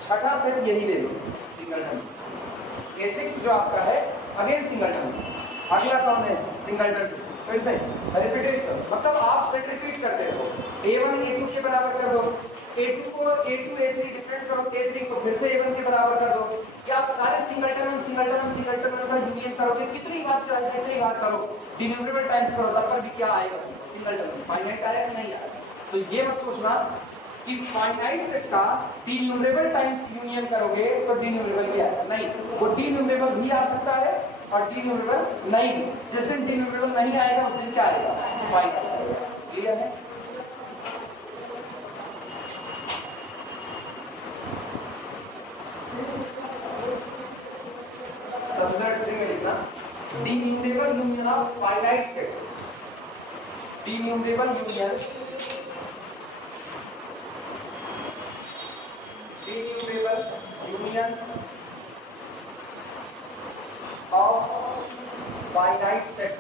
छठा सेट यही ले लो सिंगलटन, A6 जो आपका है अगेन सिंगलटन, अगला कौन है सिंगलटन, फिर से रिपीटेड करो, मतलब आप सेट रिपीट करते रहो, A1 A2 के बराबर कर दो, A2 को A2 A3 डिफरेंट करो, A3 को फिर से A1 के बराबर कर दो, या आप सारे सिंगलटन का यूनियन करोगे, कितनी बार चाहे जितनी बार करो डिन्यूरेबल टाइम्स करो, तब पर भी क्या आएगा सिंगलटन फाइनाइट आएगा कि नहीं आएगा। तो ये मत सोचना कि फाइनाइट सेट का डिन्यूरेबल टाइम्स यूनियन करोगे तो डिन्यूरेबल भी आएगा, नहीं, वो डिन्यूरेबल भी आ सकता है और डिन्यूरेबल नहीं, जिस दिन डिन्यूरेबल नहीं आएगा उस दिन क्या आएगा फाइनाइट आएगा। क्लियर है? सब्जेक्ट 3 में लिखना denumerable union of finite set, denumerable union of finite set,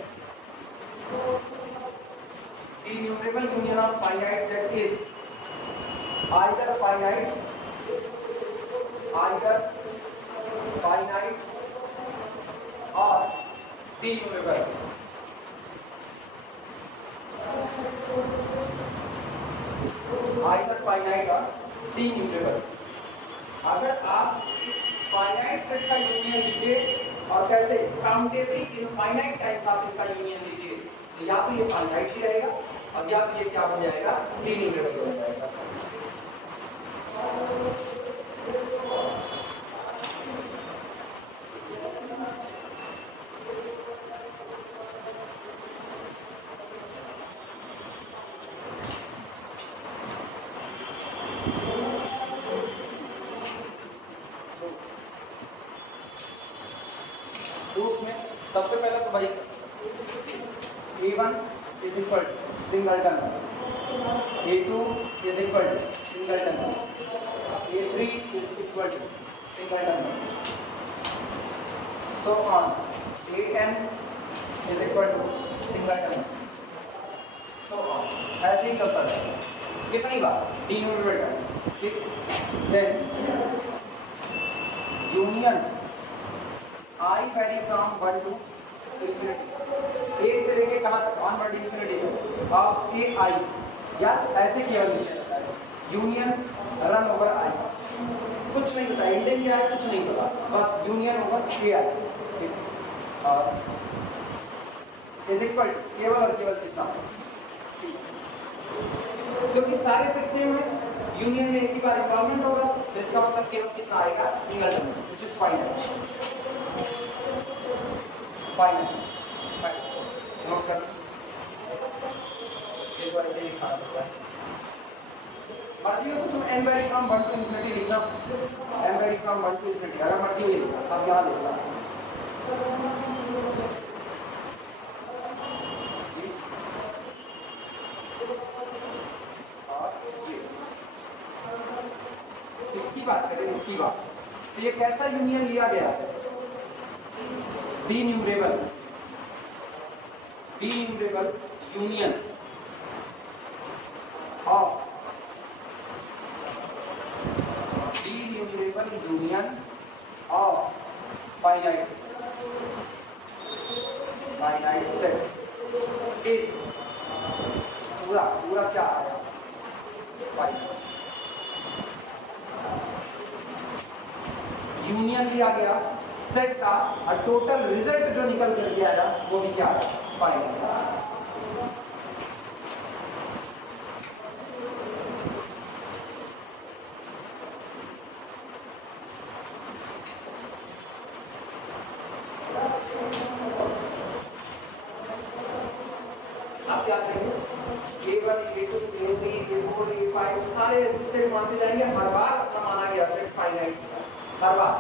denumerable union of finite set is either finite or denumerable, either finite or denumerable। अगर आप फाइनाइट सेट का यूनियन लीजिए और कैसे काउंटेबली इनफाइनाइट टाइम्स आप इसका यूनियन लीजिए, तो या तो ये फाइनाइट ही रहेगा और या तो ये क्या बन जाएगा डिन्यूरेबल बन जाएगा। प्रूफ में सबसे पहले तो भाई A1 is equal singleton, A2 is equal singleton, A3 is equal singleton, so on A10 is equal to singleton, so on, ऐसे ही चलता रहेगा। कितनी बार डिन्यूरेबल टाइम्स, ठीक, then union I vary from 1 to infinity, एक से लेके कहाँ तक onward infinity of A I, या ऐसे केवल लिखा जाता है यूनियन रन ओवर आई, कुछ नहीं पता, इंडेन क्या है कुछ नहीं पता, बस union over clear is equal केवल और केवल कितना, क्योंकि सारे सेट सेम है, यूनियन में एक ही बार इन्वॉल्वमेंट होगा, तो इसका मतलब केवल कितना आएगा, single term which is finite. Note कर एक बार ऐसे लिखा होता है, मर्जी हो तो तुम n vary from 1 to infinity लिखना, n vary from 1 to infinity, अगर मर्जी हो लिखना, अब यहाँ लिखना इसकी बात करें, इसकी बात, तो ये कैसा यूनियन लिया गया, denumerable union of finite set is पूरा क्या आया, यूनियन लिया गया सेट का और टोटल रिजल्ट जो निकल करके आया वो भी क्या है, फाइनाइट। आप क्या करेंगे, A1 A2 A3 A4 A5 सारे सेट मानते जाएंगे, हर बार अपना माना गया सेट फाइनाइट, हर बार,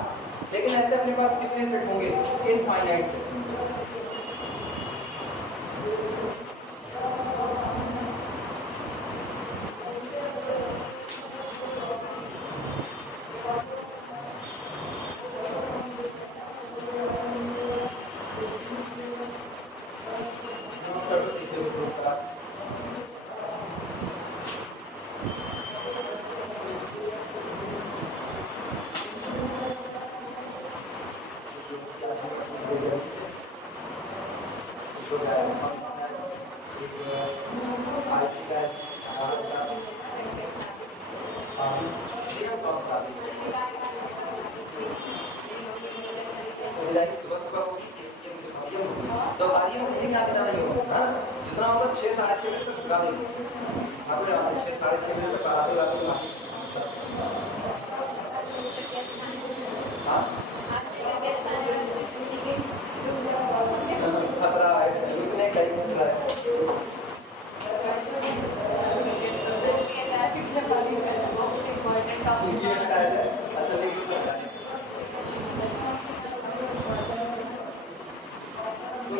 लेकिन ऐसे अपने पास कितने सेट होंगे, इनफाइनाइट सेट। जितना होगा 6 साढ़े 6 बजे तक लगा देंगे, आपको 6 साढ़े 6 बजे तक करा देगा। खतरा है, रुकने का ही खतरा है। अच्छा लेकिन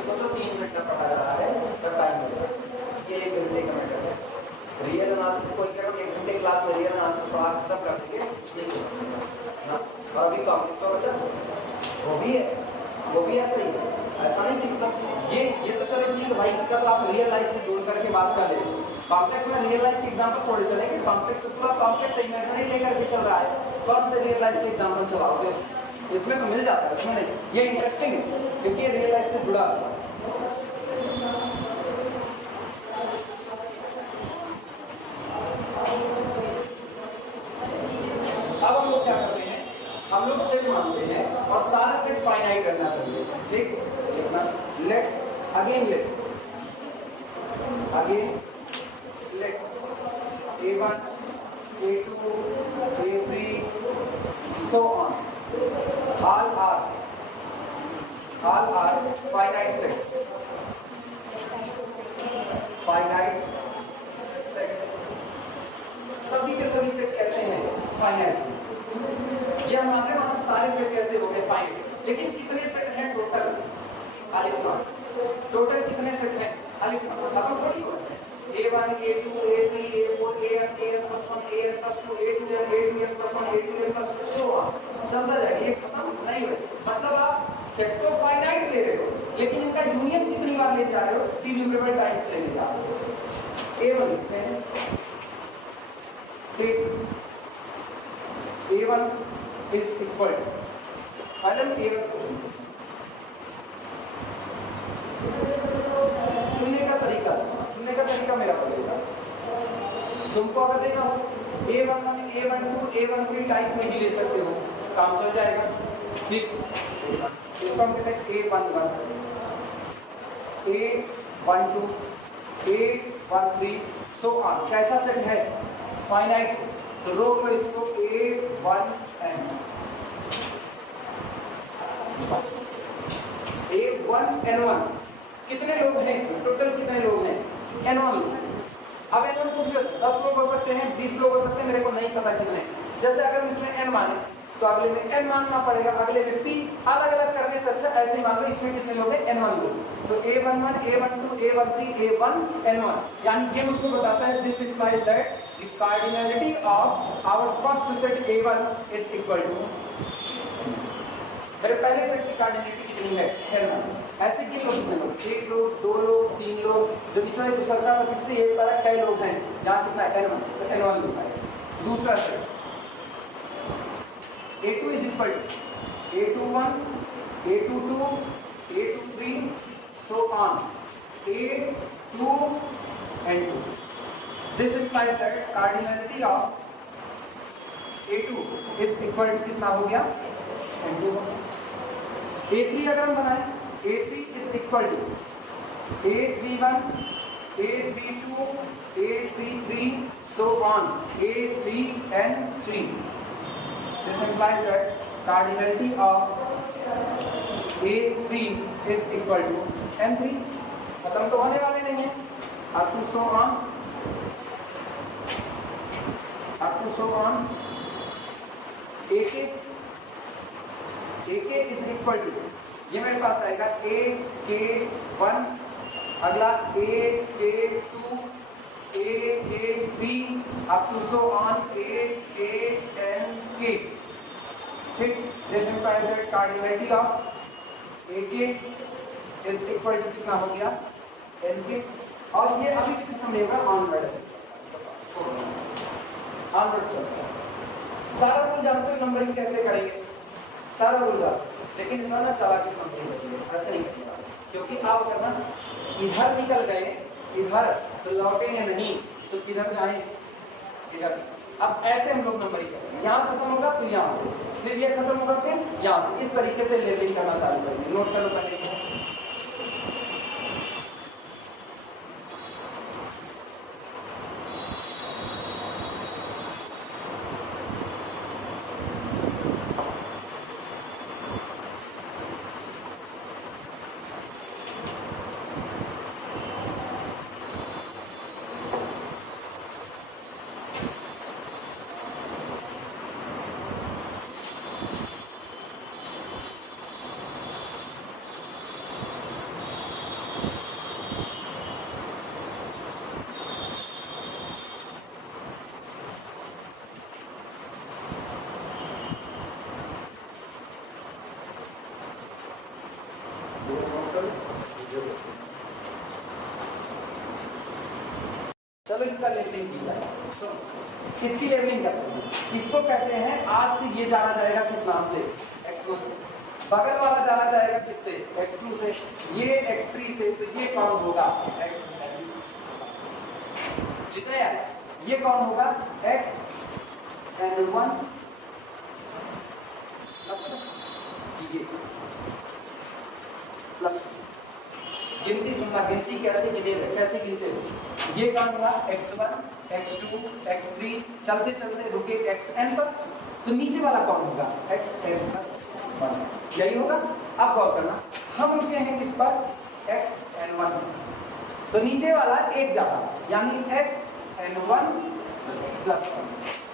सोचो 3 घंटा पढ़ा रहा है तब टाइम मिलेगा, ये 1 घंटे का मैटर है। रियल एनालिसिस को क्या 1 घंटे क्लास में रियल एनालिसिस पढ़ा खत्म कर देंगे, कुछ नहीं होगा। और अभी कॉम्प्लेक्स और बचा वो भी है ऐसा ही है, ऐसा नहीं कि मतलब ये तो चलो ठीक है भाई, इसका तो आप रियल लाइफ से जोड़ करके बात कर ले, कॉम्प्लेक्स में रियल लाइफ के एग्जांपल थोड़े चलेंगे, कॉम्प्लेक्स तो पूरा कॉम्प्लेक्स इमेजिनरी लेकर के चल रहा है, कौन से रियल लाइफ के एग्जांपल चलाओगे, इसमें तो मिल जाता है, उसमें नहीं। ये इंटरेस्टिंग है क्योंकि ये रियल लाइफ से जुड़ा है। अब हम लोग क्या करते हैं, हम लोग सेट मानते हैं और सारे सेट फाइनाइट करना चाहिए, ठीक देखना, let again let A1 A2 A3 so on, all are finite sets, सभी के सभी सेट कैसे हैं, फाइनाइट। ये हमारे वहां सारे सेट कैसे हो गए, फाइनाइट, लेकिन कितने सेट हैं टोटल, अलिफ नॉट, टोटल कितने सेट हैं, अलिफ नॉट, अब थोड़ी हो जाए A1 A2 A3 A4 AN AN+1 AN+2 A2n A2n+1 A2n+2 so on चलता जाएगा, ये खत्म नहीं होगा। मतलब आप सेट तो फाइनाइट ले रहे हो, लेकिन इनका यूनियन कितनी बार ले जा रहे हो, इन्यूमरेबल टाइम्स लेने जा रहे हो। A1 लिखते हैं, A1 इज इक्वल पहले हम A1 को चुनने का तरीका मेरा बदलेगा, तुमको अगर देना हो A11, A12, A13 टाइप में ही ले सकते हो, काम चल जाएगा। ठीक, इसको हम कहते हैं A11, A12, A13 so on. कैसा सेट है? फाइनाइट। तो रोक लो इसको A1N, A1N1। कितने लोग हैं इसमें? टोटल कितने लोग हैं? N1 लोग। अब N1 कुछ भी 10 लोग हो सकते हैं, 20 लोग हो सकते हैं, मेरे को नहीं पता कितने। जैसे अगर इसमें N माने तो अगले में M मानना पड़ेगा, अगले में P। अलग अलग करने से अच्छा ऐसे मान लो इसमें कितने लोग हैं? N1 लोग। तो A11, A12, A13, A1N1, यानी ये मुझको बताता है this implies that the cardinality of our first set A1 is equal to, मेरे पहले सेट की कार्डिनलिटी कितनी है? N1। ऐसे कितने लोग कितने लोग? 1 लोग, 2 लोग, 3 लोग, जो नीचे वाले दूसरा का सफिक्स से ये बता कई लोग हैं, यहाँ कितना है? N1, तो N1 लोग है। दूसरा set A2 is equal to A21, A22, A23 so on, A2 and 2। This implies that cardinality of A2 is equal to कितना हो गया? N2। A3 अगर हम बनाएं, A3 is equal to A31, A32, A33 so on, A3N3। This implies that cardinality of A3 is equal to N3। खत्म तो होने वाले नहीं है, up to so on, up to so on। AK is equal to, ये मेरे पास आएगा AK1, अगला AK2, AK3 up to so on AKNK। ठीक, this implies that cardinality of AK is equal to कितना हो गया? NK। और ये अभी कितना में होगा? ऑनवर्ड है, ऑनवर्ड चलता है। सारा रूल जानते हो नंबरिंग कैसे करेंगे? सारा रूल जानते, लेकिन इसमें ना चालाकी समझनी होती है, ऐसे नहीं करना। क्योंकि आप करना इधर निकल गए, इधर तो लौटेंगे नहीं, तो किधर जाएं? इधर। अब ऐसे हम लोग नंबरिंग करेंगे, यहाँ खत्म होगा फिर यहाँ से, फिर ये खत्म होगा फिर यहाँ से, इस तरीके से लेबलिंग करना चालू करेंगे। नोट करो पहले से। चलो इसका लेबलिंग की जाए। इसकी लेबलिंग करते हैं। इसको कहते हैं, आज से ये जाना जाएगा किस नाम से? X1 से। बगल वाला जाना जाएगा किससे? X2 से। ये X3 से, तो ये कौन होगा? Xn। जितने आए ये कौन होगा? Xn1 प्लस गिनती सुनना, गिनती कैसे गिनते हो? ये कौन हुआ? X1, X2, X3, चलते चलते रुके Xn पर, तो नीचे वाला कौन होगा? Xn+1। यही होगा। अब गौर करना, हम रुके हैं किस पर? Xn1, तो नीचे वाला एक जाता, यानी Xn1+1।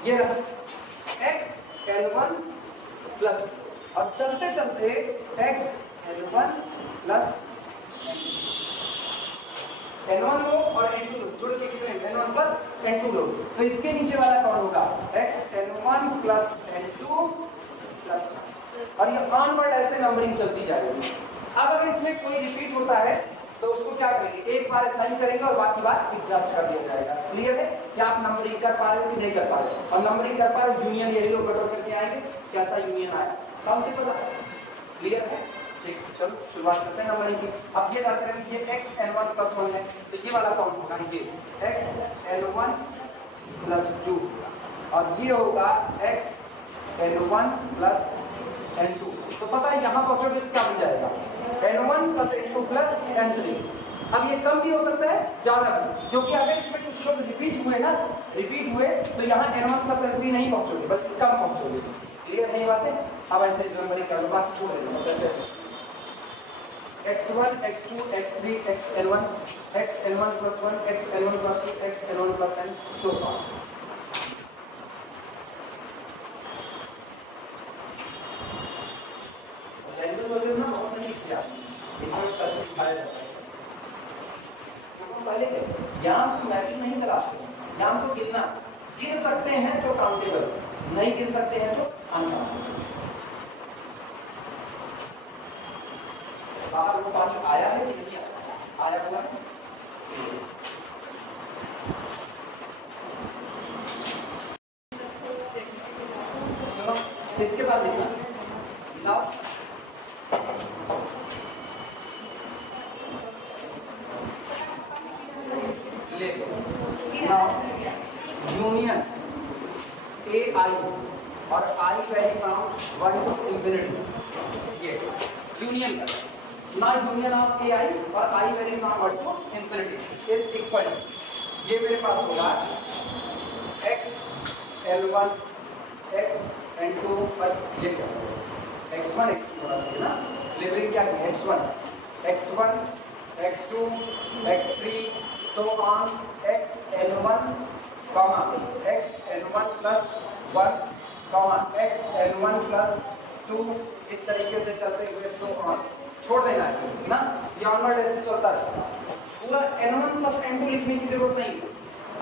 ये रहा Xn1+2, और चलते चलते Xn1+N1 लोग और N2 लोग जुड़ के कितने? N1+N2 लोग, तो इसके नीचे वाला कौन होगा? Xn1+N2+1। और ये ऑनवर्ड ऐसे नंबरिंग चलती जाएगी। अब अगर इसमें कोई रिपीट होता है तो उसको क्या करेंगे? एक बार असाइन करेंगे और बाकी बार एडजस्ट कर दिया जाएगा। क्लियर है कि आप नंबरिंग कर पा रहे हो कि नहीं कर पा रहे हो? और नंबरिंग कर पा रहे हो, यूनियन यही लोग बटोर करके आएंगे, कैसा यूनियन आया काउंटेबल। क्लियर है? ठीक, चलो शुरुआत करते हैं नंबरिंग की। अब ये बात करें, ये Xn1+1 है, तो ये वाला कौन होगा? ये Xn1+1 प्लस 2 और ये होगा x n1 प्लस n2। तो पता है यहाँ पहुँचोगे तो क्या बन जाएगा n1 plus n2 plus n3। अब ये कम भी हो सकता है ज़्यादा भी, क्योंकि अगर इसमें कुछ लोग रिपीट हुए तो यहाँ n1 प्लस n3 नहीं पहुँचोगे बल्कि कम पहुँचोगे। क्लियर है ये बातें? अब ऐसे नंबरिंग कर लो, बात छोड़ देना बस ऐसे x1 x2 x3 xn1 xn1 plus 1 xn1 plus 2 xn1 plus n so on। Language वगैरह ना बहुत नहीं किया इसमें कैसे दिखाया जाता है। तो पहले यहाँ तो मैपिंग नहीं तलाशते, यहाँ तो गिन सकते हैं तो काउंटेबल, नहीं गिन सकते हैं तो अनकाउंटेबल। बाहर वो पानी आया है कि नहीं आया हुआ है? सुनो इसके बाद लिखना यूनियन ए आई और I value from 1 to infinity. ये यूनियन ना यूनियन ऑफ ए आई और I value from 1 to infinity is equal, ये मेरे पास होगा x l1 x n2 पर ये क्या x1 x2 होना चाहिए ना, लेबलिंग क्या की x1 x2 x3 so on x l1 comma x l1 plus 1 comma x l1 plus 2 इस तरीके से चलते हुए so on छोड़ देना है ना, ये ऑनवर्ड ऐसे चलता है। पूरा n1 plus n2 लिखने की जरूरत नहीं,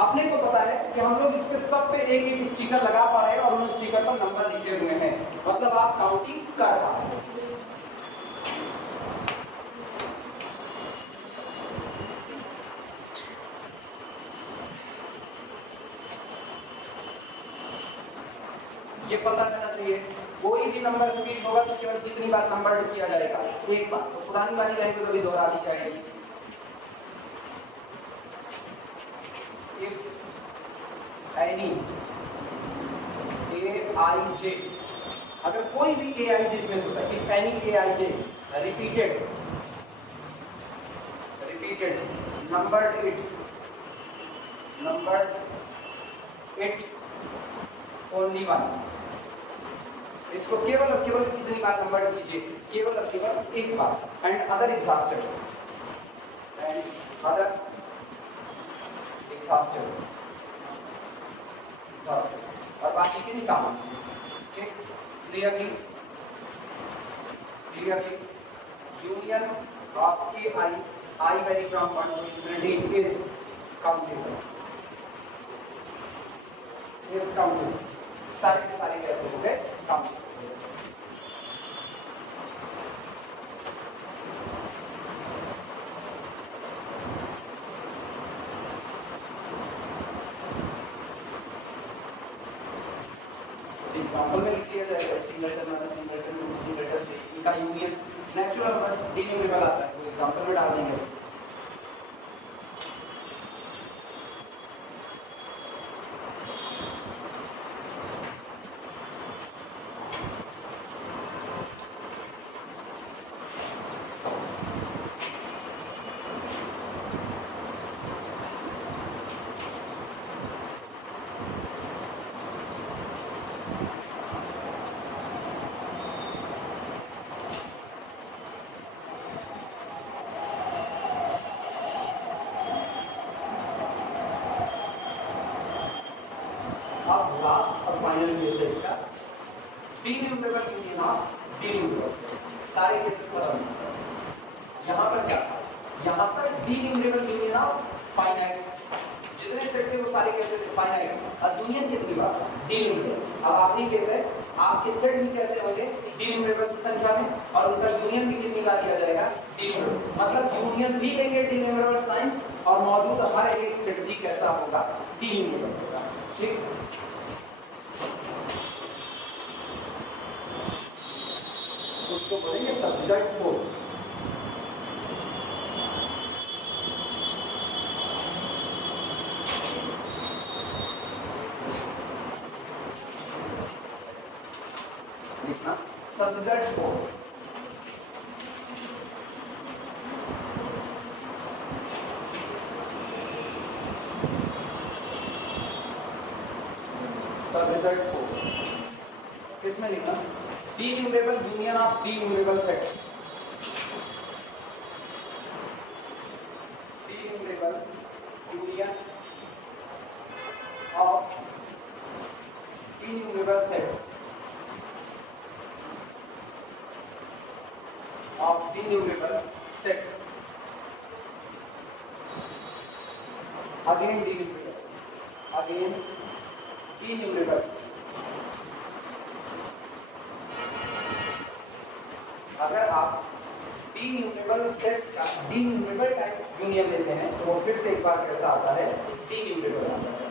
अपने को पता है कि हम लोग इस पे सब पे एक एक स्टिकर लगा पा रहे हैं और उन स्टिकर पर नंबर लिखे हुए हैं, मतलब आप काउंटिंग कर पा रहे हैं। ये पता करना चाहिए कोई भी नंबर रिपीट होगा तो केवल कितनी बार नंबर किया जाएगा, एक बार। तो पुरानी वाली लैंग्वेज अभी दोहरा दी जाएगी। इफ एनी ए आई जे, अगर कोई भी ए आई जे इसमें से होता है, if any A I J repeated number it only one, इसको केवल और केवल कितनी बार नंबर कीजिए, केवल और केवल एक बार। एंड अदर एग्जॉस्टेड और बाकी की निकालो। ठीक, clearly union of A I very from 1 to infinity is countable, सारे के सारे कैसे हो गए काउंटेबल। एग्जाम्पल में लिख लिया जाएगा सिंगलटन 1 सिंगलटन 2 सिंगलटन 3, इनका यूनियन नेचुरल नंबर डिन्यूमेबल आता है, तो एग्जाम्पल में डाल देंगे। लास्ट और फाइनल केस है इसका डिन्यूमेबल यूनियन ऑफ डिन्यूमेबल्स। सारे केसेस खत्म हो सकते हैं। यहाँ पर क्या था, यहाँ पर डिन्यूमेबल यूनियन ऑफ फाइनाइट, जितने सेट थे वो सारे कैसे थे फाइनाइट, और यूनियन कितनी बार डिन्यूमेबल। अब आखिरी केस है आपके सेट भी कैसे होंगे डिन्यूमेबल की संख्या में, और उनका यूनियन भी कितनी बार लिया जाएगा डिन्यूमेबल, मतलब यूनियन भी लेंगे डिन्यूमेबल टाइम्स और मौजूद हर एक सेट भी कैसा होगा डिन्यूमेबल होगा। ठीक, उसको बोलेंगे सब्जेक्ट 4। लिखना सब रिजल्ट 4, सब रिजल्ट 4 इसमें लिखना D numerable union of D numerable set, D numerable union of D numerable set of d numerable sets, again d numerable, again d numerable, अगर आप d न्यूमरेबल सेट्स का d न्यूमरेबल टाइम्स यूनियन लेते हैं तो वो फिर से एक बार कैसा आता है, d न्यूमरेबल आता है।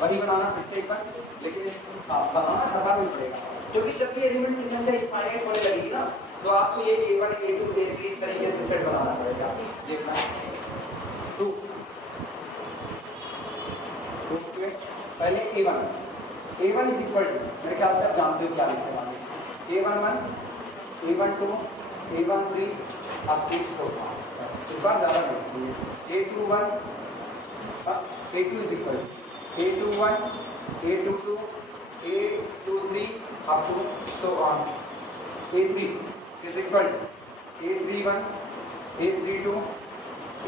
वही बनाना फिर से एक बार, लेकिन बनाना दबा नहीं पड़ेगा, क्योंकि जब भी एलिमेंट की संख्या इनफाइनाइट होने लगेगी ना तो आपको ये a1 a2 a3 इस तरीके से सेट बनाना पड़ेगा। देखना 2 पहले a1 इज इक्वल टू, मेरे ख्याल से आप जानते हो क्या लिखते हैं, a11 a12 a13 आप देख सो इस बार ज़्यादा नहीं, a21 a2 is equal to a21 a22 a23 up to so on, a3 is equal to a31 a32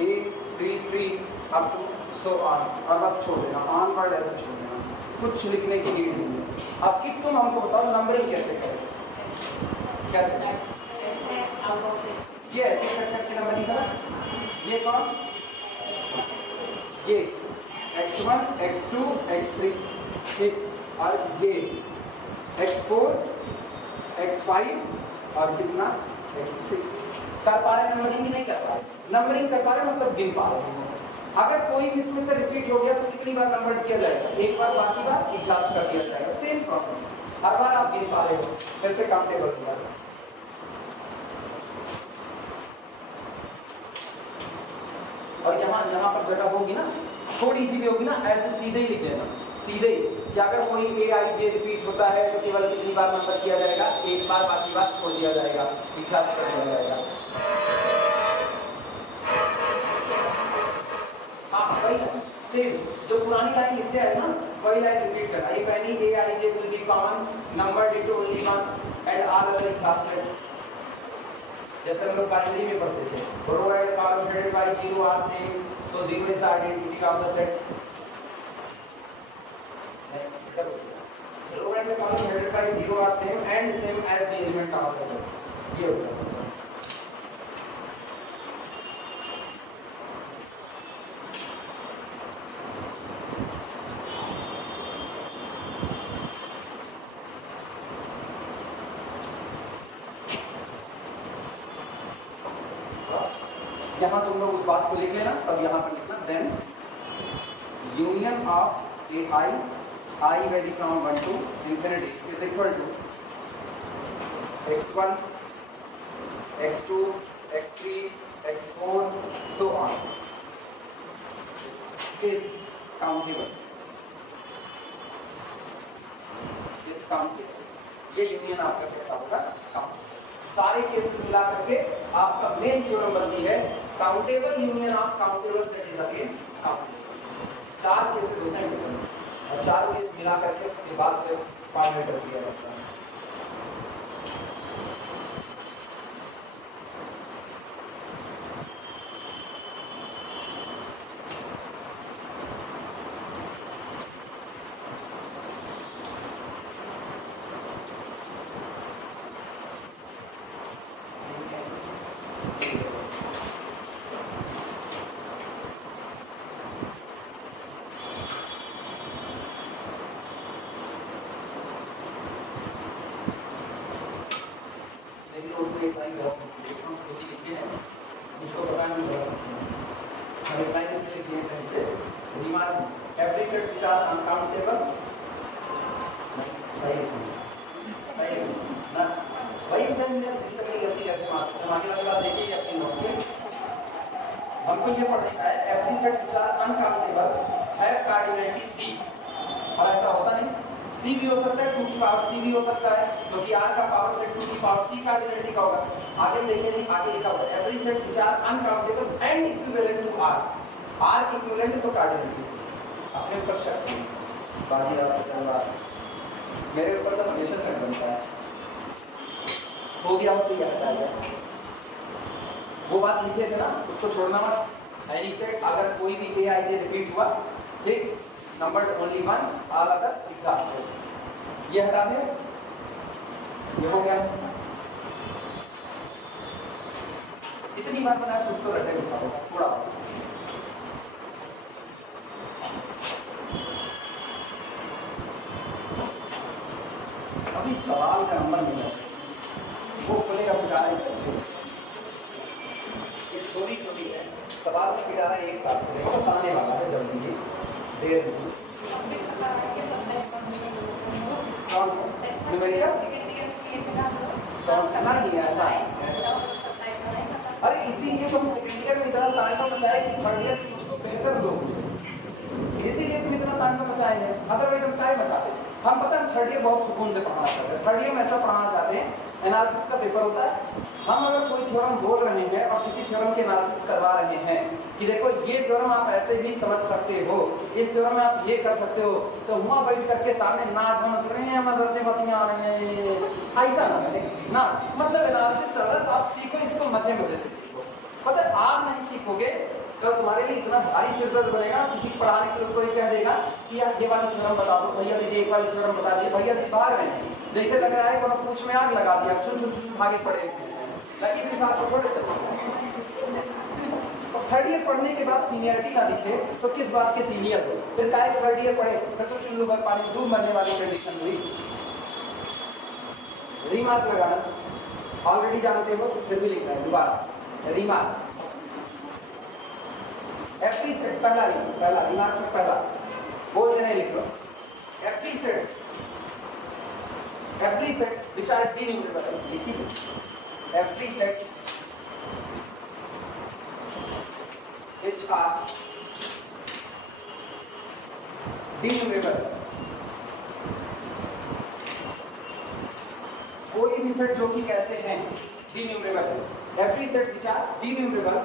a33 up to so on, और बस छोड़ देना, ऑन वर्ड ऐसे छोड़ देना, कुछ लिखने की नीड नहीं है। अब कि तुम हमको बताओ नंबरिंग कैसे करें, कैसे ये ऐसे करके नंबरिंग करा, ये कौन, ये x1 x2 x3 ठीक, और ये x4 x5 और कितना x6 कर पा रहे नंबरिंग नहीं कर पा रहे, नंबरिंग कर पा रहे मतलब गिन पा रहे हैं। अगर कोई भी इसमें से रिपीट हो गया तो कितनी बार नंबर किया जाएगा, एक बार, बाकी बार एग्जॉस्ट कर दिया जाएगा, सेम प्रोसेस, हर बार आप गिन पा रहे हो, फिर से काउंटेबल किया। और यहाँ पर जगह होगी ना, थोड़ी सी भी होगी ना, ऐसे सीधे ही लिख देना, सीधे कि अगर कोई ए आई जे रिपीट होता है तो केवल कितनी बार नंबर किया जाएगा, एक बार, बाकी बार छोड़ दिया जाएगा, एग्जॉस्ट कर दिया जाएगा। हाँ वही सेम जो पुरानी लाइन लिखते हैं ना, वही लाइन रिपीट करना, if any A I J will be common number into only one and all other exhausted, जैसे हम लोग बाइनरी में पढ़ते थे, row and column headed by 0 are same, so 0 is the identity of the set, row and column headed by 0 are same and same as the element of the set, ये होता है। यहाँ तुम लोग उस बात को लिख लेना, तब यहाँ पर लिखना then union of A I vary from 1 to infinity is equal to x1 x2 x3 x4 so on is countable, ये यूनियन आपका कैसा होगा, काउंटेबल। सारे केसेस मिला करके आपका मेन थ्योरम बनती है countable union of countable set is again countable. 4 cases होते हैं और 4 केस मिला करके उसके बाद फिर फाइनल टेस्ट दिया जाता है। हमको ये पढ़ने का है every set which are uncountable have cardinality C। For C भी हो सकता है, 2 की पावर सी भी हो सकता है, क्योंकि आर का पावर सेट 2 की पावर सी कार्डिनलिटी का होगा। आगे देखेंगे, आगे एक और every set which are uncountable and equivalent to R, R के इक्विवेलेंट तो कार्डिनलिटी अपने ऊपर शक बाजी तलवार, मेरे ऊपर तो हमेशा शक बनता है, हो गया हो तो ये हटा गया। वो बात लिखे थे ना, उसको छोड़ना मत। एनी सेट अगर कोई भी ए आई जे रिपीट हुआ, ठीक, number only 1, all other exhausted, ये हटा दें, ये हो गया। इतनी बार बनाया कुछ तो रटे होगा थोड़ा। अभी सवाल का नंबर नहीं है, वो खुलेगा पिटारा, ये छोटी छोटी है, सवाल का पिटारा एक साथ खुलेगा, तो आने वाला है जल्दी जी, देर नहीं। कौन सा न्यूमेरिकल नहीं है ऐसा? अरे इसीलिए तो हम सेकेंड ईयर में इतना तांडव मचाए कि थर्ड ईयर में उसको बेहतर लोग मिले, इसीलिए तुम इतना तांडव मचाए हैं, अदरवाइज हम क्या मचाते। हम पता है थर्ड ईयर बहुत सुकून से पढ़ाना चाहते हैं, थर्ड ईयर में ऐसा पढ़ाना चाहते हैं, एनालिसिस का पेपर होता है, हम अगर कोई थ्योरम बोल रहे हैं और किसी थ्योरम के एनालिसिस करवा रहे हैं कि देखो ये थ्योरम आप ऐसे भी समझ सकते हो, इस थ्योरम में आप ये कर सकते हो, तो वहाँ बैठ करके सामने नाट समझ रहे हैं, मजरते बतियाँ आ रही हैं, ऐसा ना है ना, मतलब एनालिसिस चल रहा है, तो आप सीखो इसको मजे मजे से सीखो। पता है आज नहीं सीखोगे कल तुम्हारे लिए इतना भारी सिरदर्द बनेगा, किसी पढ़ाने के लिए कोई कह देगा कि यार ये वाली थ्योरम बता दो, भैया दीदी एक वाली थ्योरम बता दिए, भैया दीदी बाहर गए, जैसे लग रहा है कोनो पूछ में आग लगा दिया, सुन सुन सुन भागे पड़े, इस हिसाब से थोड़े चलते। और थर्ड ईयर पढ़ने के बाद सीनियरिटी ना दिखे तो किस बात के सीनियर हो, फिर क्या थर्ड ईयर पढ़े, फिर तो चुल्लू भर पानी में डूब मरने वाली कंडीशन हुई। रीमार्क लगाना ऑलरेडी जानते हो, फिर भी लिख रहे हैं दोबारा, रीमार्क एवरी सेट, पहला रिमार्क में पहला बोल देना, लिख लो एवरी सेट विच आर डिन्यूमरेबल, लिखिए एवरी सेट विच आर डिन्यूमरेबल, कोई भी सेट जो कि कैसे हैं डिन्यूमरेबल है, एवरी सेट विच आर डिन्यूमरेबल,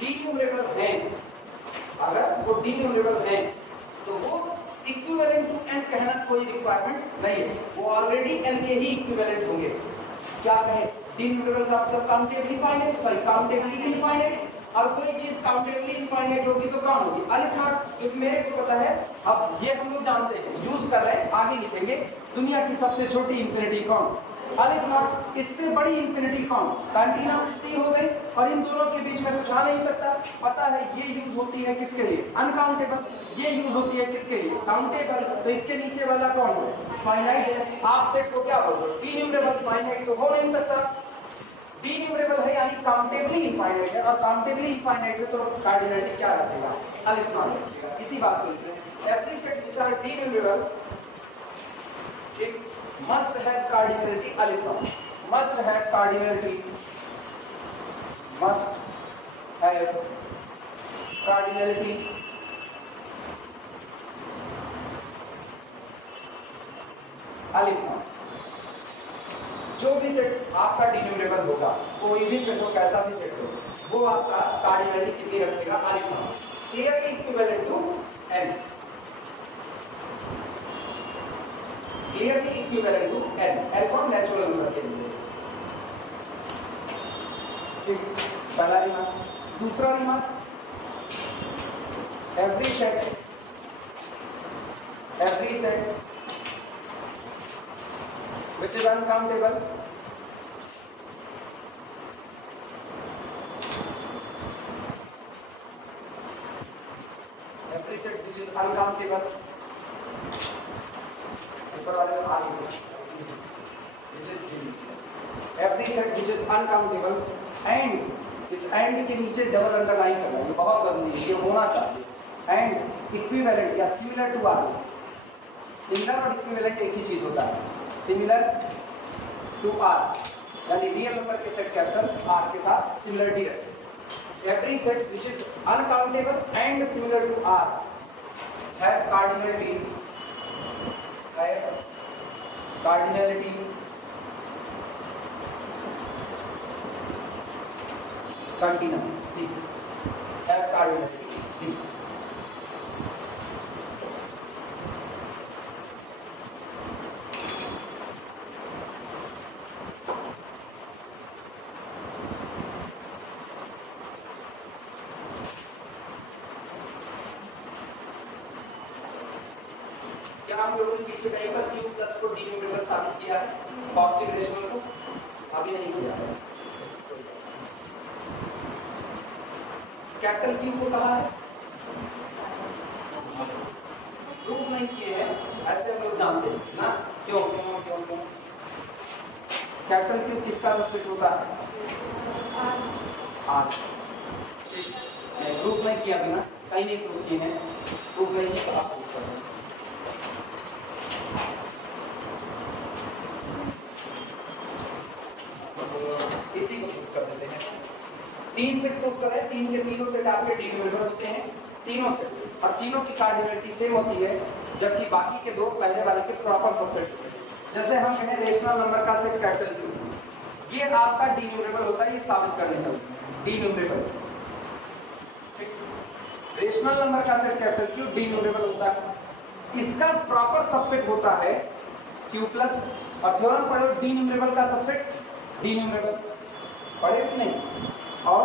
डिन्यूमरेबल है, अगर वो डिन्यूमरेबल है तो वो इक्विवेलेंट टू n कहना कोई रिक्वायरमेंट नहीं है, वो ऑलरेडी n के ही इक्विवेलेंट होंगे। क्या कहे, डिन्यूमरेबल का मतलब countably finite, sorry countably infinite, और कोई चीज काउंटेबली इनफाइनाइट होगी तो कौन होगी, अलिफ नॉट, क्योंकि मेरे को पता है, अब ये हम लोग जानते हैं, यूज कर रहे हैं, आगे लिखेंगे, दुनिया की सबसे छोटी इंफिनिटी कौन, अलिफ नॉट, इससे बड़ी इंफिनिटी कौन, कैंटीना सी हो गई, और इन दोनों के बीच में कुछ आ नहीं सकता। पता है ये यूज होती है किसके लिए, अनकाउंटेबल, ये यूज होती है किसके लिए, काउंटेबल, तो इसके नीचे वाला कौन है, फाइनाइट है। आप सेट को क्या बोलते हो, डिन्यूमरेबल, फाइनाइट तो हो नहीं सकता, डिन्यूमरेबल है यानी काउंटेबली इनफाइनाइट है, और काउंटेबली इनफाइनाइट है तो कार्डिनलिटी क्या रखेगा, अलिफ नॉट रखेगा। इसी बात को लिखते हैं, एवरी सेट व्हिच आर डिन्यूमरेबल, ठीक, must have cardinality, alif node, must have cardinality, must have cardinality, alif node। जो भी सेट आपका डिन्यूमरेबल होगा, कोई भी सेट हो, कैसा भी सेट हो, वो आपका कार्डिनलिटी कितनी रखेगा, अलिफ naught, clearly equivalent to n, clearly equivalent to n, n for natural number के लिए, ठीक, पहला रिमार्क। दूसरा remark, every set which is uncountable, every set which is uncountable, ऊपर वाले में आगे which is D, every set which is uncountable, and इस एंड के नीचे डबल अंडरलाइन करना, ये बहुत जरूरी है, ये होना चाहिए, एंड इक्विवेलेंट या सिमिलर टू आर, सिमिलर और इक्विवेलेंट एक ही चीज होता है, सिमिलर टू आर, यानी रियल नंबर के सेट कैपिटल आर के साथ सिमिलरिटी रखें। Every set which is uncountable and similar to R have cardinality, continuum C, have cardinality C. हम लोगों ने पीछे कहीं पर q प्लस को डिनोमिनेटर साबित किया है, पॉजिटिव रेशनल को अभी नहीं किया है। कैपिटल Q को कहा है, प्रूफ नहीं किए हैं, ऐसे हम लोग जानते हैं ना। क्यों क्यों क्यों क्यों कैपिटल Q किसका सबसेट होता है? R। नहीं, प्रूफ नहीं किया अभी ना, कहीं नहीं प्रूफ किए हैं, प्रूफ नहीं किया तो आप प्रूफ कर दें। इसी को प्रूफ कर देते हैं। 3 सेट प्रूफ करें, 3 के तीनों सेट आपके डिनोमिनेटर होते हैं, तीनों सेट, और तीनों की कार्डिनलिटी सेम होती है, जबकि बाकी के दो पहले वाले के प्रॉपर सबसेट होते हैं। जैसे हम कहें रेशनल नंबर का सेट कैपिटल Q, ये आपका डिनोमिनेटर होता है, ये साबित करने चाहिए डिनोमिनेटर। रेशनल नंबर का सेट कैपिटल Q डिनोमिनेटर होता है, इसका प्रॉपर सबसेट होता है Q प्लस, और थ्योरम पढ़ो डिनोमिनेटर का सबसेट डिनोमिनेटर पढ़े कि नहीं, और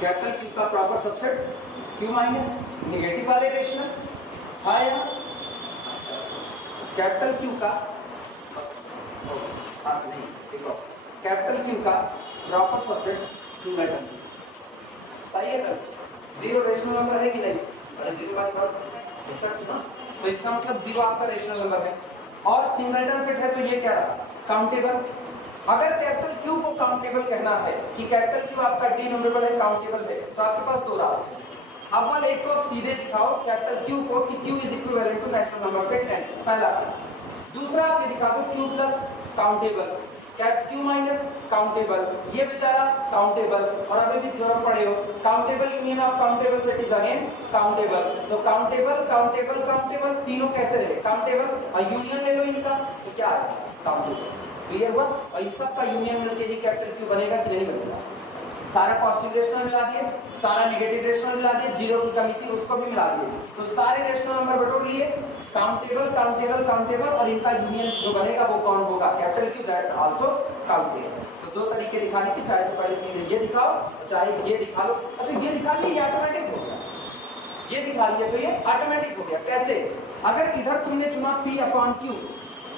कैपिटल Q का proper subset Q minus negative वाले रेशनल है या अच्छा, कैपिटल Q का नहीं देखो, कैपिटल Q का प्रॉपर सबसेट सिंगलटन, सही है ना? जीरो रेशनल नंबर है कि नहीं? अरे जीरो बाय ना, तो इसका मतलब जीरो आपका रेशनल नंबर है, और सिंगलटन सेट है तो ये क्या रहा? काउंटेबल। अगर कैपिटल Q को काउंटेबल कहना है कि कैपिटल Q आपका डिनोमिनेबल है, काउंटेबल है, तो आपके पास दो रास्ते हैं। अव्वल एक को आप सीधे दिखाओ कैपिटल Q को कि Q is equivalent to natural number set n, पहला। दूसरा आप ये दिखा दो Q plus countable, cap Q minus countable, ये बेचारा काउंटेबल, और अभी भी थ्योरम पढ़े हो, countable union of countable set is again countable. तो काउंटेबल काउंटेबल काउंटेबल तीनों कैसे रहे? काउंटेबल, और यूनियन ले लो इनका तो क्या है? काउंटेबल। क्लियर हुआ? और इस सब का यूनियन मिलके ही कैपिटल Q बनेगा कि नहीं बनेगा? सारा पॉजिटिव रेशनल मिला दिए, सारा नेगेटिव रेशनल मिला दिए, जीरो की कमी थी उसको भी मिला दिए, तो सारे रेशनल नंबर बटोर लिए, काउंटेबल काउंटेबल काउंटेबल, और इनका यूनियन जो बनेगा वो कौन होगा? Capital Q, that's also countable. तो दो तरीके दिखाने के, चाहे तो पहले सीधे ये दिखाओ, चाहे ये दिखा लो। अच्छा ये दिखा लिया, ये ऑटोमेटिक हो गया, ये दिखा लिया तो ये ऑटोमेटिक हो गया। कैसे? अगर इधर तुमने चुना P/Q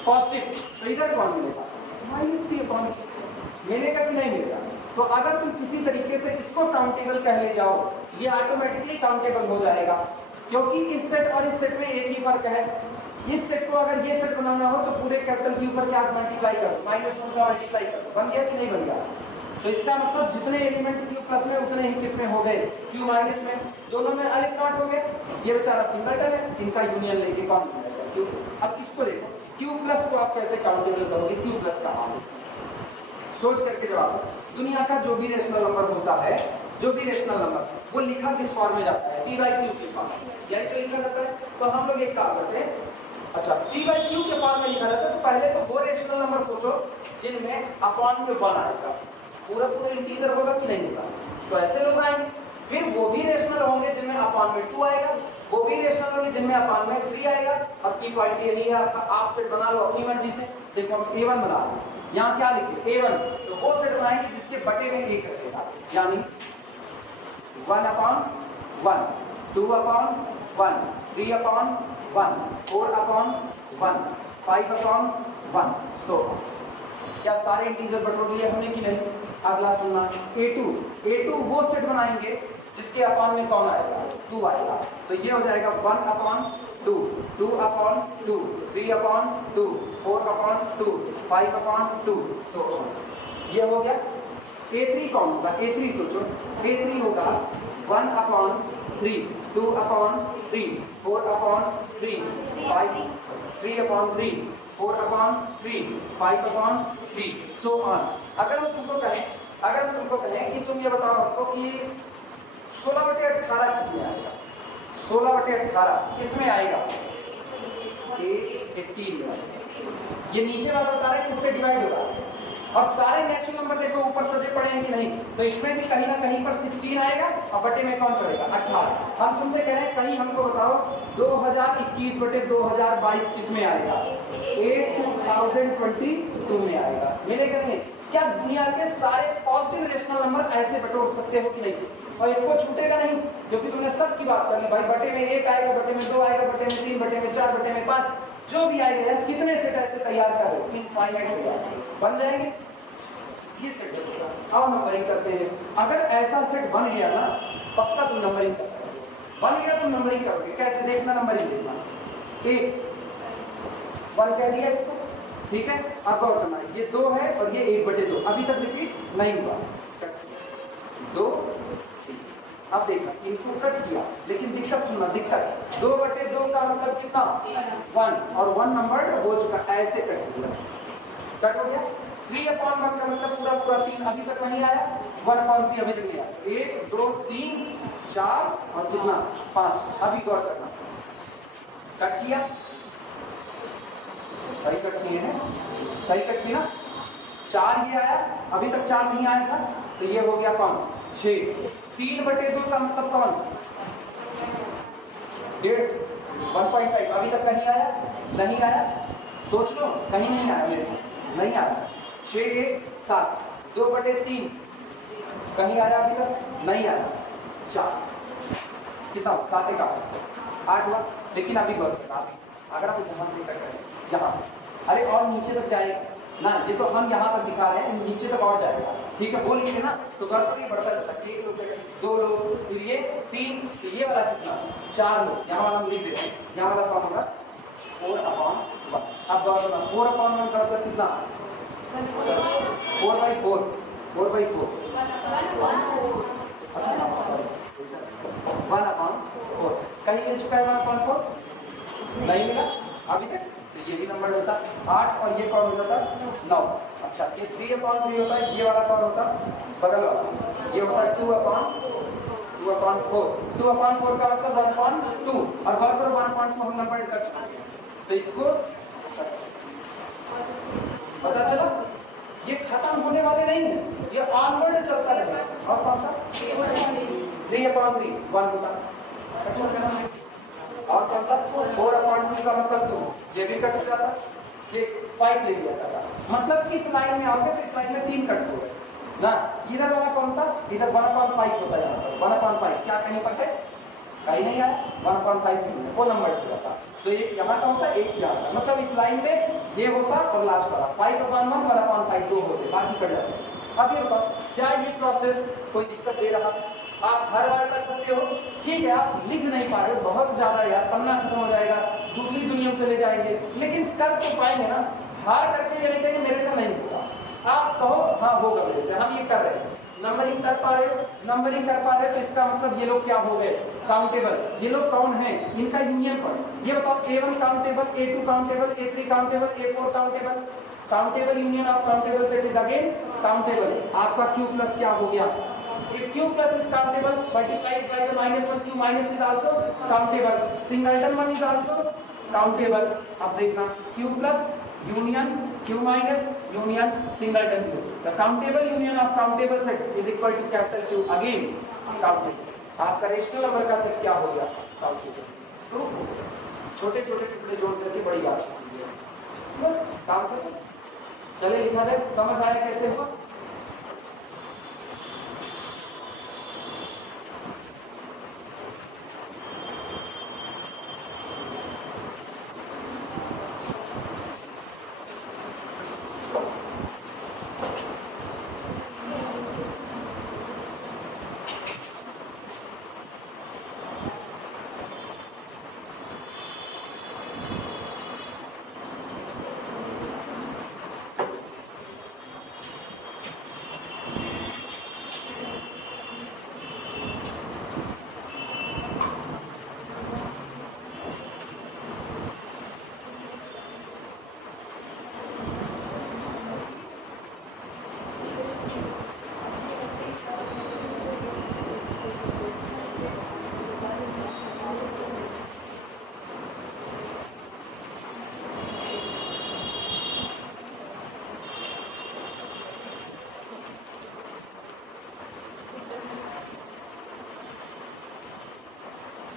पॉजिटिव, तो इधर कौन मिलेगा? -P/Q मिलेगा कि नहीं मिलेगा? तो अगर तुम किसी तरीके से इसको काउंटेबल कह ले जाओ, ये ऑटोमेटिकली काउंटेबल हो जाएगा, क्योंकि इस सेट और इस सेट में एक ही फर्क है। इस सेट को अगर ये सेट बनाना हो तो पूरे कैपिटल Q पर क्या मल्टीप्लाई करो, -1 का मल्टीप्लाई करो, बन गया कि नहीं बन गया? तो इसका मतलब जितने एलिमेंट Q प्लस में उतने ही किसमें हो गए? Q माइनस में, दोनों में अलिफ नॉट हो गए। ये बेचारा सिंगलटन है, इनका यूनियन लेके कौन मिलेगा? Q। अब इसको देखो, Q प्लस को आप कैसे काउंटेबल करोगे? Q प्लस का मान सोच करके जवाब दो। दुनिया का जो भी रेशनल नंबर होता है, जो भी रेशनल नंबर, वो लिखा किस फॉर्म में जाता है? P/Q के फॉर्म में, यही तो लिखा जाता है। तो हम लोग एक काम करते हैं, अच्छा P/Q के फॉर्म में लिखा जाता है, तो पहले तो वो रेशनल नंबर सोचो जिनमें अपॉन में 1 आएगा, पूरा पूरा इंटीजर होगा कि नहीं होगा? तो ऐसे लोग आएंगे। फिर वो भी रेशनल होंगे जिनमें अपॉन में 2 आएगा, वो भी रेशनल होंगे जिनमें अपॉन में 3 आएगा। अब की पॉइंट यही है आपका, आप सेट बना लो अपनी मर्जी से। देखो हम A1 बना लो, यहाँ क्या लिखे? A1, तो वो सेट बनाएंगे जिसके बटे में 1 रहेगा, यानी 1/1, 2/1, 3/1, 4/1, 5/1, सो क्या सारे इंटीजर बटोर लिए हमने कि नहीं? अगला सुनना, A2 वो सेट बनाएंगे जिसके अपॉन में कौन आएगा? 2 आएगा, तो ये हो जाएगा 1/2, 2/2, 3/2, 4/2, 5/2, सो ये हो गया। A3 कौन होगा? A3 सोचो, A3 होगा 1/3, 2/3, 4/3, 3/3, 4/3, 5/3, सो ऑन। अगर हम तुमको कहें कि तुम ये बताओ हमको कि 16/18 किसमें आएगा? 16/18 किस में आएगा? 18 में आएगा। ये नीचे वाला बता रहा है किससे डिवाइड होगा। और सारे नेचुरल नंबर देखो ऊपर सजे पड़े हैं कि नहीं, तो इसमें भी कहीं ना कहीं पर 16 आएगा और बटे में कौन चढ़ेगा? 18। हम तुमसे कह रहे हैं कहीं हमको बताओ 2021 बटे 2022 किस में आएगा? 2022 में आएगा। मिलेगा नहीं? क्या दुनिया के सारे पॉजिटिव रेशनल नंबर ऐसे बटोर सकते हो कि नहीं? और एक को छूटेगा नहीं, क्योंकि तुमने सब की बात कर ली भाई। बटे में 1 आएगा, बटे में 2 आएगा, बटे में 3, बटे में 4, बटे में 5, जो भी आएगा यार कितने सेट ऐसे तैयार करो, इनफाइनाइट हो जाएगा, बन जाएंगे। ये सेट है। अब नंबरिंग करते हैं। अगर ऐसा सेट बन गया ना, पक्का तुम नंबरिंग कर सकते हो। बन गया तुम नंबरिंग करोगे। कैसे देखना? नंबरिंग देखना। 1 1 कह दिया इसको, ठीक है। अब गौर करना, ये 2 है और ये 1/2, अभी तक रिपीट नहीं हुआ। 2 अब देखना, इनको कट किया, लेकिन दिक्कत सुनना, दिक्कत 2/2 का मतलब कितना? 1, और 1 नंबर हो चुका, ऐसे कट हो गया। 3/1 का मतलब पूरा 3 अभी तक नहीं आया, 1/3 अभी तक नहीं आया। 1 2 3 4 और कितना? 5। अभी गौर करना, कट किया, सही कट किए हैं, सही कट किया ना। 4 ये आया, अभी तक 4 नहीं आया था, तो ये हो गया कौन? 6। 3/2 का मतलब कौन? 1.5 1.5 अभी तक कहीं आया? नहीं आया। सोच लो, कहीं नहीं आया, मेरे नहीं आया। 6 1 7 2/3 कहीं आया? अभी तक नहीं आया। 4 कितना? 7 का 8 हुआ। लेकिन अभी गौर करना, अगर आप यहाँ से कट करें, यहाँ से, अरे और नीचे तक जाएगा ना, ये तो हम यहाँ तक दिखा रहे हैं, नीचे तक और जाएगा, ठीक है। वो लिखे ना तो गड़बड़ ये बढ़ता जाता है। 1 लोग, 2 लोग, फिर ये 3, तो ये वाला कितना? 4 लोग। यहाँ वाला हम लिख देते हैं, यहाँ वाला कौन होगा? 4/1। अब गौर करना, 4/1 का मतलब कितना? 4/4 4/4 अच्छा, सॉरी 1/4 कहीं मिल चुका है? 1/4 नहीं मिला अभी तक, तो ये भी नंबर होता 8 और ये कौन हो जाता? 9। अच्छा, ये 3/3 होता है, ये वाला कौन होता? बगल वाला, ये होता है 2/4 2/4 का मतलब 1/2। और गौर करो 1/2 हम नंबर कर चुके हैं, तो इसको पता चला ये खत्म होने वाले नहीं है, ये ऑनवर्ड चलता रहेगा। और कौन सा? 3/3 1 होता। और कौन सा? 4/2 का मतलब 2, ये भी कट हो जाता, ये 5 ले लिया जाता। मतलब इस लाइन में आओगे तो इस लाइन में 3 कट हो गए ना। इधर वाला कौन था? इधर 1/5 होता है, 1/5 क्या कहीं पर है? कहीं नहीं आया, 1/5 वो नंबर होता। तो ये यहाँ का होता, एक यहाँ का, मतलब इस लाइन में ये होता और लास्ट वाला 5/1 1/5 2 होते, बाकी कट जाते। अब ये बताओ, क्या ये प्रोसेस कोई दिक्कत दे रहा? आप हर बार कर सकते हो, ठीक है। आप लिख नहीं पा रहे हो, बहुत ज़्यादा यार, पन्ना खत्म हो जाएगा, दूसरी दुनिया में चले जाएंगे, लेकिन कर तो पाएंगे ना। हार करके ये नहीं कहेंगे मेरे से नहीं होगा, आप कहो हाँ होगा मेरे से, हम ये कर रहे हैं। नंबरिंग कर पा रहे हो, नंबरिंग कर पा रहे हो, तो इसका मतलब ये लोग क्या हो गए? काउंटेबल। ये लोग कौन है? इनका यूनियन पर ये बताओ। A1 countable, A2 countable, A3 countable, A4 countable. Countable union of countable set is again countable. आपका Q प्लस क्या हो गया? If Q plus is countable, multiplied by the -1, Q minus is also countable. Singleton one is also countable. अब देखना, Q plus union Q minus union singleton zero. The countable union of countable set is equal to capital Q. Again countable. आपका rational number का set क्या हो गया? countable. Proof छोटे छोटे टुकड़े जोड़ करके बड़ी बात बस काम करो। चले लिखा जाए, समझ आया कैसे हुआ?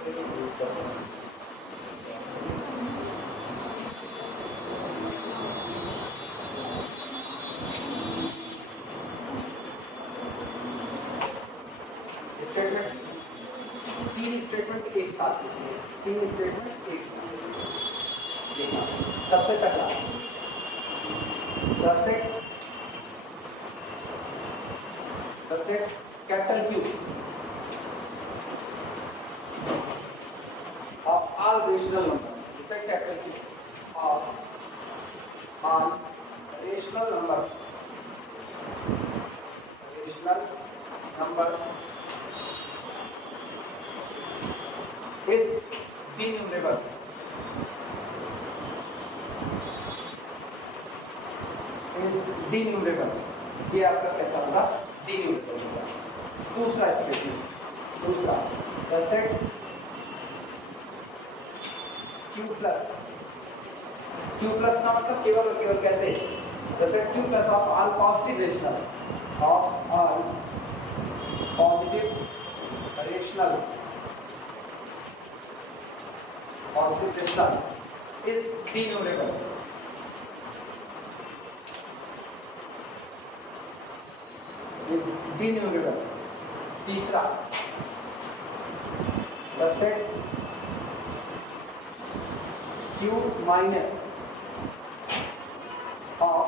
स्टेटमेंट, तीन स्टेटमेंट एक साथ लिखिए, तीन स्टेटमेंट एक साथ देखना। सबसे पहला the set capital Q of all rational numbers, the set capital Q of all rational numbers is denumerable. ये आपका कैसा होगा? denumerable होगा। दूसरा स्टेटमेंट, दूसरा द सेट Q प्लस का मतलब केवल और केवल कैसे? The set Q plus of all positive rational is denumerable. तीसरा the set Q minus of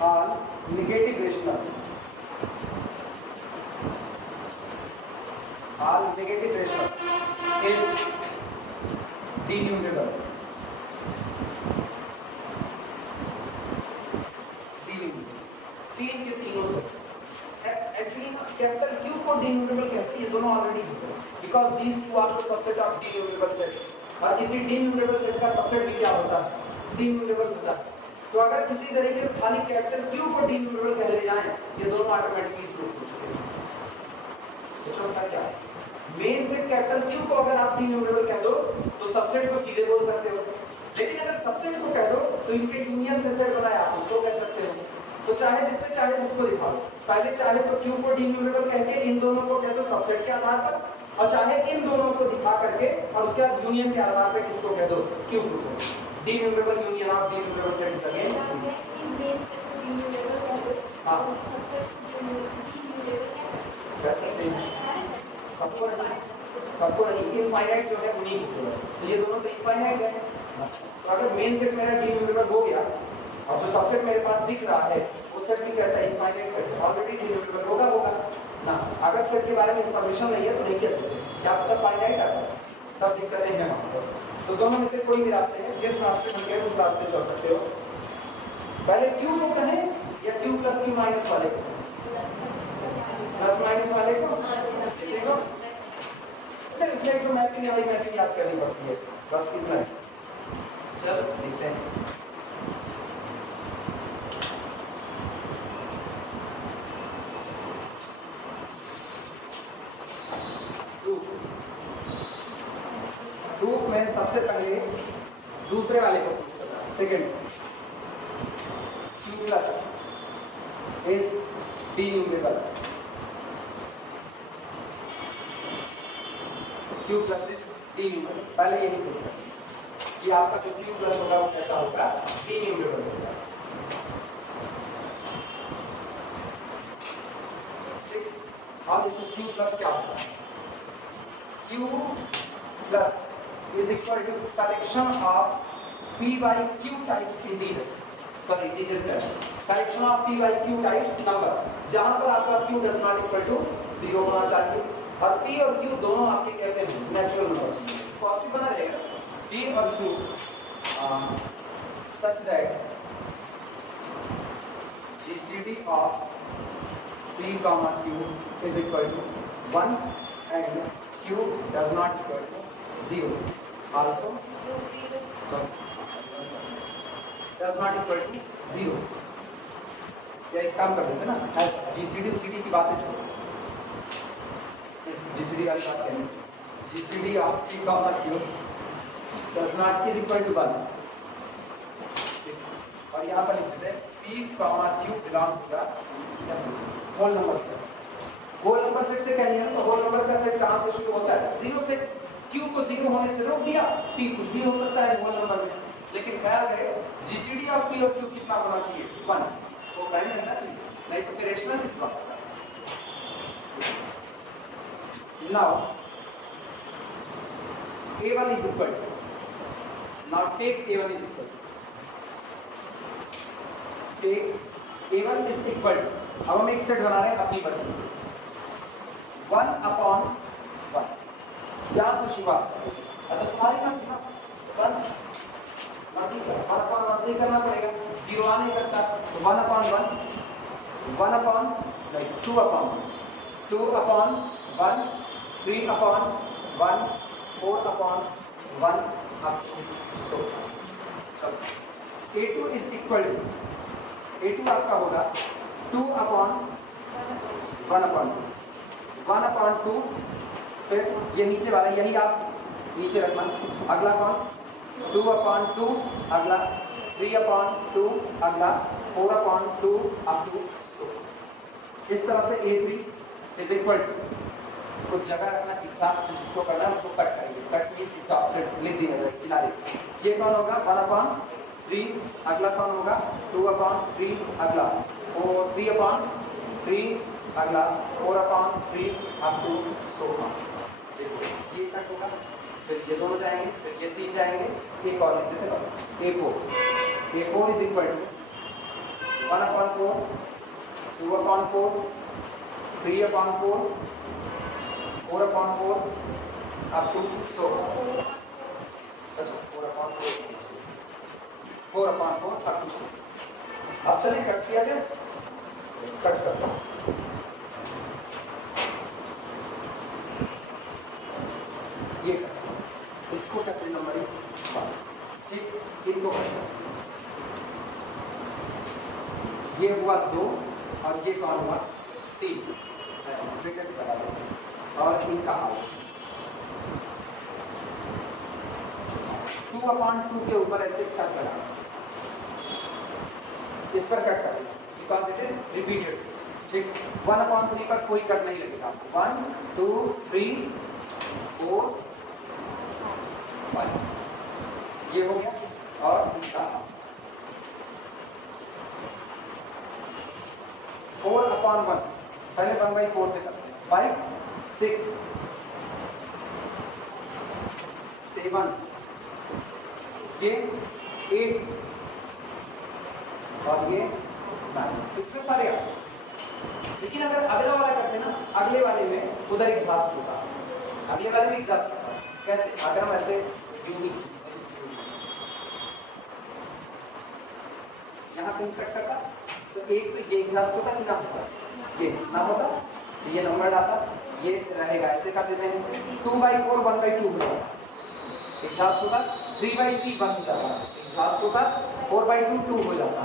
all negative rational is denumerable. तीन के तीनों से एक्चुअली कैपिटल Q को denumerable कहते हैं, ये दोनों ऑलरेडी है because these two are the subset of denumerable set. और किसी denumerable सेट का सबसेट भी क्या होता है? denumerable होता है। तो अगर किसी तरीके से खाली कैपिटल Q को denumerable कह ले जाएं, ये दोनों ऑटोमेटिकली प्रूफ हो चुके हैं। सोचो होता क्या है? मेन सेट कैपिटल Q को अगर आप denumerable कह दो तो सबसेट को सीधे बोल सकते हो, लेकिन अगर सबसेट को कह दो तो इनके यूनियन से सेट बनाया आप उसको कह सकते हो। तो चाहे जिसको दिखा दो, पहले चाहे तो Q को denumerable कह के इन दोनों को कह दो सबसेट के आधार पर, और चाहे इन दोनों को दिखा करके और उसके बाद यूनियन के आधार पर किसको कह दो? Q को। denumerable union of denumerable set is again हाँ कैसे सबको नहीं इनफाइनाइट जो है उन्हीं को, तो ये दोनों तो इनफाइनाइट है। तो अगर मेन सेट मेरा denumerable हो गया और जो सबसेट मेरे पास दिख रहा है वो सेट भी कैसा है? इनफाइनाइट सेट है, ऑलरेडी denumerable होगा ना। अगर सेट के बारे में इंफॉर्मेशन नहीं है तो नहीं कह सकते, क्या पता फाइनाइट आता है, तब दिक्कतें हैं वहाँ पर। तो दोनों में से कोई भी रास्ते हैं, जिस रास्ते में गए उस रास्ते चल सकते हो। पहले Q को कहें या Q प्लस Q माइनस वाले को? प्लस माइनस वाले को इसी को इसलिए तो मैपिंग वाली मैपिंग याद करनी पड़ती है, बस इतना है। चलो देखते हैं। प्रूफ में सबसे पहले दूसरे वाले को second Q plus is denumerable. Q plus is denumerable। पहले यही पूछा कि आपका जो Q प्लस होगा वो कैसा होगा? denumerable होगा। ठीक, अब देखो Q प्लस क्या होगा? Q plus is equal to collection of P by Q types integers, collection of P by Q types number, जहां पर आपका Q does not equal to 0 होना चाहिए और P और Q दोनों आपके कैसे हैं? नेचुरल नंबर, पॉजिटिव बना रहेगा। P और Q such that GCD of P comma Q is equal to 1 and Q does not equal to 0 also does not equal to 0। या एक काम कर देते ना, GCD UCD की बातें छोड़ो, GCD वाली बात करें। GCD of P comma Q does not is equal to 1 और यहाँ पर लिख देते हैं P comma Q belong to the whole number set. Whole number set से कहेंगे तो होल नंबर का सेट कहाँ से शुरू होता है? 0 से। Q को 0 होने से रोक दिया, P कुछ भी हो सकता है होल नंबर में, लेकिन ख्याल रहे GCD ऑफ P और Q कितना होना चाहिए 1, वो प्राइम रहना चाहिए, नहीं तो फिर रेशनल किस बात का। Now A1 is equal to, now take A1 is equal to, take A1 is equal to, अब हम एक सेट बना रहे हैं अपनी मर्जी से 1/1, यहाँ से शुरुआत। अच्छा तुम्हारी मर्जी ना 1 मर्जी 1/1 से ही करना पड़ेगा, 0 आ नहीं सकता, तो 1/1 2/1 2/1 3/1 4/1 up to so। A2 is equal to, A2 आपका होगा 1/2, फिर ये नीचे वाला यही आप नीचे रखना, अगला कौन 2/2, अगला 3/2, अगला 4/2 up to so। इस तरह से A3 is equal to, कुछ जगह रखना एग्जॉस्ट जिसको करना है उसको कट करेंगे, कट मींस एग्जॉस्टेड लिख दिया किनारे। ये कौन होगा 1/3, अगला कौन होगा 2/3, अगला 3/3, अगला 4/3 अप टू सो। देखो ये कट होगा, फिर ये दोनों जाएंगे, फिर ये 3 जाएंगे, एक और लिख देते बस A4 is equal to 1/4 2/4 3/4 4/4 up to so। अच्छा 4/4 up to so। अब चलिए कट किया जाए, कट करता हूँ। ये इसको कहते हैं नंबर 1, ठीक, इनको ये हुआ 2 और ये कौन हुआ 3, ब्रैकेट लगा दो और इनका हल 2/2 के ऊपर ऐसे कट लगा, इस पर कट करेंगे बिकॉज इट इज रिपीटेड, ठीक। 1/3 पर कोई कट नहीं लगेगा, 1 2 3 4 5 ये हो गया और इसका 4/1 पहले 1/4 से करते हैं, 5 6 7 ये 8 और ये 9, इसमें सारे आते हैं। लेकिन अगर अगला वाला करते ना, अगले वाले में उधर एग्जॉस्ट होगा, अगले वाले में एग्जॉस्ट होगा। कैसे? अगर हम ऐसे यहाँ कहीं कट करता तो एक तो ये एग्जॉस्ट होता कि ना होता, ये ना होता, ये नंबर आता, ये रहेगा, ऐसे कर देते हैं 2/4 1/2 हो जाता, एग्जॉस्ट होता 3/3 1 हो जाता, एग्जॉस्ट होता 4/2 2 हो जाता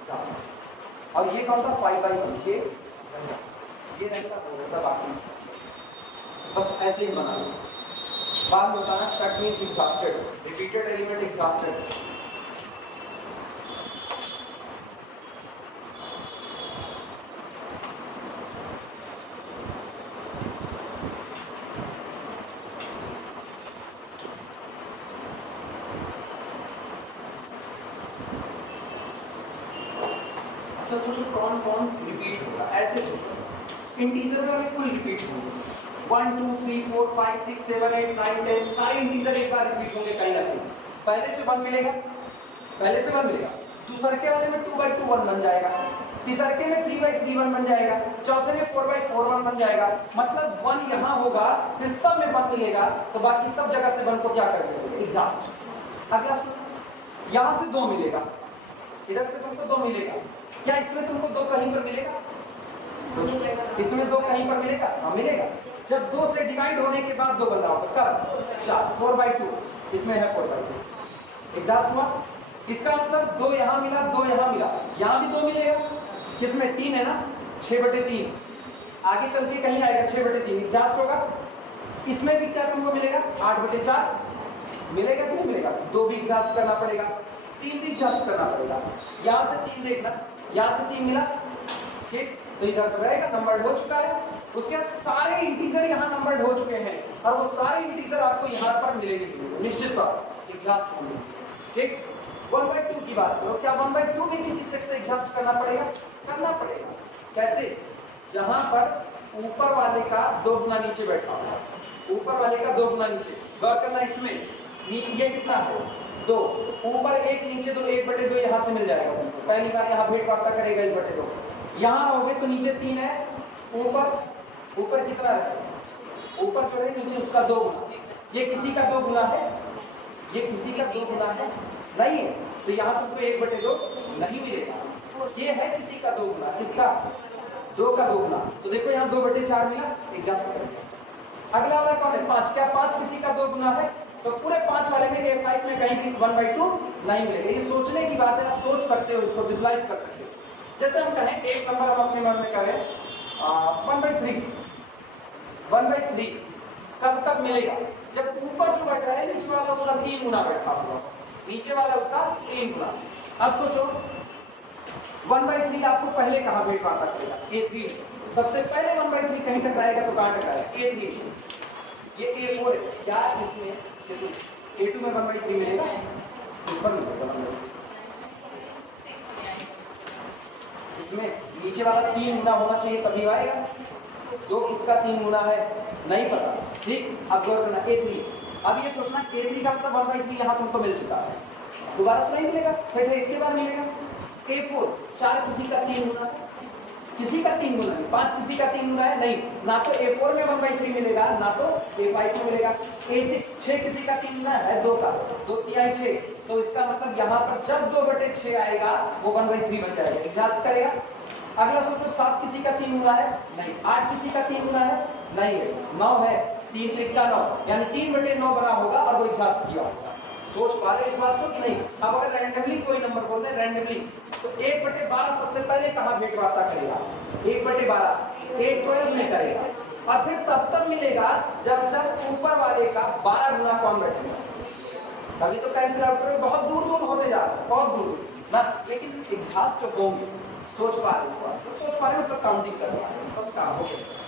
एग्जॉस्ट। और ये कौन सा 5/1 ये रहता तो होता, बाकी बस ऐसे ही बना लो। बाद में बताना cut means exhausted, repeated element exhausted. अच्छा सोचो कौन कौन रिपीट होगा, ऐसे सोचो इंटीजर वाले कुल रिपीट होंगे, 1 2 3 4 5 6 7 8 9 10 सारे इंटीजर एक बार रिपीट होंगे कहीं ना कहीं। पहले से 1 मिलेगा, पहले से 1 मिलेगा, दूसरे वाले में 2/2 1 बन जाएगा, तीसरे में 3/3 1 बन जाएगा, चौथे में 4/4 1 बन जाएगा। मतलब 1 यहाँ होगा, फिर सब में 1 मिलेगा, तो बाकी सब जगह से 1 को क्या कर देंगे एग्जॉस्ट। अगला यहाँ से 2 मिलेगा, इधर से तुमको 2 मिलेगा, क्या इसमें तुमको 2 कहीं पर मिलेगा? इसमें 2 कहीं पर मिलेगा? हाँ मिलेगा। जब 2 से डिवाइड होने के बाद 2 बन रहा होगा, कब 4 4/2, इसमें है 4/2 एग्जॉस्ट हुआ। इसका मतलब 2 यहाँ मिला, 2 यहाँ मिला, यहाँ भी 2 मिलेगा, किसमें 3 है ना, 6/3 आगे चल के कहीं आएगा 6/3 एग्जॉस्ट होगा। इसमें भी क्या तुमको मिलेगा 8/4 मिलेगा कि नहीं मिलेगा? 2 भी एग्जॉस्ट करना पड़ेगा, 3 भी एग्जॉस्ट करना पड़ेगा। यहाँ से 3 देखना, यहाँ से 3 मिला, ठीक, तो इधर तो रहेगा, नंबर्ड हो चुका है। उसके बाद सारे इंटीजर यहाँ नंबर्ड हो चुके हैं, और वो सारे इंटीजर आपको यहाँ पर मिलेंगे निश्चित तौर एग्जॉस्ट होंगे। ठीक, 1/2 की बात करो, क्या 1/2 भी किसी सेट से एग्जॉस्ट करना पड़ेगा? करना पड़ेगा। कैसे? जहां पर ऊपर वाले का 2 गुना नीचे बैठा हुआ, ऊपर वाले का 2 गुना नीचे, गौर करना इसमें नीचे ये कितना है 2, ऊपर 1 नीचे 2, 1/2 यहाँ से मिल जाएगा तुमको। पहली बार यहाँ भेंट वार्ता करेगा 1/2, यहाँ आओगे तो नीचे 3 है, ऊपर कितना है? ऊपर जो है नीचे उसका 2 गुना, ये किसी का 2 गुना है, ये किसी का 2 गुना है नहीं है, तो यहाँ तुमको 1/2 नहीं मिलेगा। ये है किसी का 2 गुना, किसका? 2 का 2 गुना, तो देखो यहाँ 2/4 मिला, एग्जॉस्ट कर दिया। अगला वाला कौन है? 5, क्या 5 किसी का 2 गुना है? तो पूरे 5 वाले में A5 में कहीं भी 1/2 नहीं मिलेगा। ये सोचने की बात है, आप सोच सकते हो, इसको विजुलाइज कर सकते हो। जैसे हम कहें एक नंबर हम अपने मन में करें 1/3 कब मिलेगा? जब ऊपर जो बैठा है नीचे वाला उसका 3 गुना बैठा हुआ, नीचे वाला उसका 3 गुना। अब सोचो 1/3 आपको पहले कहाँ भेंट वार्ता करेगा? A3। सबसे पहले 1/3 कहीं टकराएगा तो कहाँ टकराएगा? A3। ये A4 है, क्या इसमें A2 में 1/3 मिलेगा? इस पर मिलेगा। इसमें नीचे वाला 3 गुना होना चाहिए तभी आएगा, जो किसका 3 गुना है नहीं पता। ठीक, अब गौर करना A3। अब ये सोचना A3 का मतलब 1/3 यहाँ तुमको मिल चुका है, दोबारा तो नहीं मिलेगा, सेट है एक के बाद मिलेगा। A4 4 किसी का 3 गुना है, किसी का 3 गुना नहीं, 5 किसी का 3 गुना है नहीं, ना तो A4 में 1/3 मिलेगा ना तो A5 में मिलेगा। A6 6 किसी का 3 गुना है, 2 का 2×3 6, तो इसका मतलब यहाँ पर जब 2/6 आएगा वो 1/3 बन जाएगा, एग्जॉस्ट करेगा। अगला सोचो 7 किसी का 3 गुना है नहीं, 8 किसी का 3 गुना है नहीं है, 9 है, 3 त्रिक का 9, यानी 3/9 बना होगा और वो एग्जॉस्ट किया होगा। सोच पा रहे हो इस बात को कि नहीं? अब अगर रैंडमली कोई नंबर बोल दें रैंडमली, तो 1/12 सबसे पहले कहाँ भेंट वार्ता करेगा? 1/12 A12 में करेगा, और फिर तब मिलेगा जब ऊपर वाले का 12 गुना कौन बैठेगा, तभी तो कैंसिल आउट करोगे। बहुत दूर होते जा रहे, बहुत दूर ना, लेकिन एग्जॉस्ट जो होंगे सोच पा रहे हो, तो सोच पा रहे मतलब काउंटिंग कर पा रहे हो, बस काम हो गया।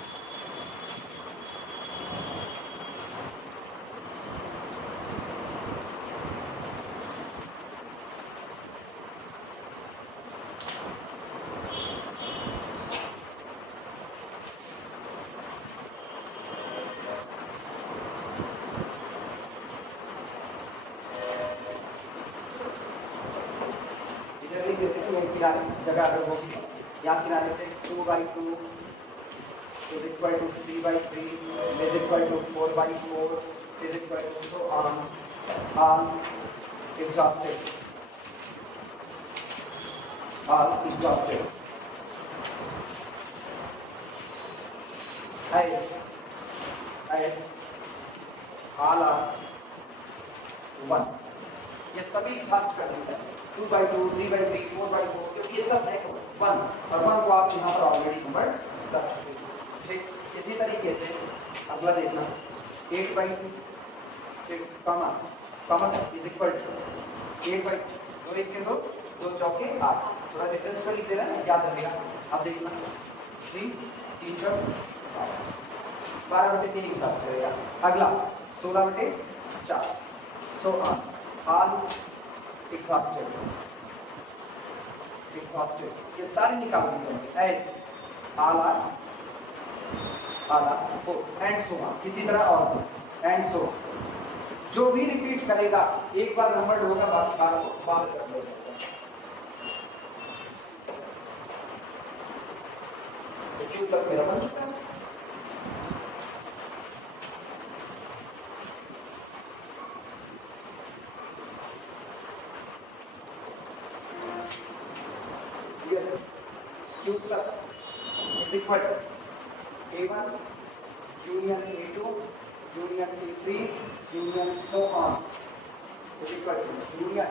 जगह अगर होगी यहाँ किनारे पे 2/2 is equal to 3/3 is equal to 4/4 is equal to so on exhausted all exhausted as all are 1, ये सभी एग्जॉस्ट कर देते हैं 2/2 3/3 4/4, क्योंकि ये सब है 1 और 1 को आप यहाँ पर ऑलरेडी कन्वर्ट कर चुके हैं। ठीक, इसी तरीके से अगला देखना 8/2 कॉमन इज इक्वल टू 8/2 1 के 2 2 चौके 8, थोड़ा डिफरेंस कर लिख दे रहा है, याद रखेगा। अब देखना 3 3 चौक 12/3 एग्जॉस्ट करेगा। अगला 16/4 सो ऑल exhausted, ये सारे निकाल देंगे as all are 4 and so on, इसी तरह और एंड सो जो भी रिपीट करेगा एक बार नंबर होगा बाकी बार कर लो। क्यों तक मेरा बन चुका है। Q plus is equal to A1 union A2 union A3 union so on is equal to union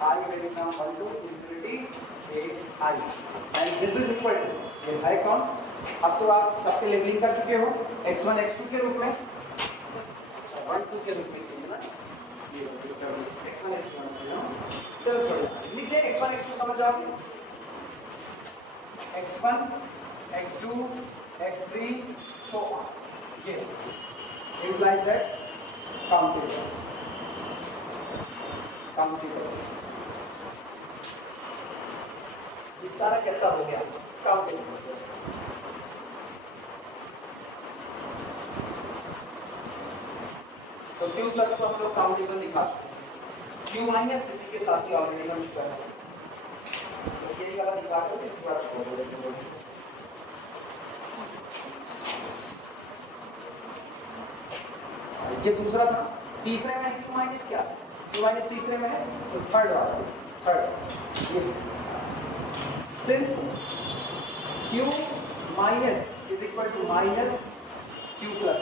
I vary from 1 to infinity AI, and this is equal to ये है कौन? अब तो आप सबके लेबलिंग कर चुके हो x1 x2 के रूप में, 1 2 के रूप में ना, ये x1 x2 चलो छोड़िए, लिख दे x1 x2 समझ आओगे, x1 x2 x3 so on, ये implies that countable. ये सारा कैसा हो गया? काउंटेबल। तो Q प्लस को हम लोग काउंटेबल दिखा चुके हैं। Q माइनस इसी के साथ ही ऑलरेडी बन चुका है, बस यही वाला दिखाकर इसी बार छोड़ देंगे। ये दूसरा था। तीसरे में Q माइनस क्या? Q माइनस तीसरे में है, तो थर्ड वाला, थर्ड ये since Q minus is equal to minus Q plus,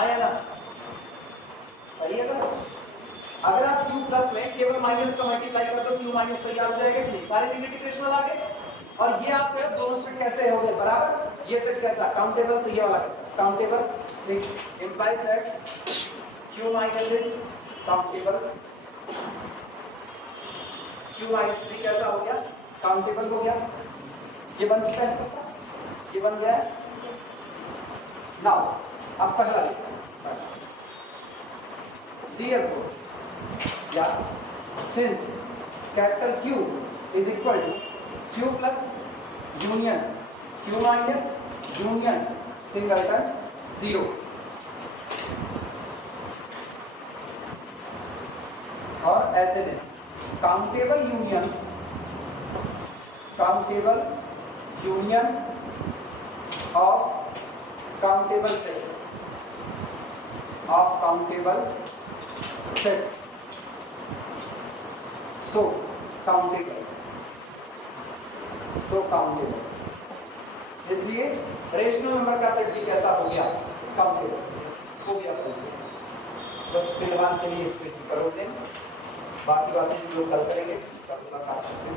आया ना? सही है ना? अगर आप Q प्लस में केवल माइनस का मल्टीप्लाई कर दो, Q माइनस तैयार हो जाएगा कि नहीं? सारे नेगेटिव इक्वेशन आ गए। और ये आपके दोनों सेट कैसे हो गए बराबर? ये सेट कैसा? काउंटेबल। तो ये वाला कैसा? Countable. implies that Q minus is countable. Q minus भी कैसा हो गया? काउंटेबल हो गया। ये बन चुका है सबका? ये बन गया है? नाउ अब पहला देखते हैं। Therefore, yeah, since capital Q is equal to Q plus union Q minus union singleton 0, और ऐसे दें countable union of countable sets so countable, इसलिए रेशनल नंबर का सेट भी कैसा हो गया? काउंटेबल हो गया। बस फिलहाल के लिए इसको इसी पर होते हैं, बाकी बातें जो कल करेंगे कल करते हैं।